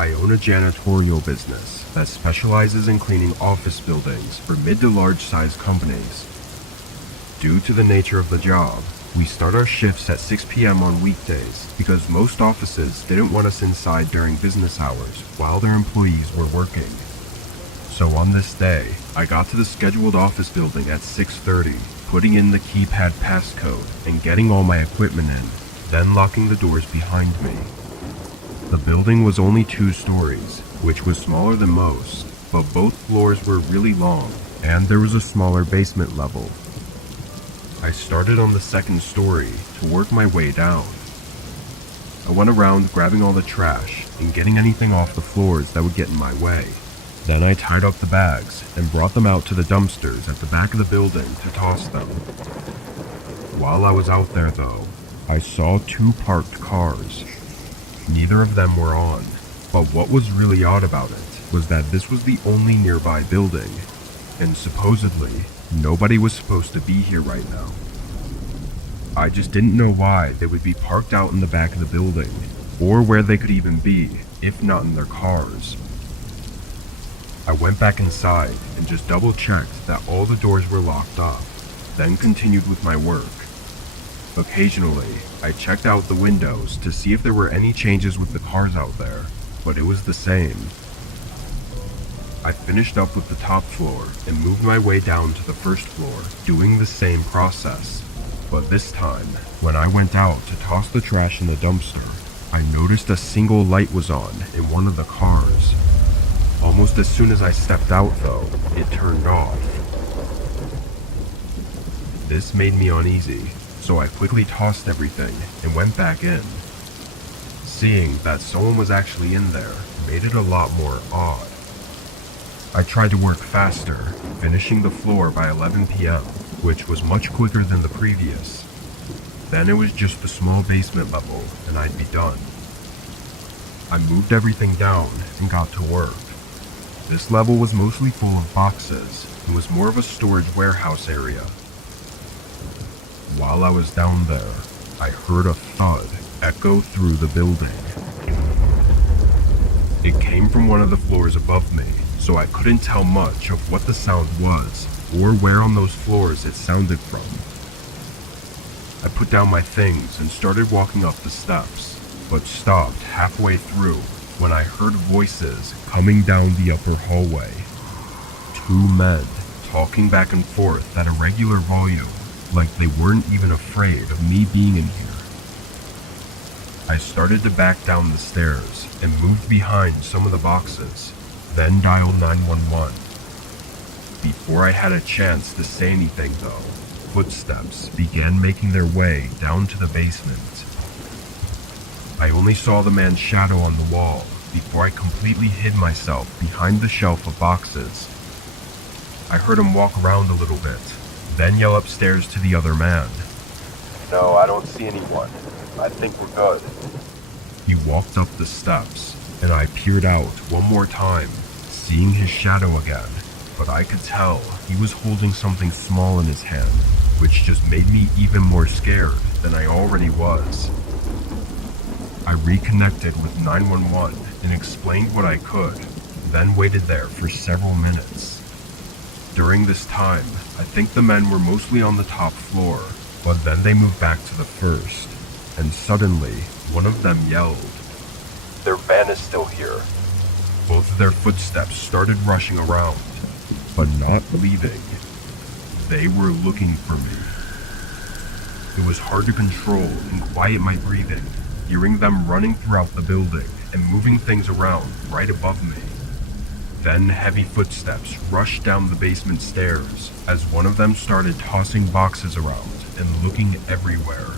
I own a janitorial business that specializes in cleaning office buildings for mid to large-sized companies. Due to the nature of the job, we start our shifts at 6 p.m. on weekdays because most offices didn't want us inside during business hours while their employees were working. So on this day, I got to the scheduled office building at 6:30, putting in the keypad passcode and getting all my equipment in, then locking the doors behind me. The building was only 2 stories, which was smaller than most, but both floors were really long, and there was a smaller basement level. I started on the 2nd story to work my way down. I went around grabbing all the trash and getting anything off the floors that would get in my way. Then I tied up the bags and brought them out to the dumpsters at the back of the building to toss them. While I was out there though, I saw 2 parked cars. Neither of them were on, but what was really odd about it was that this was the only nearby building, and supposedly, nobody was supposed to be here right now. I just didn't know why they would be parked out in the back of the building, or where they could even be, if not in their cars. I went back inside and just double-checked that all the doors were locked up, then continued with my work. Occasionally, I checked out the windows to see if there were any changes with the cars out there, but it was the same. I finished up with the top floor and moved my way down to the 1st floor, doing the same process. But this time, when I went out to toss the trash in the dumpster, I noticed a single light was on in one of the cars. Almost as soon as I stepped out though, it turned off. This made me uneasy, so I quickly tossed everything and went back in. Seeing that someone was actually in there made it a lot more odd. I tried to work faster, finishing the floor by 11 p.m., which was much quicker than the previous. Then it was just the small basement level and I'd be done. I moved everything down and got to work. This level was mostly full of boxes and was more of a storage warehouse area. While I was down there, I heard a thud echo through the building. It came from one of the floors above me, so I couldn't tell much of what the sound was or where on those floors it sounded from. I put down my things and started walking up the steps, but stopped halfway through when I heard voices coming down the upper hallway. 2 men talking back and forth at a regular volume, like they weren't even afraid of me being in here. I started to back down the stairs and moved behind some of the boxes, then dialed 911. Before I had a chance to say anything though, footsteps began making their way down to the basement. I only saw the man's shadow on the wall before I completely hid myself behind the shelf of boxes. I heard him walk around a little bit, then yell upstairs to the other man. No, I don't see anyone. I think we're good. He walked up the steps, and I peered out one more time, seeing his shadow again, but I could tell he was holding something small in his hand, which just made me even more scared than I already was. I reconnected with 911 and explained what I could, then waited there for several minutes. During this time, I think the men were mostly on the top floor, but then they moved back to the 1st, and suddenly, one of them yelled. Their van is still here. Both of their footsteps started rushing around, but not leaving. They were looking for me. It was hard to control and quiet my breathing, hearing them running throughout the building and moving things around right above me. Then heavy footsteps rushed down the basement stairs as one of them started tossing boxes around and looking everywhere.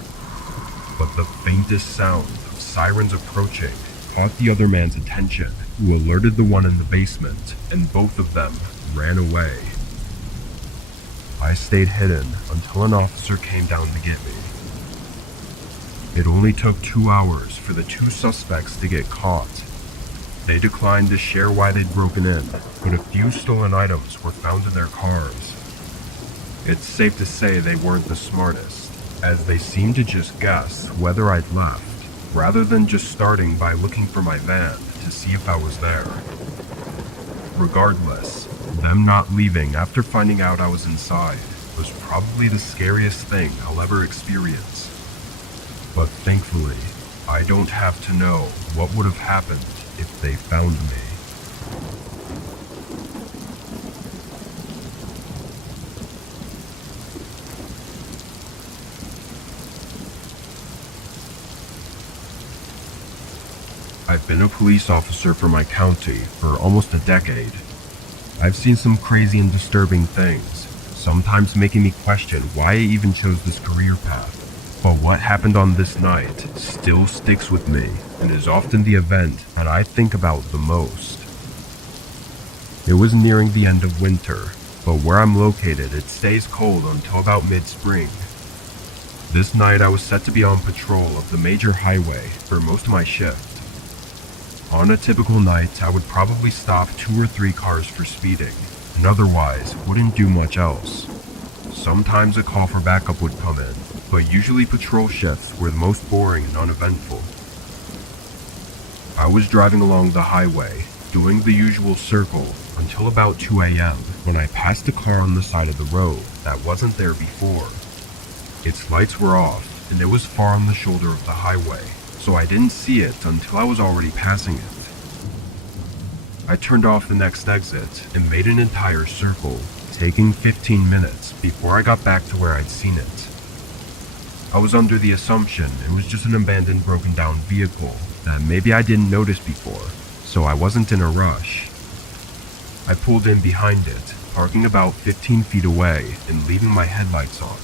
But the faintest sound of sirens approaching caught the other man's attention, who alerted the one in the basement, and both of them ran away. I stayed hidden until an officer came down to get me. It only took 2 hours for the 2 suspects to get caught. They declined to share why they'd broken in, but a few stolen items were found in their cars. It's safe to say they weren't the smartest, as they seemed to just guess whether I'd left, rather than just starting by looking for my van to see if I was there. Regardless, them not leaving after finding out I was inside was probably the scariest thing I'll ever experience. But thankfully, I don't have to know what would have happened if they found me. I've been a police officer for my county for almost a decade. I've seen some crazy and disturbing things, sometimes making me question why I even chose this career path. But what happened on this night still sticks with me and is often the event that I think about the most. It was nearing the end of winter, but where I'm located it stays cold until about mid-spring. This night I was set to be on patrol of the major highway for most of my shift. On a typical night I would probably stop 2 or 3 cars for speeding, and otherwise wouldn't do much else. Sometimes a call for backup would come in, but usually patrol shifts were the most boring and uneventful. I was driving along the highway, doing the usual circle, until about 2 a.m. when I passed a car on the side of the road that wasn't there before. Its lights were off, and it was far on the shoulder of the highway, so I didn't see it until I was already passing it. I turned off the next exit and made an entire circle, taking 15 minutes before I got back to where I'd seen it. I was under the assumption it was just an abandoned broken down vehicle that maybe I didn't notice before, so I wasn't in a rush. I pulled in behind it, parking about 15 feet away and leaving my headlights on.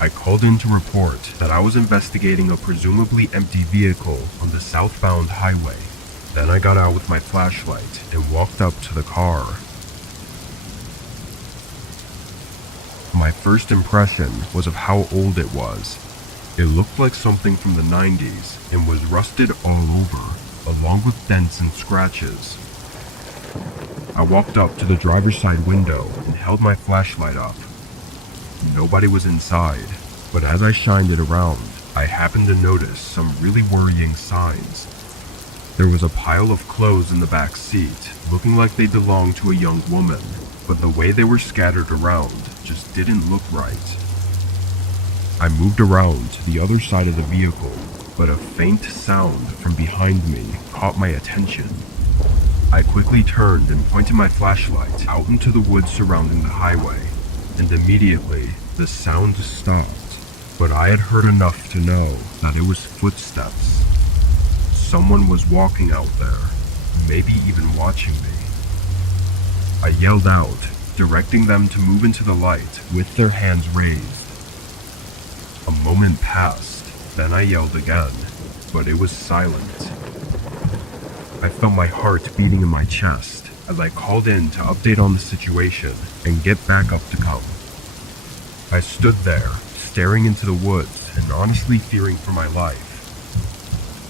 I called in to report that I was investigating a presumably empty vehicle on the southbound highway. Then I got out with my flashlight and walked up to the car. My first impression was of how old it was. It looked like something from the 90s and was rusted all over, along with dents and scratches. I walked up to the driver's side window and held my flashlight up. Nobody was inside, but as I shined it around, I happened to notice some really worrying signs. There was a pile of clothes in the back seat, looking like they belonged to a young woman, but the way they were scattered around just didn't look right. I moved around to the other side of the vehicle, but a faint sound from behind me caught my attention. I quickly turned and pointed my flashlight out into the woods surrounding the highway, and immediately the sound stopped, but I had heard enough to know that it was footsteps. Someone was walking out there, maybe even watching me. I yelled out, directing them to move into the light with their hands raised. A moment passed, then I yelled again, but it was silent. I felt my heart beating in my chest as I called in to update on the situation and get backup to come. I stood there, staring into the woods and honestly fearing for my life.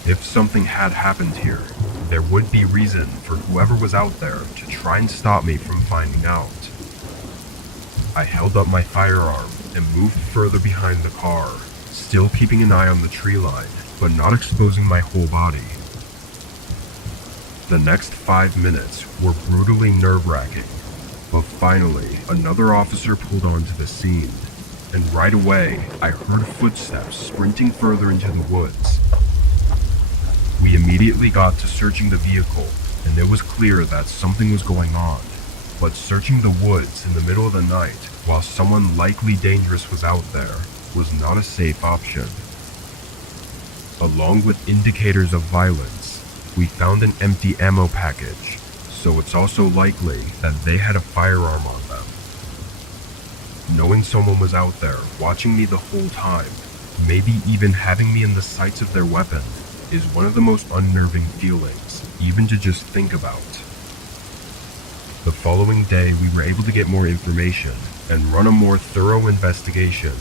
If something had happened here, there would be reason for whoever was out there to try and stop me from finding out. I held up my firearm and moved further behind the car, still keeping an eye on the tree line, but not exposing my whole body. The next 5 minutes were brutally nerve-wracking, but finally, another officer pulled onto the scene, and right away, I heard footsteps sprinting further into the woods. We immediately got to searching the vehicle, and it was clear that something was going on, but searching the woods in the middle of the night while someone likely dangerous was out there was not a safe option. Along with indicators of violence, we found an empty ammo package, so it's also likely that they had a firearm on them. Knowing someone was out there watching me the whole time, maybe even having me in the sights of their weapon, is one of the most unnerving feelings, even to just think about. The following day, we were able to get more information and run a more thorough investigation,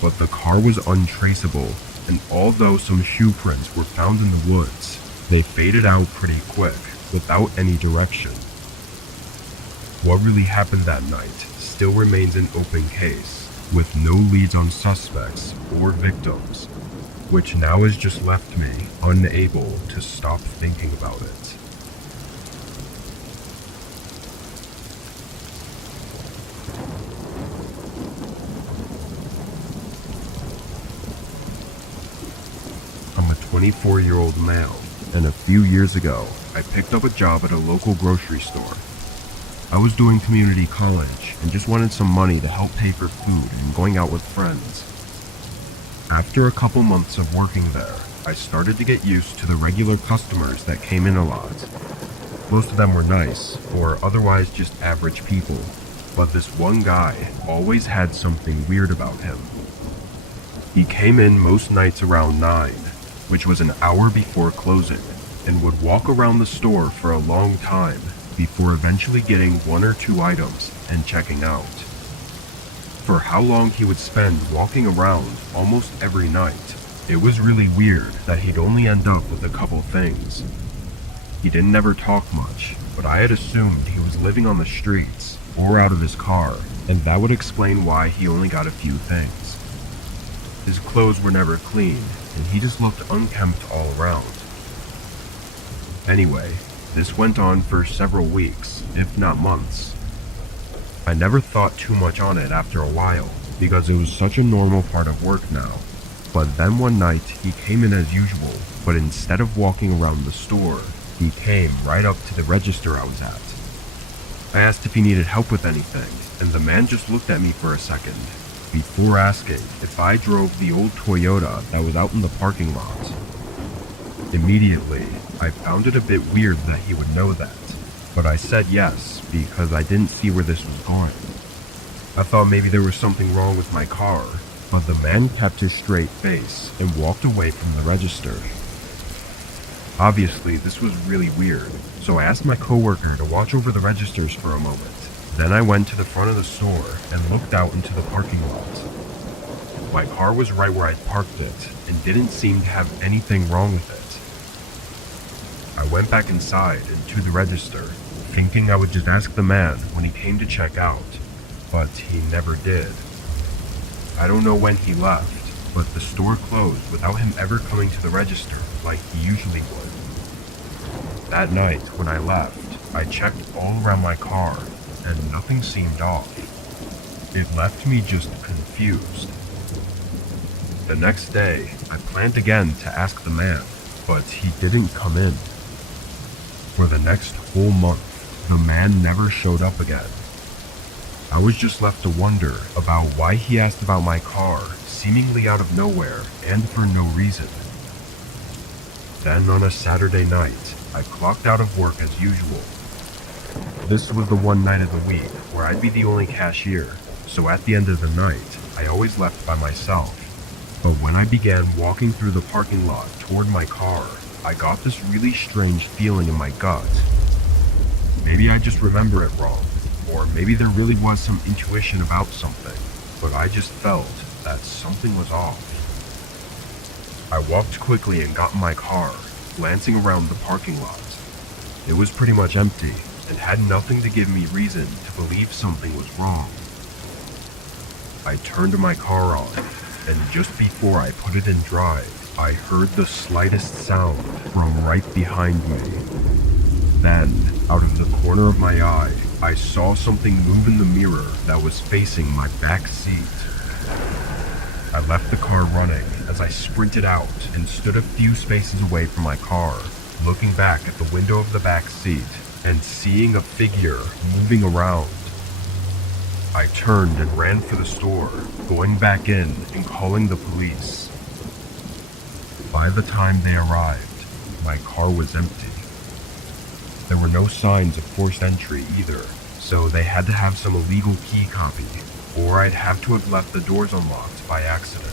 but the car was untraceable, and although some shoe prints were found in the woods, they faded out pretty quick, without any direction. What really happened that night still remains an open case, with no leads on suspects or victims, which now has just left me unable to stop thinking about it. 24-year-old male, and a few years ago, I picked up a job at a local grocery store. I was doing community college and just wanted some money to help pay for food and going out with friends. After a couple months of working there, I started to get used to the regular customers that came in a lot. Most of them were nice, or otherwise just average people, but this one guy always had something weird about him. He came in most nights around 9, which was an hour before closing, and would walk around the store for a long time before eventually getting 1 or 2 items and checking out. For how long he would spend walking around almost every night, it was really weird that he'd only end up with a couple things. He didn't ever talk much, but I had assumed he was living on the streets or out of his car, and that would explain why he only got a few things. His clothes were never clean, and he just looked unkempt all around. Anyway, this went on for several weeks, if not months. I never thought too much on it after a while, because it was such a normal part of work now. But then one night, he came in as usual, but instead of walking around the store, he came right up to the register I was at. I asked if he needed help with anything, and the man just looked at me for a second, before asking if I drove the old Toyota that was out in the parking lot. Immediately, I found it a bit weird that he would know that, but I said yes because I didn't see where this was going. I thought maybe there was something wrong with my car, but the man kept his straight face and walked away from the register. Obviously, this was really weird, so I asked my coworker to watch over the registers for a moment. Then I went to the front of the store and looked out into the parking lot. My car was right where I'd parked it and didn't seem to have anything wrong with it. I went back inside and to the register, thinking I would just ask the man when he came to check out, but he never did. I don't know when he left, but the store closed without him ever coming to the register like he usually would. That night, when I left, I checked all around my car, and nothing seemed off. It left me just confused. The next day, I planned again to ask the man, but he didn't come in. For the next whole month, the man never showed up again. I was just left to wonder about why he asked about my car, seemingly out of nowhere and for no reason. Then on a Saturday night, I clocked out of work as usual. This was the one night of the week where I'd be the only cashier, so at the end of the night, I always left by myself. But when I began walking through the parking lot toward my car, I got this really strange feeling in my gut. Maybe I just remember it wrong, or maybe there really was some intuition about something, but I just felt that something was off. I walked quickly and got in my car, glancing around the parking lot. It was pretty much empty, and had nothing to give me reason to believe something was wrong. I turned my car on, and just before I put it in drive, I heard the slightest sound from right behind me. Then, out of the corner of my eye, I saw something move in the mirror that was facing my back seat. I left the car running as I sprinted out and stood a few spaces away from my car, looking back at the window of the back seat and seeing a figure moving around. I turned and ran for the store, going back in and calling the police. By the time they arrived, my car was empty. There were no signs of forced entry either, so they had to have some illegal key copy, or I'd have to have left the doors unlocked by accident.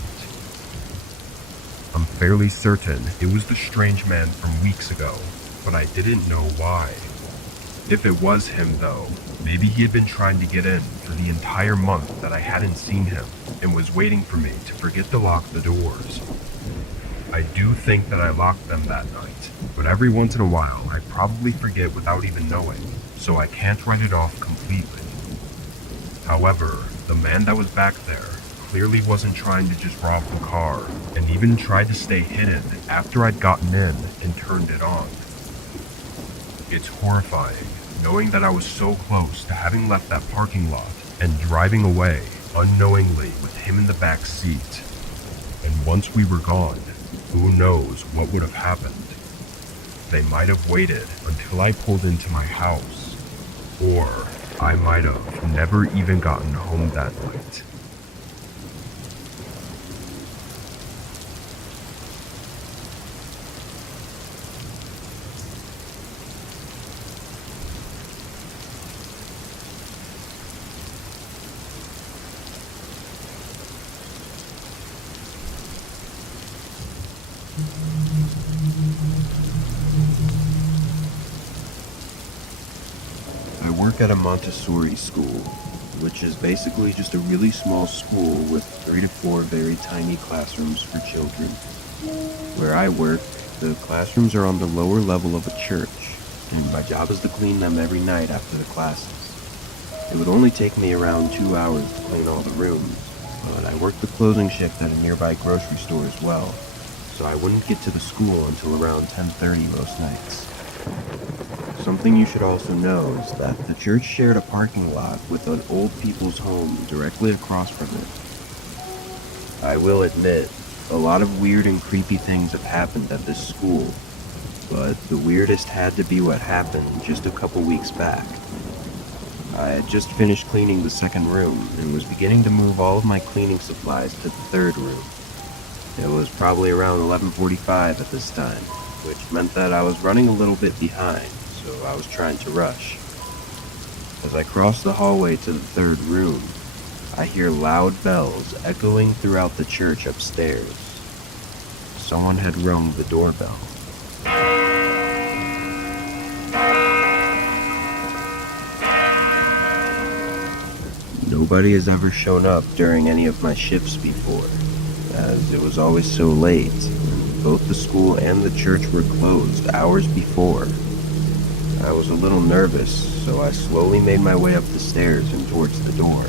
I'm fairly certain it was the strange man from weeks ago, but I didn't know why. If it was him though, maybe he had been trying to get in for the entire month that I hadn't seen him, and was waiting for me to forget to lock the doors. I do think that I locked them that night, but every once in a while I probably forget without even knowing, so I can't write it off completely. However, the man that was back there clearly wasn't trying to just rob the car, and even tried to stay hidden after I'd gotten in and turned it on. It's horrifying, knowing that I was so close to having left that parking lot and driving away unknowingly with him in the back seat. And once we were gone, Who knows what would have happened? They might have waited until I pulled into my house, or I might have never even gotten home that night. I work at a Montessori school, which is basically just a really small school with 3 to 4 very tiny classrooms for children. Where I work, the classrooms are on the lower level of a church, and my job is to clean them every night after the classes. It would only take me around 2 hours to clean all the rooms, but I work the closing shift at a nearby grocery store as well, so I wouldn't get to the school until around 10:30 most nights. Something you should also know is that the church shared a parking lot with an old people's home directly across from it. I will admit, a lot of weird and creepy things have happened at this school, but the weirdest had to be what happened just a couple weeks back. I had just finished cleaning the second room and was beginning to move all of my cleaning supplies to the third room. It was probably around 11:45 at this time, which meant that I was running a little bit behind, so I was trying to rush. As I crossed the hallway to the third room, I hear loud bells echoing throughout the church upstairs. Someone had rung the doorbell. Nobody has ever shown up during any of my shifts before, as it was always so late. Both the school and the church were closed hours before. I was a little nervous, so I slowly made my way up the stairs and towards the door.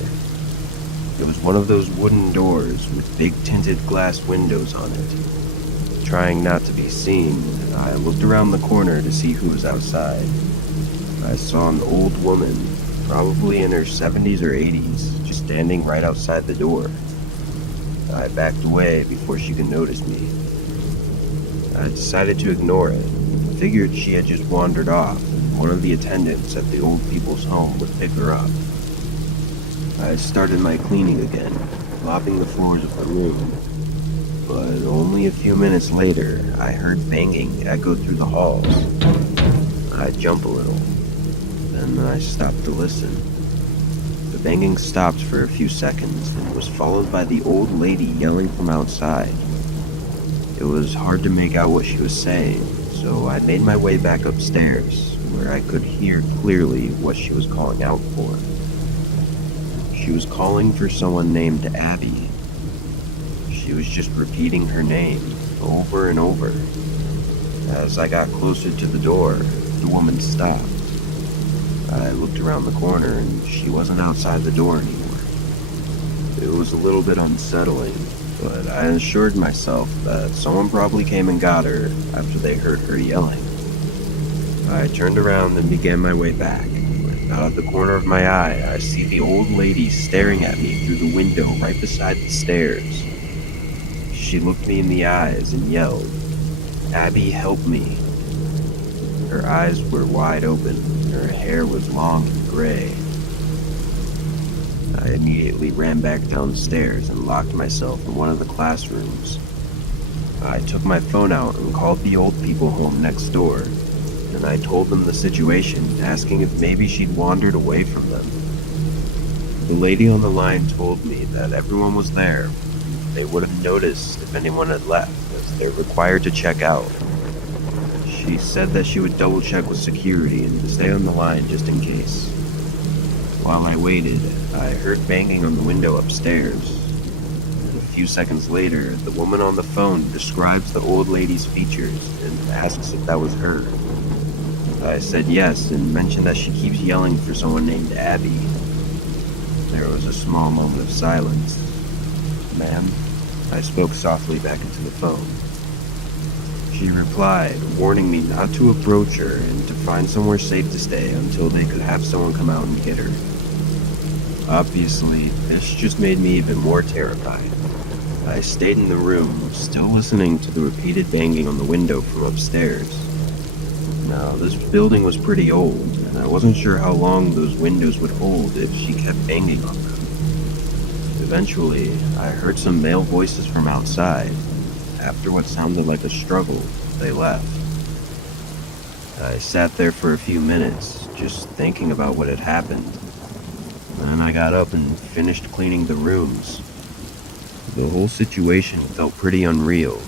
It was one of those wooden doors with big tinted glass windows on it. Trying not to be seen, I looked around the corner to see who was outside. I saw an old woman, probably in her 70s or 80s, just standing right outside the door. I backed away before she could notice me. I decided to ignore it. Figured she had just wandered off, and one of the attendants at the old people's home would pick her up. I started my cleaning again, mopping the floors of the room. But only a few minutes later, I heard banging echo through the halls. I jumped a little, then I stopped to listen. The banging stopped for a few seconds and was followed by the old lady yelling from outside. It was hard to make out what she was saying, so I made my way back upstairs, where I could hear clearly what she was calling out for. She was calling for someone named Abby. She was just repeating her name over and over. As I got closer to the door, the woman stopped. I looked around the corner and she wasn't outside the door anymore. It was a little bit unsettling, but I assured myself that someone probably came and got her after they heard her yelling. I turned around and began my way back. Out of the corner of my eye, I see the old lady staring at me through the window right beside the stairs. She looked me in the eyes and yelled, "Abby, help me." Her eyes were wide open, and her hair was long and gray. I immediately ran back downstairs and locked myself in one of the classrooms. I took my phone out and called the old people home next door, and I told them the situation, asking if maybe she'd wandered away from them. The lady on the line told me that everyone was there. They would have noticed if anyone had left, as they're required to check out. She said that she would double check with security and to stay on the line just in case. While I waited, I heard banging on the window upstairs. And a few seconds later, the woman on the phone describes the old lady's features and asks if that was her. I said yes and mentioned that she keeps yelling for someone named Abby. There was a small moment of silence. "Ma'am?" I spoke softly back into the phone. She replied, warning me not to approach her and to find somewhere safe to stay until they could have someone come out and get her. Obviously, this just made me even more terrified. I stayed in the room, still listening to the repeated banging on the window from upstairs. Now, this building was pretty old, and I wasn't sure how long those windows would hold if she kept banging on them. Eventually, I heard some male voices from outside. After what sounded like a struggle, they left. I sat there for a few minutes, just thinking about what had happened. Then I got up and finished cleaning the rooms. The whole situation felt pretty unreal,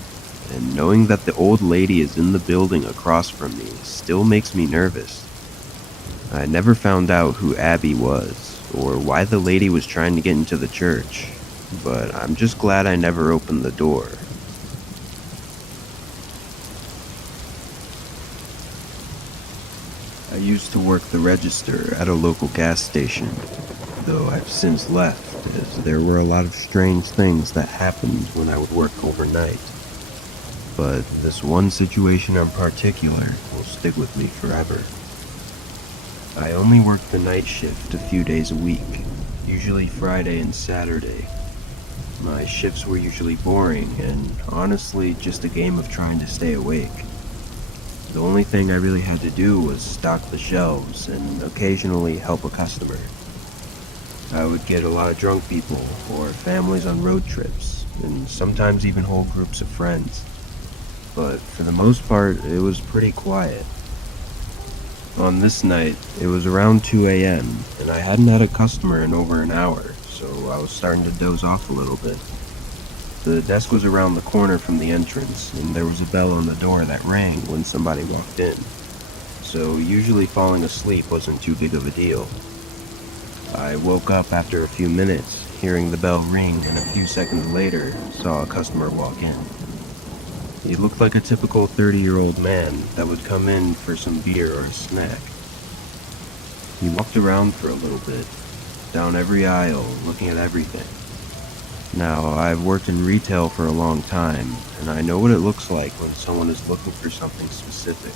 and knowing that the old lady is in the building across from me still makes me nervous. I never found out who Abby was, or why the lady was trying to get into the church, but I'm just glad I never opened the door. I used to work the register at a local gas station, though I've since left, as there were a lot of strange things that happened when I would work overnight. But this one situation in particular will stick with me forever. I only worked the night shift a few days a week, usually Friday and Saturday. My shifts were usually boring and honestly just a game of trying to stay awake. The only thing I really had to do was stock the shelves and occasionally help a customer. I would get a lot of drunk people or families on road trips, and sometimes even whole groups of friends. But for the most part, it was pretty quiet. On this night, it was around 2 a.m., and I hadn't had a customer in over an hour, so I was starting to doze off a little bit. The desk was around the corner from the entrance, and there was a bell on the door that rang when somebody walked in. So usually falling asleep wasn't too big of a deal. I woke up after a few minutes, hearing the bell ring, and a few seconds later, saw a customer walk in. He looked like a typical 30-year-old man that would come in for some beer or a snack. He walked around for a little bit, down every aisle, looking at everything. Now, I've worked in retail for a long time, and I know what it looks like when someone is looking for something specific.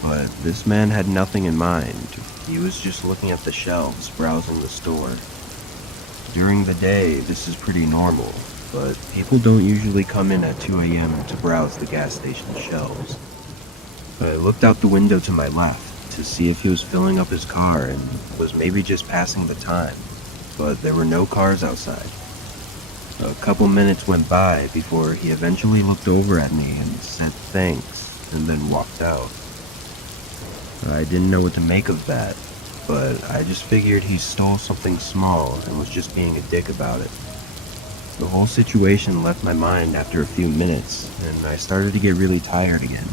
But this man had nothing in mind. He was just looking at the shelves, browsing the store. During the day, this is pretty normal, but people don't usually come in at 2 a.m. to browse the gas station shelves. I looked out the window to my left to see if he was filling up his car and was maybe just passing the time, but there were no cars outside. A couple minutes went by before he eventually looked over at me and said thanks, and then walked out. I didn't know what to make of that, but I just figured he stole something small and was just being a dick about it. The whole situation left my mind after a few minutes, and I started to get really tired again.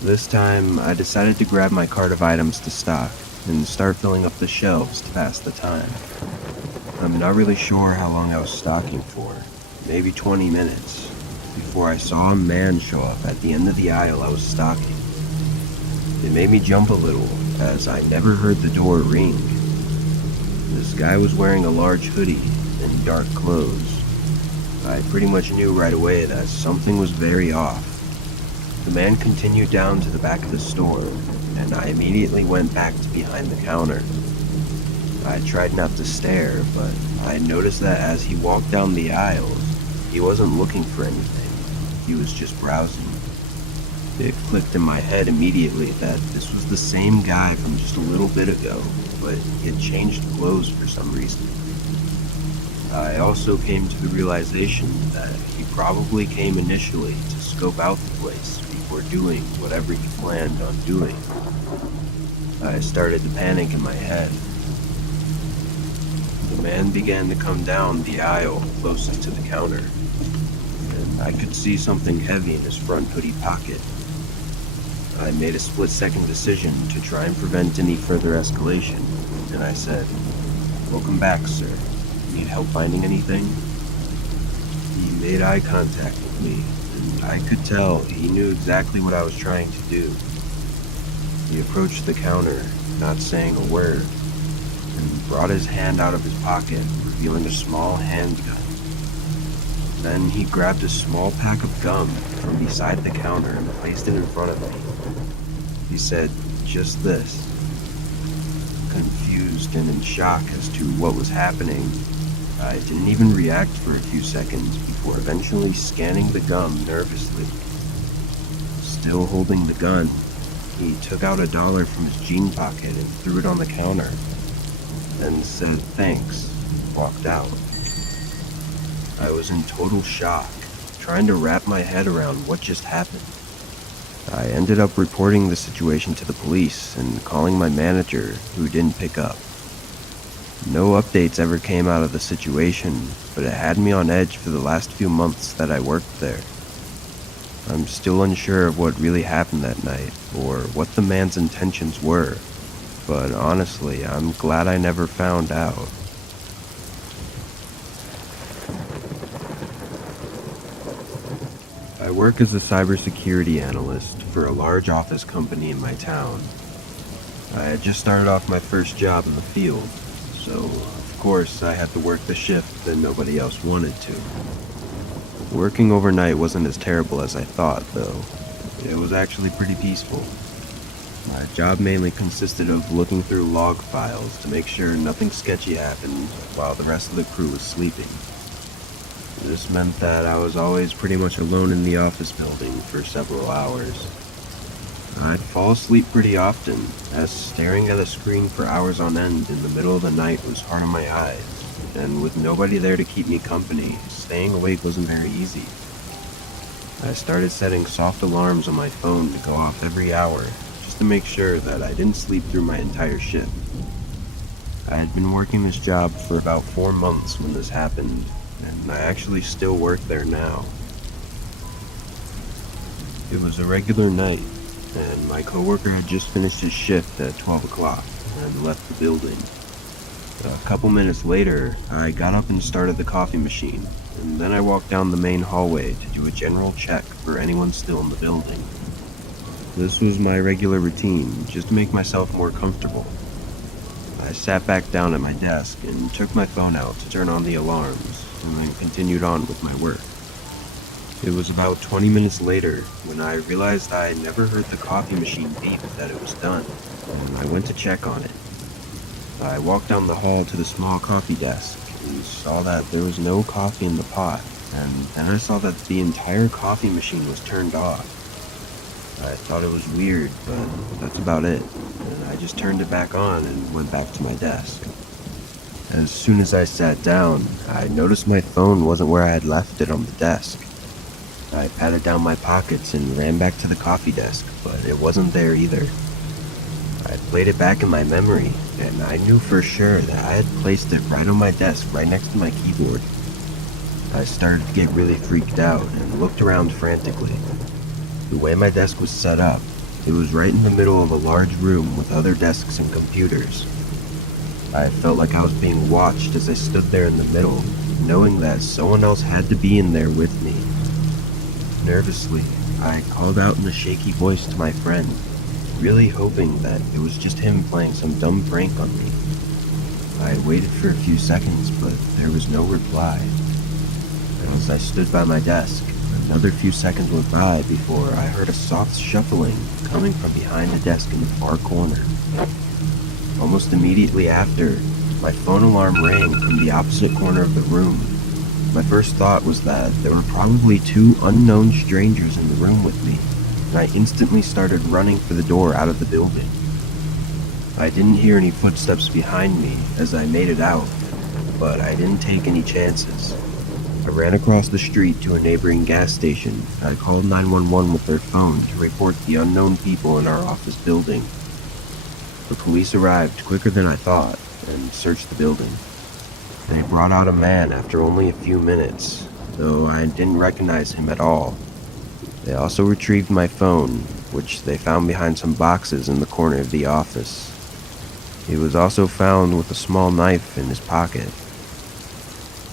This time, I decided to grab my cart of items to stock and start filling up the shelves to pass the time. I'm not really sure how long I was stocking for, maybe 20 minutes, before I saw a man show up at the end of the aisle I was stocking. It made me jump a little, as I never heard the door ring. This guy was wearing a large hoodie and dark clothes. I pretty much knew right away that something was very off. The man continued down to the back of the store, and I immediately went back to behind the counter. I tried not to stare, but I noticed that as he walked down the aisles, he wasn't looking for anything. He was just browsing. It clicked in my head immediately that this was the same guy from just a little bit ago, but he had changed clothes for some reason. I also came to the realization that he probably came initially to scope out the place before doing whatever he planned on doing. I started to panic in my head. The man began to come down the aisle closest to the counter, and I could see something heavy in his front hoodie pocket. I made a split-second decision to try and prevent any further escalation, and I said, "Welcome back, sir. Need help finding anything?" He made eye contact with me, and I could tell he knew exactly what I was trying to do. He approached the counter, not saying a word, and brought his hand out of his pocket, revealing a small handgun. Then he grabbed a small pack of gum from beside the counter and placed it in front of me. He said, "Just this." Confused and in shock as to what was happening, I didn't even react for a few seconds before eventually scanning the gun nervously. Still holding the gun, he took out $1 from his jean pocket and threw it on the counter, then said thanks and walked out. I was in total shock, trying to wrap my head around what just happened. I ended up reporting the situation to the police and calling my manager, who didn't pick up. No updates ever came out of the situation, but it had me on edge for the last few months that I worked there. I'm still unsure of what really happened that night, or what the man's intentions were, but honestly, I'm glad I never found out. I work as a cybersecurity analyst for a large office company in my town. I had just started off my first job in the field, so of course I had to work the shift that nobody else wanted to. Working overnight wasn't as terrible as I thought, though. It was actually pretty peaceful. My job mainly consisted of looking through log files to make sure nothing sketchy happened while the rest of the crew was sleeping. This meant that I was always pretty much alone in the office building for several hours. I'd fall asleep pretty often, as staring at a screen for hours on end in the middle of the night was hard on my eyes, and with nobody there to keep me company, staying awake wasn't very easy. I started setting soft alarms on my phone to go off every hour, just to make sure that I didn't sleep through my entire shift. I had been working this job for about 4 months when this happened, and I actually still work there now. It was a regular night, and my coworker had just finished his shift at 12 o'clock and left the building. A couple minutes later, I got up and started the coffee machine, and then I walked down the main hallway to do a general check for anyone still in the building. This was my regular routine, just to make myself more comfortable. I sat back down at my desk and took my phone out to turn on the alarms, and then continued on with my work. It was about 20 minutes later when I realized I had never heard the coffee machine beep that it was done, and I went to check on it. I walked down the hall to the small coffee desk and saw that there was no coffee in the pot, and then I saw that the entire coffee machine was turned off. I thought it was weird, but that's about it, and I just turned it back on and went back to my desk. As soon as I sat down, I noticed my phone wasn't where I had left it on the desk. I patted down my pockets and ran back to the coffee desk, but it wasn't there either. I played it back in my memory, and I knew for sure that I had placed it right on my desk right next to my keyboard. I started to get really freaked out and looked around frantically. The way my desk was set up, it was right in the middle of a large room with other desks and computers. I felt like I was being watched as I stood there in the middle, knowing that someone else had to be in there with me. Nervously, I called out in a shaky voice to my friend, really hoping that it was just him playing some dumb prank on me. I waited for a few seconds, but there was no reply. As I stood by my desk, another few seconds went by before I heard a soft shuffling coming from behind the desk in the far corner. Almost immediately after, my phone alarm rang from the opposite corner of the room. My first thought was that there were probably 2 unknown strangers in the room with me, and I instantly started running for the door out of the building. I didn't hear any footsteps behind me as I made it out, but I didn't take any chances. I ran across the street to a neighboring gas station. I called 911 with their phone to report the unknown people in our office building. The police arrived quicker than I thought and searched the building. They brought out a man after only a few minutes, though I didn't recognize him at all. They also retrieved my phone, which they found behind some boxes in the corner of the office. He was also found with a small knife in his pocket.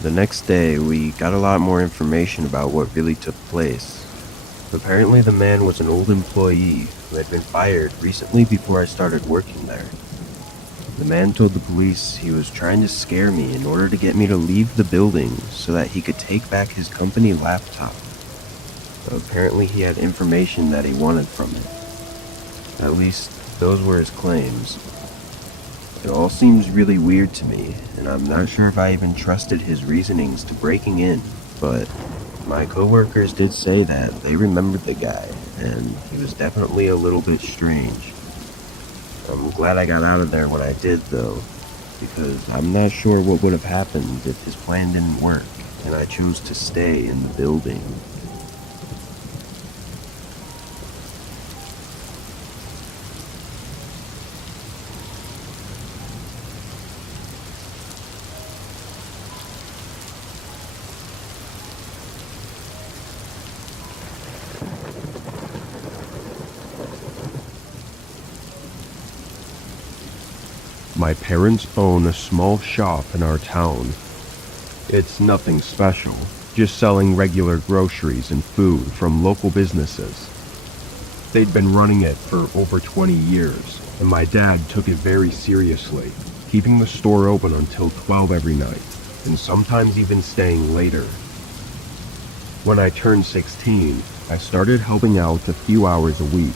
The next day, we got a lot more information about what really took place. Apparently, the man was an old employee who had been fired recently before I started working there. The man told the police he was trying to scare me in order to get me to leave the building so that he could take back his company laptop. Apparently he had information that he wanted from it. At least, those were his claims. It all seems really weird to me, and I'm not sure if I even trusted his reasonings to breaking in, but my coworkers did say that they remembered the guy, and he was definitely a little bit strange. I'm glad I got out of there when I did, though, because I'm not sure what would have happened if his plan didn't work, and I chose to stay in the building. My parents own a small shop in our town. It's nothing special, just selling regular groceries and food from local businesses. They'd been running it for over 20 years, and my dad took it very seriously, keeping the store open until 12 every night, and sometimes even staying later. When I turned 16, I started helping out a few hours a week,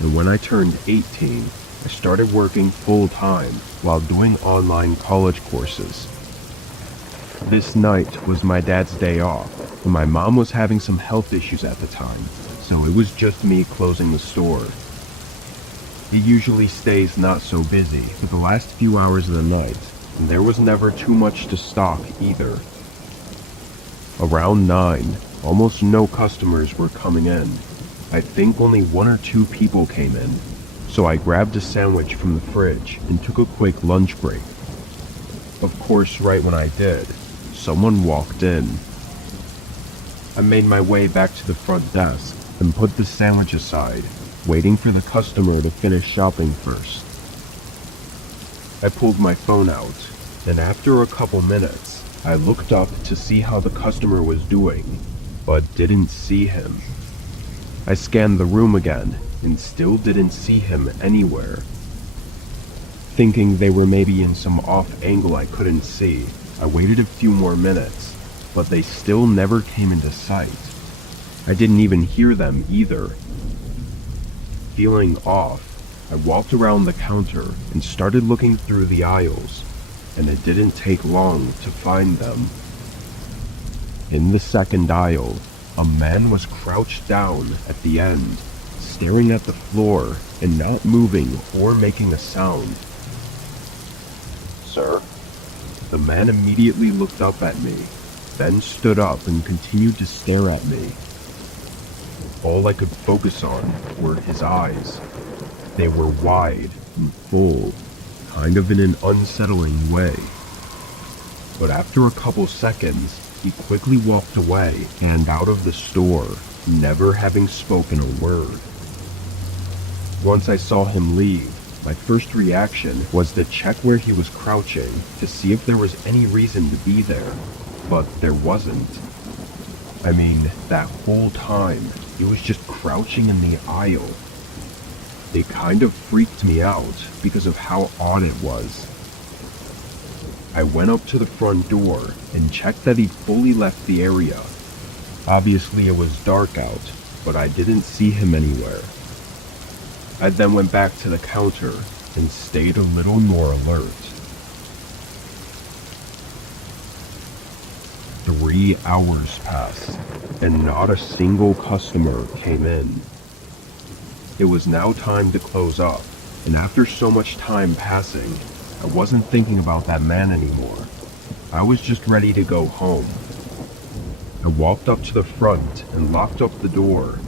and when I turned 18, I started working full-time while doing online college courses. This night was my dad's day off, and my mom was having some health issues at the time, so it was just me closing the store. It usually stays not so busy for the last few hours of the night, and there was never too much to stock either. Around 9, almost no customers were coming in. I think only 1 or 2 people came in, so I grabbed a sandwich from the fridge and took a quick lunch break. Of course, right when I did, someone walked in. I made my way back to the front desk and put the sandwich aside, waiting for the customer to finish shopping first. I pulled my phone out, and after a couple minutes, I looked up to see how the customer was doing, but didn't see him. I scanned the room again and still didn't see him anywhere. Thinking they were maybe in some off angle I couldn't see, I waited a few more minutes, but they still never came into sight. I didn't even hear them either. Feeling off, I walked around the counter and started looking through the aisles, and it didn't take long to find them. In the second aisle, a man was crouched down at the end, staring at the floor and not moving or making a sound. Sir? The man immediately looked up at me, then stood up and continued to stare at me. All I could focus on were his eyes. They were wide and full, kind of in an unsettling way. But after a couple seconds, he quickly walked away and out of the store, never having spoken a word. Once I saw him leave, my first reaction was to check where he was crouching to see if there was any reason to be there, but there wasn't. I mean, that whole time, he was just crouching in the aisle. It kind of freaked me out because of how odd it was. I went up to the front door and checked that he'd fully left the area. Obviously it was dark out, but I didn't see him anywhere. I then went back to the counter and stayed a little more alert. 3 hours passed, and not a single customer came in. It was now time to close up, and after so much time passing, I wasn't thinking about that man anymore. I was just ready to go home. I walked up to the front and locked up the door,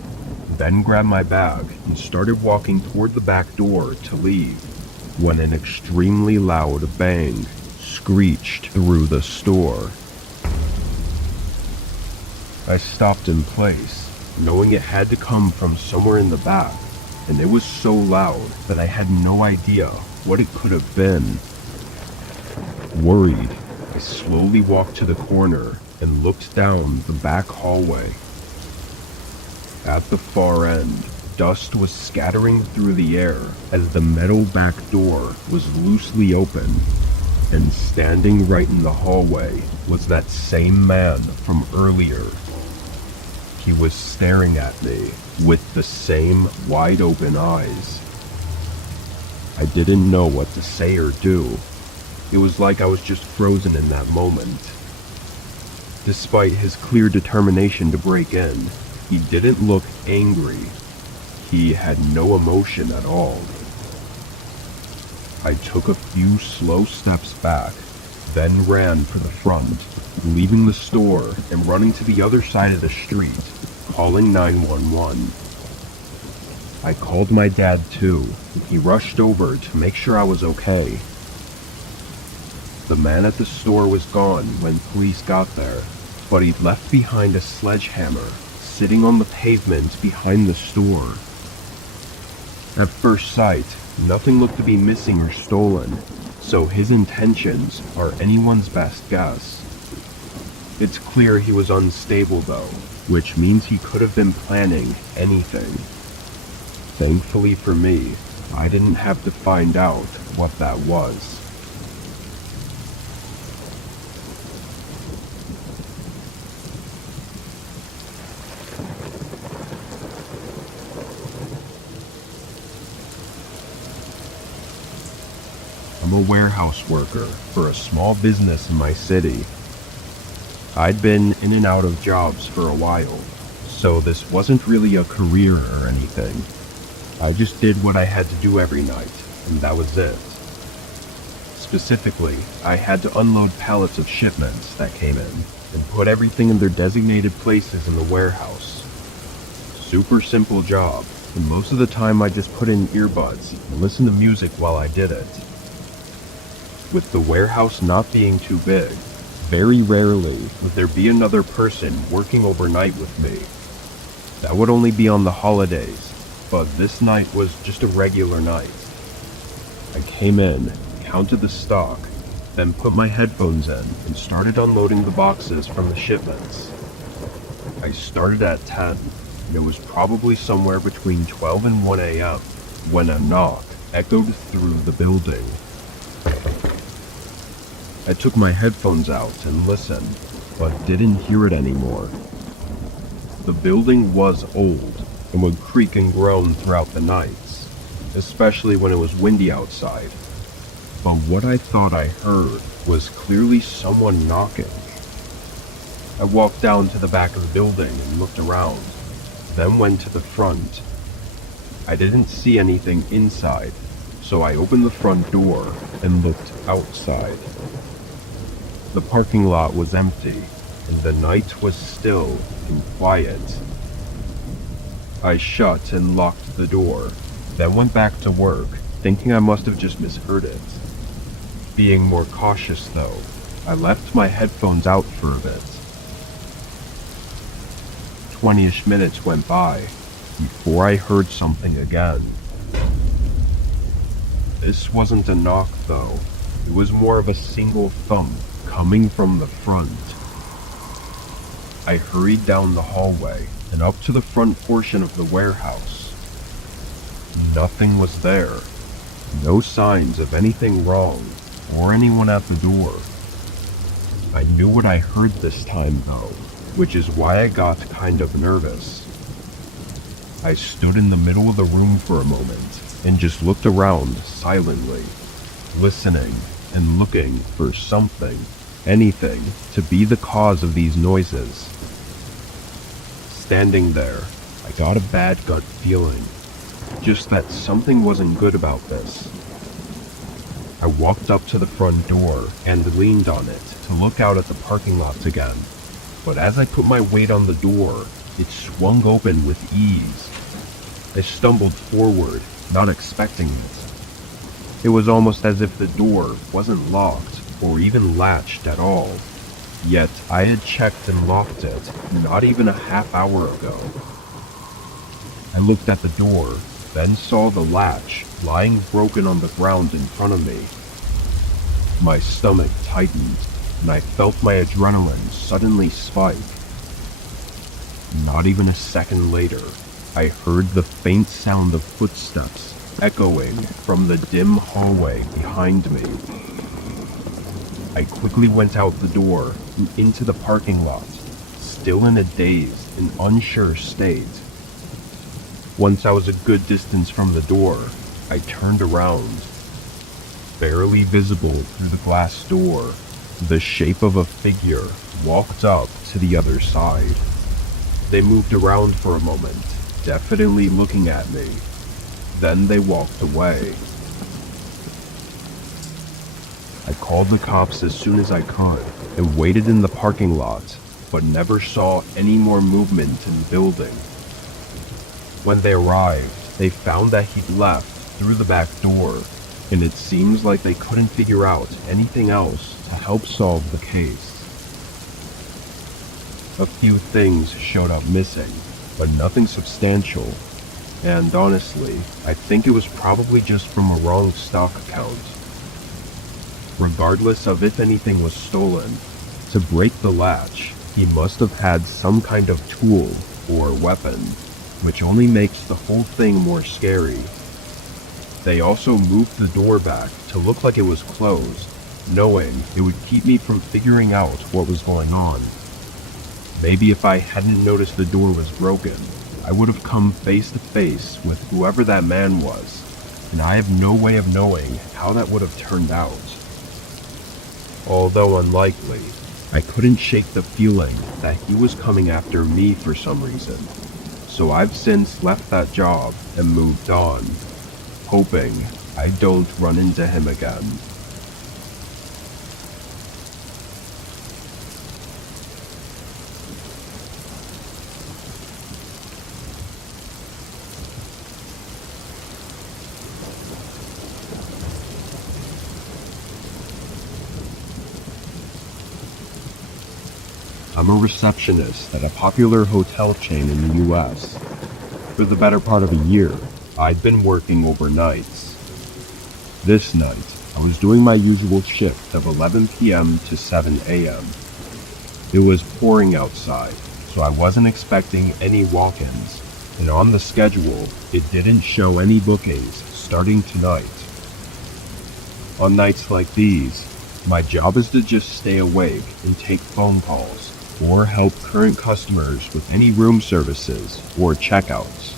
then grabbed my bag and started walking toward the back door to leave, when an extremely loud bang screeched through the store. I stopped in place, knowing it had to come from somewhere in the back, and it was so loud that I had no idea what it could have been. Worried, I slowly walked to the corner and looked down the back hallway. At the far end, dust was scattering through the air as the metal back door was loosely open, and standing right in the hallway was that same man from earlier. He was staring at me with the same wide-open eyes. I didn't know what to say or do. It was like I was just frozen in that moment. Despite his clear determination to break in, he didn't look angry. He had no emotion at all. I took a few slow steps back, then ran for the front, leaving the store and running to the other side of the street, calling 911. I called my dad too. He rushed over to make sure I was okay. The man at the store was gone when police got there, but he'd left behind a sledgehammer sitting on the pavement behind the store. At first sight, nothing looked to be missing or stolen, so his intentions are anyone's best guess. It's clear he was unstable though, which means he could have been planning anything. Thankfully for me, I didn't have to find out what that was. I'm a warehouse worker for a small business in my city. I'd been in and out of jobs for a while, so this wasn't really a career or anything. I just did what I had to do every night, and that was it. Specifically, I had to unload pallets of shipments that came in, and put everything in their designated places in the warehouse. Super simple job, and most of the time I just put in earbuds and listened to music while I did it. With the warehouse not being too big, very rarely would there be another person working overnight with me. That would only be on the holidays, but this night was just a regular night. I came in, counted the stock, then put my headphones in and started unloading the boxes from the shipments. I started at 10, and it was probably somewhere between 12 and 1 a.m. when a knock echoed through the building. I took my headphones out and listened, but didn't hear it anymore. The building was old and would creak and groan throughout the nights, especially when it was windy outside. But what I thought I heard was clearly someone knocking. I walked down to the back of the building and looked around, then went to the front. I didn't see anything inside, so I opened the front door and looked outside. The parking lot was empty, and the night was still and quiet. I shut and locked the door, then went back to work, thinking I must have just misheard it. Being more cautious though, I left my headphones out for a bit. 20-ish minutes went by before I heard something again. This wasn't a knock though, it was more of a single thump coming from the front. I hurried down the hallway and up to the front portion of the warehouse. Nothing was there. No signs of anything wrong or anyone at the door. I knew what I heard this time though, which is why I got kind of nervous. I stood in the middle of the room for a moment and just looked around silently, listening and looking for something, anything, to be the cause of these noises. Standing there, I got a bad gut feeling, just that something wasn't good about this. I walked up to the front door and leaned on it to look out at the parking lot again, but as I put my weight on the door, it swung open with ease. I stumbled forward, not expecting it. It was almost as if the door wasn't locked or even latched at all. Yet I had checked and locked it not even a half hour ago. I looked at the door, then saw the latch lying broken on the ground in front of me. My stomach tightened, and I felt my adrenaline suddenly spike. Not even a second later, I heard the faint sound of footsteps echoing from the dim hallway behind me. I quickly went out the door and into the parking lot, still in a dazed and unsure state. Once I was a good distance from the door, I turned around. Barely visible through the glass door, the shape of a figure walked up to the other side. They moved around for a moment, definitely looking at me. Then they walked away. I called the cops as soon as I could and waited in the parking lot, but never saw any more movement in the building. When they arrived, they found that he'd left through the back door, and it seems like they couldn't figure out anything else to help solve the case. A few things showed up missing, but nothing substantial, and honestly, I think it was probably just from a wrong stock account. Regardless of if anything was stolen, to break the latch, he must have had some kind of tool or weapon, which only makes the whole thing more scary. They also moved the door back to look like it was closed, knowing it would keep me from figuring out what was going on. Maybe if I hadn't noticed the door was broken, I would have come face to face with whoever that man was, and I have no way of knowing how that would have turned out. Although unlikely, I couldn't shake the feeling that he was coming after me for some reason, so I've since left that job and moved on, hoping I don't run into him again. I'm a receptionist at a popular hotel chain in the US. For the better part of a year, I'd been working overnights. This night, I was doing my usual shift of 11 p.m. to 7 a.m. It was pouring outside, so I wasn't expecting any walk-ins, and on the schedule, it didn't show any bookings starting tonight. On nights like these, my job is to just stay awake and take phone calls, or help current customers with any room services or checkouts.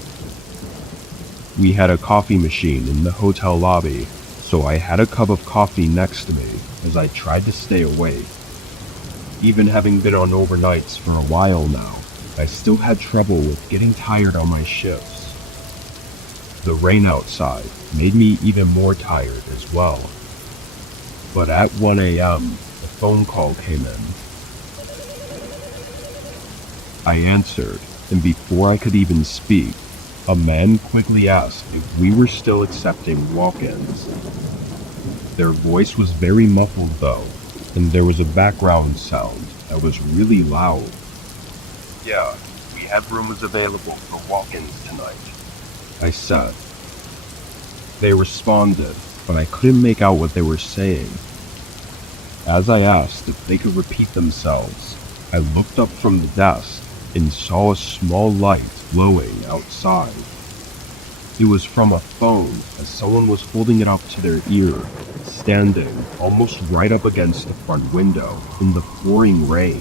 We had a coffee machine in the hotel lobby, so I had a cup of coffee next to me as I tried to stay awake. Even having been on overnights for a while now, I still had trouble with getting tired on my shifts. The rain outside made me even more tired as well. But at 1 a.m., a phone call came in. I answered, and before I could even speak, a man quickly asked if we were still accepting walk-ins. Their voice was very muffled though, and there was a background sound that was really loud. "Yeah, we have rooms available for walk-ins tonight," I said. They responded, but I couldn't make out what they were saying. As I asked if they could repeat themselves, I looked up from the desk and saw a small light glowing outside. It was from a phone, as someone was holding it up to their ear, standing almost right up against the front window in the pouring rain.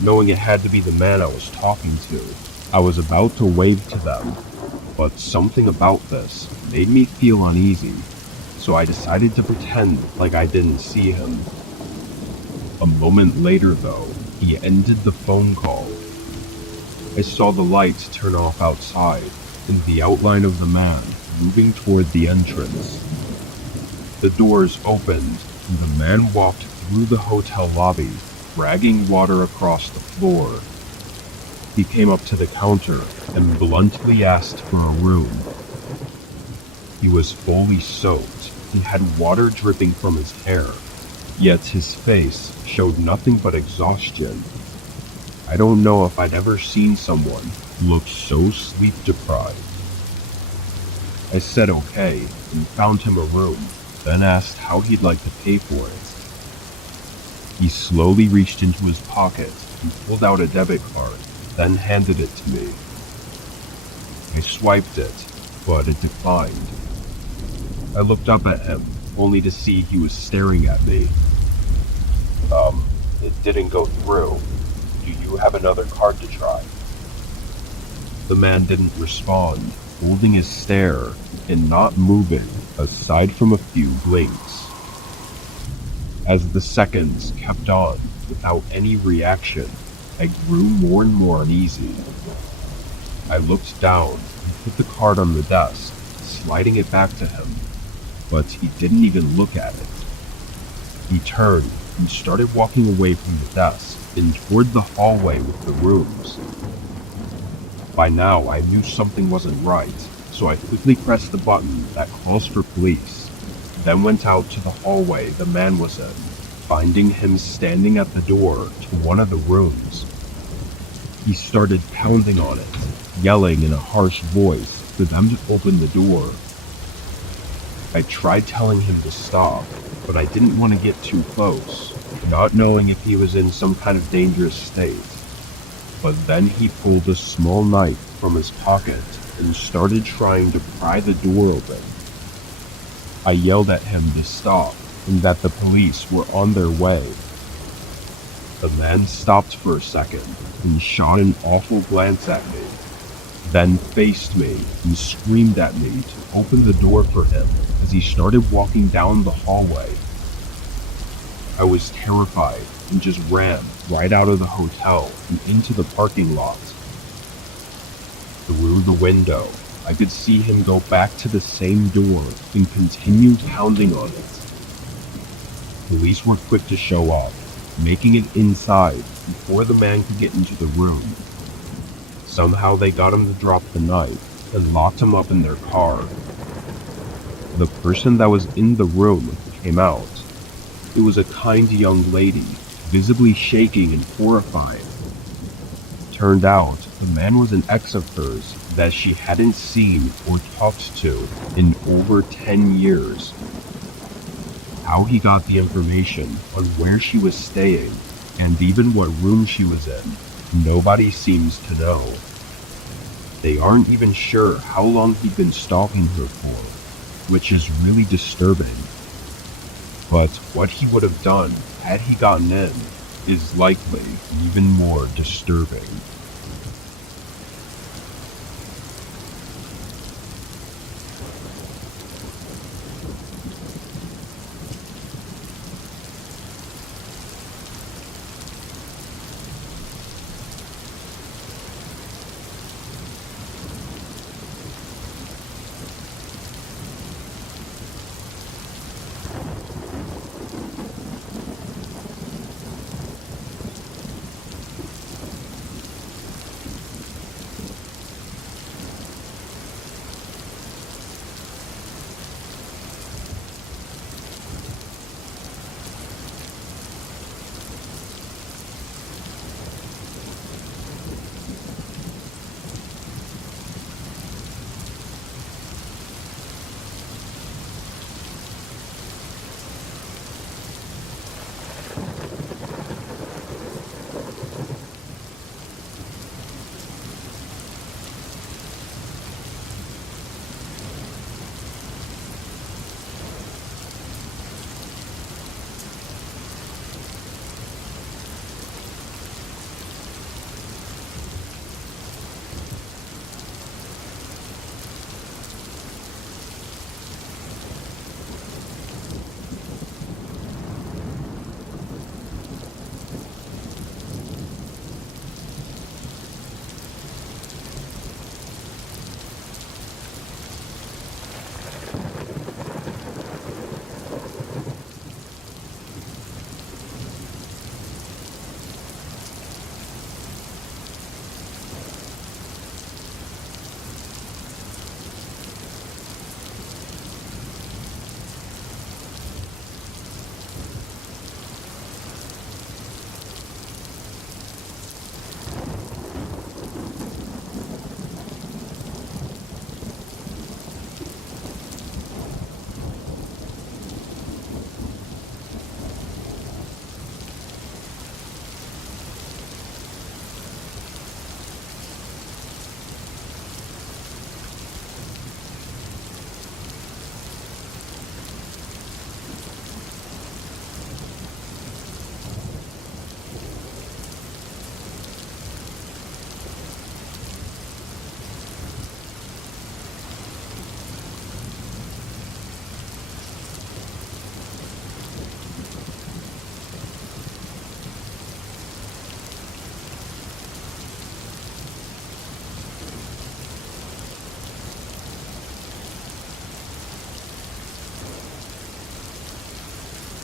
Knowing it had to be the man I was talking to, I was about to wave to them, but something about this made me feel uneasy, so I decided to pretend like I didn't see him. A moment later though, he ended the phone call. I saw the lights turn off outside and the outline of the man moving toward the entrance. The doors opened and the man walked through the hotel lobby, dragging water across the floor. He came up to the counter and bluntly asked for a room. He was fully soaked and had water dripping from his hair, yet his face showed nothing but exhaustion. I don't know if I'd ever seen someone look so sleep-deprived. I said okay and found him a room, then asked how he'd like to pay for it. He slowly reached into his pocket and pulled out a debit card, then handed it to me. I swiped it, but it declined. I looked up at him, only to see he was staring at me. It didn't go through. Do you have another card to try?" The man didn't respond, holding his stare and not moving aside from a few blinks. As the seconds kept on without any reaction, I grew more and more uneasy. I looked down and put the card on the desk, sliding it back to him, but he didn't even look at it. He turned and started walking away from the desk and toward the hallway with the rooms. By now, I knew something wasn't right, so I quickly pressed the button that calls for police, then went out to the hallway the man was in, finding him standing at the door to one of the rooms. He started pounding on it, yelling in a harsh voice for them to open the door. I tried telling him to stop, but I didn't want to get too close, not knowing if he was in some kind of dangerous state. But then he pulled a small knife from his pocket and started trying to pry the door open. I yelled at him to stop and that the police were on their way. The man stopped for a second and shot an awful glance at me, then faced me and screamed at me to open the door for him as he started walking down the hallway. I was terrified and just ran right out of the hotel and into the parking lot. Through the window, I could see him go back to the same door and continue pounding on it. Police were quick to show up, making it inside before the man could get into the room. Somehow they got him to drop the knife and locked him up in their car. The person that was in the room came out. It was a kind young lady, visibly shaking and horrified. Turned out, the man was an ex of hers that she hadn't seen or talked to in over 10 years. How he got the information on where she was staying and even what room she was in, nobody seems to know. They aren't even sure how long he'd been stalking her for, which is really disturbing. But what he would have done had he gotten in is likely even more disturbing.